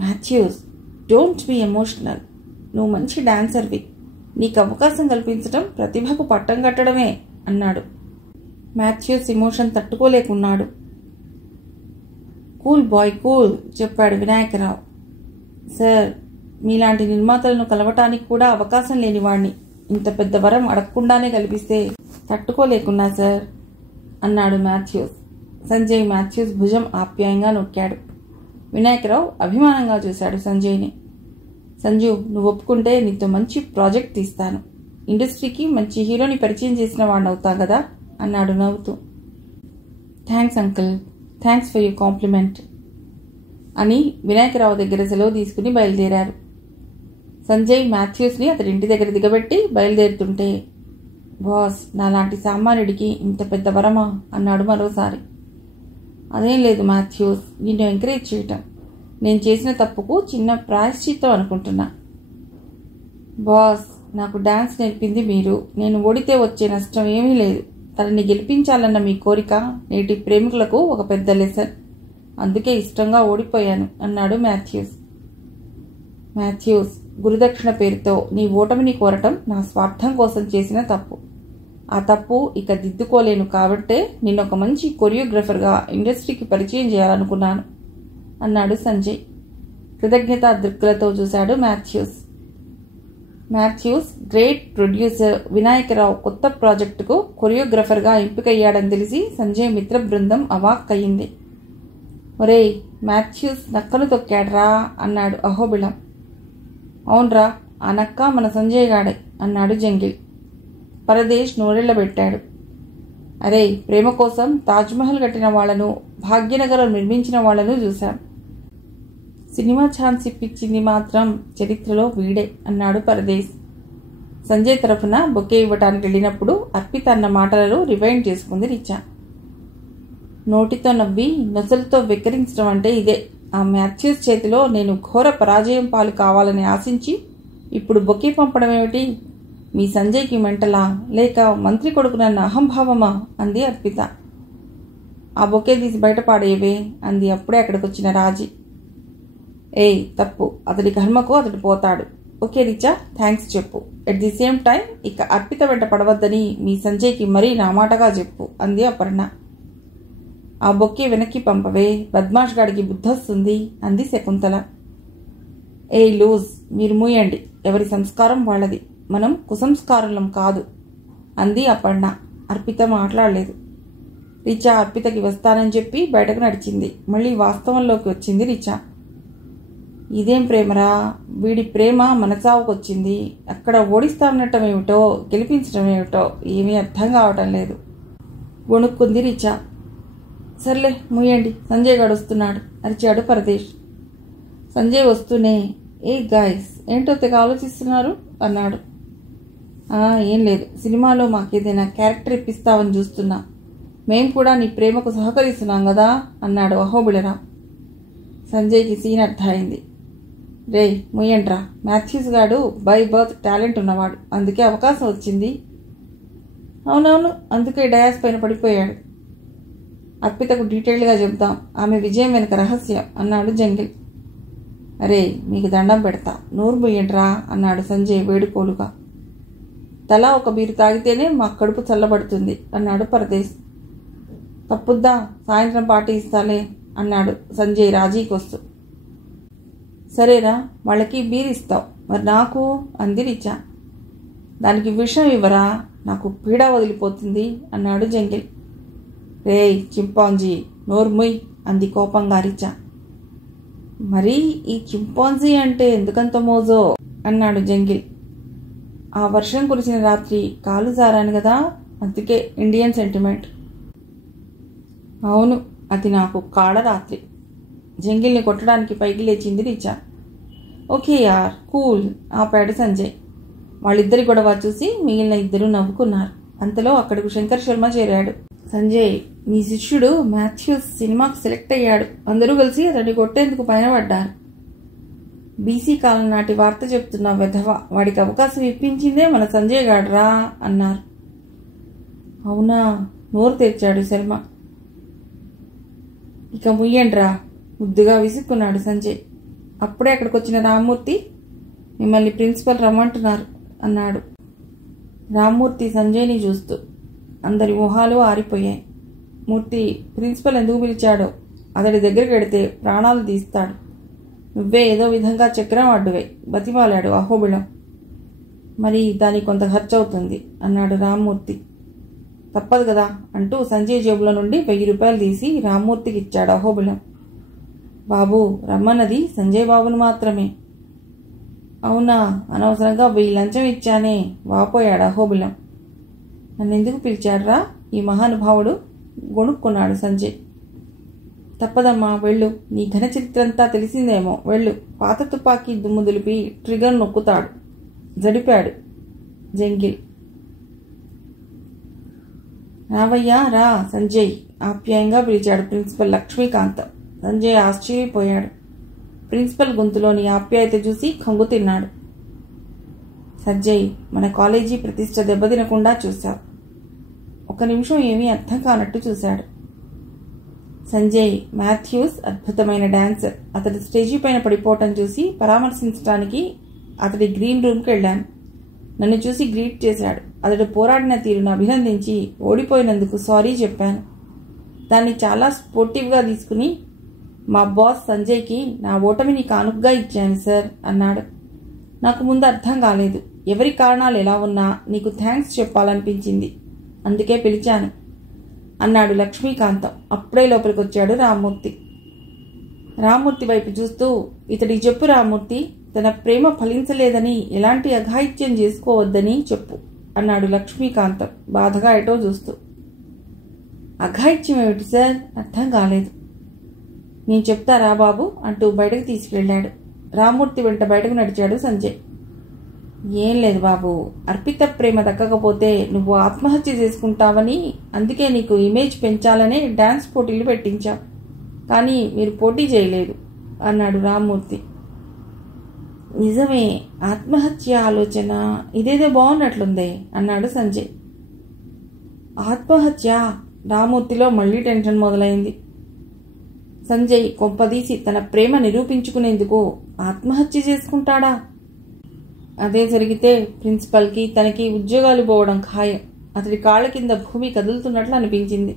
Mathews, don't be emotional. నువ్వు మంచి డాన్సర్వి. నీకు అవకాశం కల్పించడం ప్రతిభకు పట్టం కట్టడమే అన్నాడు. మాథ్యూస్ ఎమోషన్ తట్టుకోలేకున్నాడు. కూల్ బాయ్, కూల్ చెప్పాడు వినాయకరావు. సార్, మీలాంటి నిర్మాతలను కలవటానికి కూడా అవకాశం లేనివాణ్ణి ఇంత పెద్ద వరం అడగకుండానే కల్పిస్తే తట్టుకోలేకున్నా సార్ అన్నాడు మాథ్యూస్. సంజయ్ మాథ్యూస్ భుజం ఆప్యాయంగా నొక్కాడు. వినాయకరావు అభిమానంగా చూశాడు సంజయ్ని. సంజు, నువ్వు ఒప్పుకుంటే నీతో మంచి ప్రాజెక్ట్ తీస్తాను. ఇండస్ట్రీకి మంచి హీరోని పరిచయం చేసిన వాడిని అవుతా కదా అన్నాడు నవ్వుతూ. Thanks uncle, thanks for your compliment అని వినాయకరావు దగ్గర సెలవు తీసుకుని బయలుదేరారు. సంజయ్ మాథ్యూస్ని అతడి ఇంటి దగ్గర దిగబెట్టి బయలుదేరుతుంటే, బాస్, నాలాంటి సామాన్యుడికి ఇంత పెద్ద వరమా అన్నాడు మరోసారి. అదేం లేదు మాథ్యూస్, నిన్ను ఎంకరేజ్ చేయటం. నేను చేసిన తప్పుకు చిన్న ప్రాయశ్చిత్తం అనుకుంటున్నా. బాస్, నాకు డాన్స్ నేర్పింది మీరు. నేను ఓడితే వచ్చే నష్టం ఏమీ లేదు. తనని గెలిపించాలన్న మీ కోరిక నేటి ప్రేమికులకు ఒక పెద్ద లెసన్. అందుకే ఇష్టంగా ఓడిపోయాను అన్నాడు మాథ్యూస్. మాథ్యూస్, గురుదక్షిణ పేరుతో నీ ఓటమిని కోరటం నా స్వార్థం కోసం చేసిన తప్పు. ఆ తప్పు ఇక దిద్దుకోలేను కాబట్టే నిన్నొక మంచి కొరియోగ్రాఫర్గా ఇండస్ట్రీకి పరిచయం చేయాలనుకున్నాను అన్నాడు సంజయ్. కృతజ్ఞతా దృక్కులతో చూశాడు Mathews. Mathews great producer Vinayakarao కొత్త ప్రాజెక్టుకు కొరియోగ్రాఫర్గా ఎంపికయ్యాడని తెలిసి సంజయ్ మిత్ర బృందం అవాక్కయింది. ఒరేయ్, మాథ్యూస్ నక్కను తొక్కాడ్రా అన్నాడు అహోబిళం. అవునరా, ఆ నక్క మన సంజయ్ గాడే అన్నాడు జంగిల్. పరదేశ్ నోరెళ్లబెట్టాడు. అరే, ప్రేమ కోసం తాజ్మహల్ కట్టిన వాళ్లను, భాగ్యనగరం నిర్మించిన వాళ్లను చూశాం. సినిమా ఛాన్స్ ఇప్పించింది మాత్రం చరిత్రలో వీడే అన్నాడు పరదేశ్. సంజయ్ తరఫున బొకే ఇవ్వటానికి వెళ్ళినప్పుడు అర్పిత అన్న మాటలను రివైండ్ చేసుకుంది రిచా. నోటితో నవ్వి నొసలతో వెక్కిరించడం అంటే ఇదే. ఆ మాథ్యూస్ చేతిలో నేను ఘోర పరాజయం పాలు కావాలని ఆశించి ఇప్పుడు బొకే పంపడం ఏమిటి? మీ సంజయ్కి మెంటలా, లేక మంత్రి కొడుకునన్న అహంభావమా అంది అర్పిత. ఆ బొకే తీసి బయటపాడేవే అంది అప్పుడే అక్కడికొచ్చిన రాజీ. ఏయ్, తప్పు. అతడి కర్మకు అతడు పోతాడు. ఓకే రిచా, థ్యాంక్స్ చెప్పు. ఎట్ ది సేమ్ టైం ఇక అర్పిత వెంట పడవద్దని మీ సంజయ్కి మరీ నా మాటగా చెప్పు అంది అపర్ణ. ఆ బొక్కే వెనక్కి పంపవే, బద్మాష్ గాడికి బుద్ధొస్తుంది అంది శకుంతల. ఏయ్ లూజ్, మీరు మూయండి. ఎవరి సంస్కారం వాళ్ళది. మనం కుసంస్కారులం కాదు అంది అపర్ణ. అర్పిత మాట్లాడలేదు. రిచా అర్పితకి వస్తానని చెప్పి బయటకు నడిచింది. మళ్ళీ వాస్తవంలోకి వచ్చింది రిచా. ఇదేం ప్రేమరా, వీడి ప్రేమ మనసావుకొచ్చింది. అక్కడ ఓడిస్తానటం ఏమిటో, గెలిపించడం ఏమిటో ఏమీ అర్థం కావటం లేదు. గొణుక్కుంది రిచా. సర్లే ముయ్యండి, సంజయ్ గాడు వస్తున్నాడు అరిచాడు పరదేశ్. సంజయ్ వస్తూనే, ఏ గాయస్ ఏంటో తెగ ఆలోచిస్తున్నారు అన్నాడు. ఏం లేదు, సినిమాలో మాకేదైనా క్యారెక్టర్ ఇప్పిస్తావని చూస్తున్నా. మేం కూడా నీ ప్రేమకు సహకరిస్తున్నాం కదా అన్నాడు అహోబిళరావు. సంజయ్కి సీన్ అర్థమైంది. రే ముయ్యండ్రా, మాథ్యూస్ గాడు బై బర్త్ టాలెంట్ ఉన్నవాడు, అందుకే అవకాశం వచ్చింది. అవునవును, అందుకే డయాస్ పైన పడిపోయాడు. అర్పితకు డీటెయిల్డ్గా చెప్దాం, ఆమె విజయం వెనుక రహస్యం అన్నాడు జంగిల్. అరే మీకు దండం పెడతా, నోరు ముయ్యండ్రా అన్నాడు సంజయ్ వేడుకోలుగా. తలా ఒక బీరు తాగితేనే మా కడుపు చల్లబడుతుంది అన్నాడు పరదేశ్. తప్పుద్దా, సాయంత్రం పార్టీ ఇస్తాలే అన్నాడు సంజయ్ రాజీకొస్తూ. సరేరా, వాళ్ళకి బీర్ ఇస్తావు, మరి నాకు అంది రిచా. దానికి విషం ఇవ్వరా, నాకు పీడ వదిలిపోతుంది అన్నాడు జంగిల్. రేయ్ చింపాంజీ నోర్ముయ్ అంది కోపంగా రిచా. మరి ఈ చింపాంజీ అంటే ఎందుకంత మోజో అన్నాడు జంగిల్. ఆ వర్షం కురిసిన రాత్రి కాలు జారాను కదా, అందుకే ఇండియన్ సెంటిమెంట్. అవును, అది నాకు కాళరాత్రి. జంగిల్ని కొట్టడానికి పైకి లేచింది రిచా. ఓకే యార్ కూల్ ఆపాడు సంజయ్. వాళ్ళిద్దరి గొడవ చూసి మిగిలిన ఇద్దరు నవ్వుకున్నారు. అంతలో అక్కడకు శంకర్ శర్మ చేరాడు. సంజయ్, మీ శిష్యుడు మాథ్యూస్ సినిమాకు సెలెక్ట్ అయ్యాడు, అందరూ కలిసి అతన్ని కొట్టేందుకు పైన పడ్డారు. బీసీ కాలం నాటి వార్త చెప్తున్న వెధవ, వాడికి అవకాశం ఇప్పించిందే మన సంజయ్ గాడ్రా అన్నారు. అవునా, నోరు తెరిచాడు శర్మ. ఇక ముయ్యండ్రా ముద్దుగా విసుక్కున్నాడు సంజయ్. అప్పుడే అక్కడికి వచ్చిన రామ్మూర్తి, మిమ్మల్ని ప్రిన్సిపల్ రమ్మంటున్నారు అన్నాడు. రామ్మూర్తి సంజయ్ని చూస్తూ. అందరి మొహాలు ఆరిపోయాయి. మూర్తి, ప్రిన్సిపల్ ఎందుకు పిలిచాడో, అతడి దగ్గరికి వెడితే ప్రాణాలు తీస్తాడు. నువ్వే ఏదో విధంగా చక్రం అడ్డువే బతిమాలాడు అహోబిళం. మరి దానికి కొంత ఖర్చు అవుతుంది అన్నాడు రామ్మూర్తి. తప్పదు కదా అంటూ సంజయ్ జేబులో నుండి 1000 రూపాయలు తీసి రామ్మూర్తికి ఇచ్చాడు అహోబిళం. బాబు, రమ్మన్నది సంజయ్ బాబును మాత్రమే. అవునా, అనవసరంగా 1000 లంచం ఇచ్చానే వాపోయాడు అహోబిళం. నన్నెందుకు పిలిచాడ్రా ఈ మహానుభావుడు, గొణుక్కున్నాడు సంజయ్. తప్పదమ్మా, వెళ్ళు, నీ ఘన చరిత్రంతా తెలిసిందేమో, వెళ్ళు. పాత తుపాకీ దుమ్ము దులిపి ట్రిగర్ నొక్కుతాడు జడిపాడు జంగిల్. రావయ్యా రా సంజయ్ ఆప్యాయంగా పిలిచాడు ప్రిన్సిపల్ లక్ష్మీకాంతం. సంజయ్ ఆశ్చర్యపోయాడు. ప్రిన్సిపల్ గొంతులోని ఆప్యాయత చూసి కంగు తిన్నాడు. సంజయ్, మన కాలేజీ ప్రతిష్ట దెబ్బతినకుండా చూశావు. ఒక నిమిషం ఏమీ అర్థం కానట్టు చూశాడు. సంజయ్, మాథ్యూస్ అద్భుతమైన డాన్సర్. అతడు స్టేజీ పైన పడిపోవటం చూసి పరామర్శించడానికి అతడి గ్రీన్ రూమ్కి వెళ్ళాను. నన్ను చూసి గ్రీట్ చేశాడు. అతడు పోరాడిన తీరును అభినందించి ఓడిపోయినందుకు సారీ చెప్పాను. దాన్ని చాలా స్పోర్టివ్గా తీసుకుని మా బాస్ సంజయ్కి నా ఓటమిని కానుకగా ఇచ్చాను సార్ అన్నాడు. నాకు ముందు అర్థం కాలేదు. ఎవరి కారణాలు ఎలా ఉన్నా నీకు థ్యాంక్స్ చెప్పాలనిపించింది, అందుకే పిలిచాను అన్నాడు లక్ష్మీకాంతం. అప్పుడే లోపలికి వచ్చాడు రామ్మూర్తి. రామ్మూర్తి వైపు చూస్తూ, ఇతడికి చెప్పు రామ్మూర్తి, తన ప్రేమ ఫలించలేదని, ఎలాంటి అఘాయిత్యం చేసుకోవద్దని చెప్పు అన్నాడు లక్ష్మీకాంతం బాధగా ఎటో చూస్తూ. అఘాయిత్యం ఏమిటి సార్, అర్థం కాలేదు. నేను చెప్తారా బాబు అంటూ బయటకు తీసుకెళ్లాడు. రామ్మూర్తి వెంట బయటకు నడిచాడు సంజయ్. ఏం లేదు బాబు, అర్పిత ప్రేమ దక్కకపోతే నువ్వు ఆత్మహత్య చేసుకుంటావని, అందుకే నీకు ఇమేజ్ పెంచాలనే డాన్స్ పోటీలు పెట్టించావు, కానీ మీరు పోటీ చేయలేదు అన్నాడు రామ్మూర్తి. నిజమే, ఆత్మహత్య ఆలోచన ఇదేదో బాగున్నట్లుందే అన్నాడు సంజయ్. ఆత్మహత్య? రామ్మూర్తిలో మళ్లీ టెన్షన్ మొదలైంది. సంజయ్ కొంపదీసి తన ప్రేమ నిరూపించుకునేందుకు ఆత్మహత్య చేసుకుంటాడా? అదే జరిగితే ప్రిన్సిపల్కి తనకి ఉద్యోగాలు పోవడం ఖాయం. అతడి కాళ్ల కింద భూమి కదులుతున్నట్లు అనిపించింది.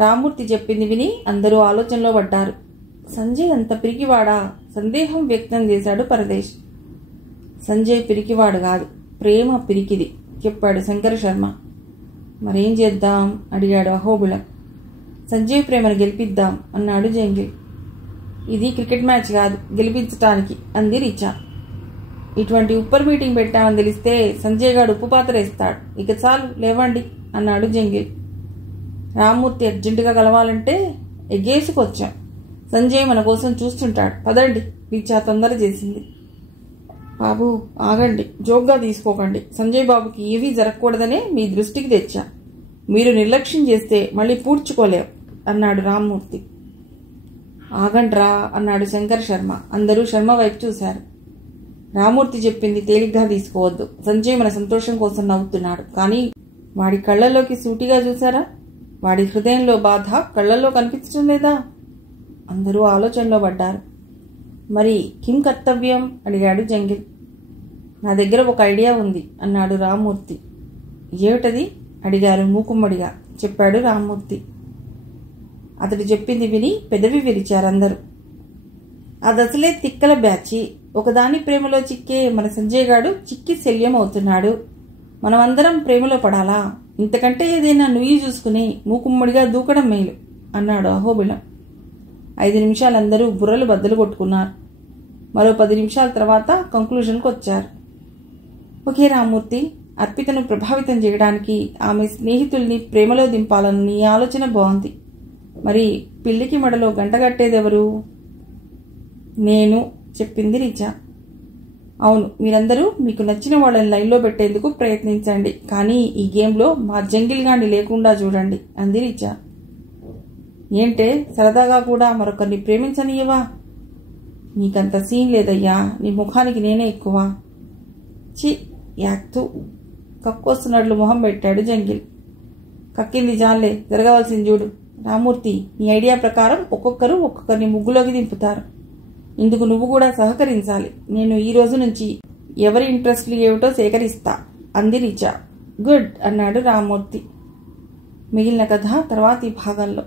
రామ్మూర్తి చెప్పింది విని అందరూ ఆలోచనలో పడ్డారు. సంజయ్ అంత పిరికివాడా? సందేహం వ్యక్తం చేశాడు పరదేశ్. సంజయ్ పిరికివాడు కాదు, ప్రేమ పిరికిది చెప్పాడు శంకర శర్మ. మరేం చేద్దాం అడిగాడు అహోబిళం. సంజయ్ ప్రేమను గెలిపిద్దాం అన్నాడు జంగిల్. ఇది క్రికెట్ మ్యాచ్ కాదు గెలిపించటానికి అంది రిచా. ఇటువంటి ఉప్పర్ మీటింగ్ పెట్టామని తెలిస్తే సంజయ్ గారు ఉప్పు పాత్ర వేస్తాడు. ఇక చాలు లేవండి అన్నాడు జంగిల్. రామ్మూర్తి అర్జెంటుగా కలవాలంటే ఎగేసుకొచ్చాం. సంజయ్ మన కోసం చూస్తుంటాడు. పదండి, రీచా తొందర చేసింది. బాబు ఆగండి, జోక్గా తీసుకోకండి. సంజయ్ బాబుకి ఏవీ జరగకూడదనే మీ దృష్టికి తెచ్చా. మీరు నిర్లక్ష్యం చేస్తే మళ్ళీ పూడ్చుకోలేం అన్నాడు రామ్మూర్తి. ఆగండ్రా అన్నాడు శంకర్ శర్మ. అందరూ శర్మ వైపు చూశారు. రామ్మూర్తి చెప్పింది తేలిగ్గా తీసుకోవద్దు. సంజయ్ మన సంతోషం కోసం నవ్వుతున్నాడు, కానీ వాడి కళ్ళల్లోకి సూటిగా చూశారా? వాడి హృదయంలో బాధ కళ్ళల్లో కనిపించడం లేదా? అందరూ ఆలోచనలో పడ్డారు. మరి కిం కర్తవ్యం అడిగాడు జంగిల్. నా దగ్గర ఒక ఐడియా ఉంది అన్నాడు రామ్మూర్తి. ఏమిటది అడిగారు మూకుమ్మడిగా. చెప్పాడు రామ్మూర్తి. అతడు చెప్పింది విని పెదవి విరిచారందరూ. అదసలే తిక్కల బ్యాచి. ఒకదాని ప్రేమలో చిక్కే మన సంజయ్ గాడు చిక్కి శల్యం అవుతున్నాడు. మనమందరం ప్రేమలో పడాలా? ఇంతకంటే ఏదైనా నుయ్యి చూసుకుని మూకుమ్మడిగా దూకడం మేలు అన్నాడు అహోబిలం. 5 నిమిషాలందరూ బుర్రలు బద్దలు కొట్టుకున్నారు. మరో 10 నిమిషాల తర్వాత కంక్లూజన్కు వచ్చారు. ఒకే రామ్మూర్తి, అర్పితను ప్రభావితం చేయడానికి ఆమె స్నేహితుల్ని ప్రేమలో దింపాలని నీ ఆలోచన బాగుంది. మరి పిల్లికి మెడలో గంటగట్టేదెవరు? నేను, చెప్పింది రిచా. అవును, మీరందరూ మీకు నచ్చిన వాళ్ళని లైన్లో పెట్టేందుకు ప్రయత్నించండి, కానీ ఈ గేమ్లో మా జంగిల్ గాండి లేకుండా చూడండి అంది రిచా. ఏంటే, సరదాగా కూడా మరొకరిని ప్రేమించనీయవా? నీకంత సీన్ లేదయ్యా, నీ ముఖానికి నేనే ఎక్కువ. చి యాక్తు, కక్కొస్తున్నట్లు మొహం పెట్టాడు జంగిల్. కక్కింది జాన్లే, జరగవలసింది చూడు. రామ్మూర్తి, నీ ఐడియా ప్రకారం ఒక్కొక్కరిని ముగ్గులోకి దింపుతారు. ఇందుకు నువ్వు కూడా సహకరించాలి. నేను ఈ రోజు నుంచి ఎవరి ఇంట్రెస్ట్లు ఏమిటో సేకరిస్తా అంది రిచా. గుడ్ అన్నాడు రామ్మూర్తి. మిగిలిన కథ తర్వాతి భాగంలో.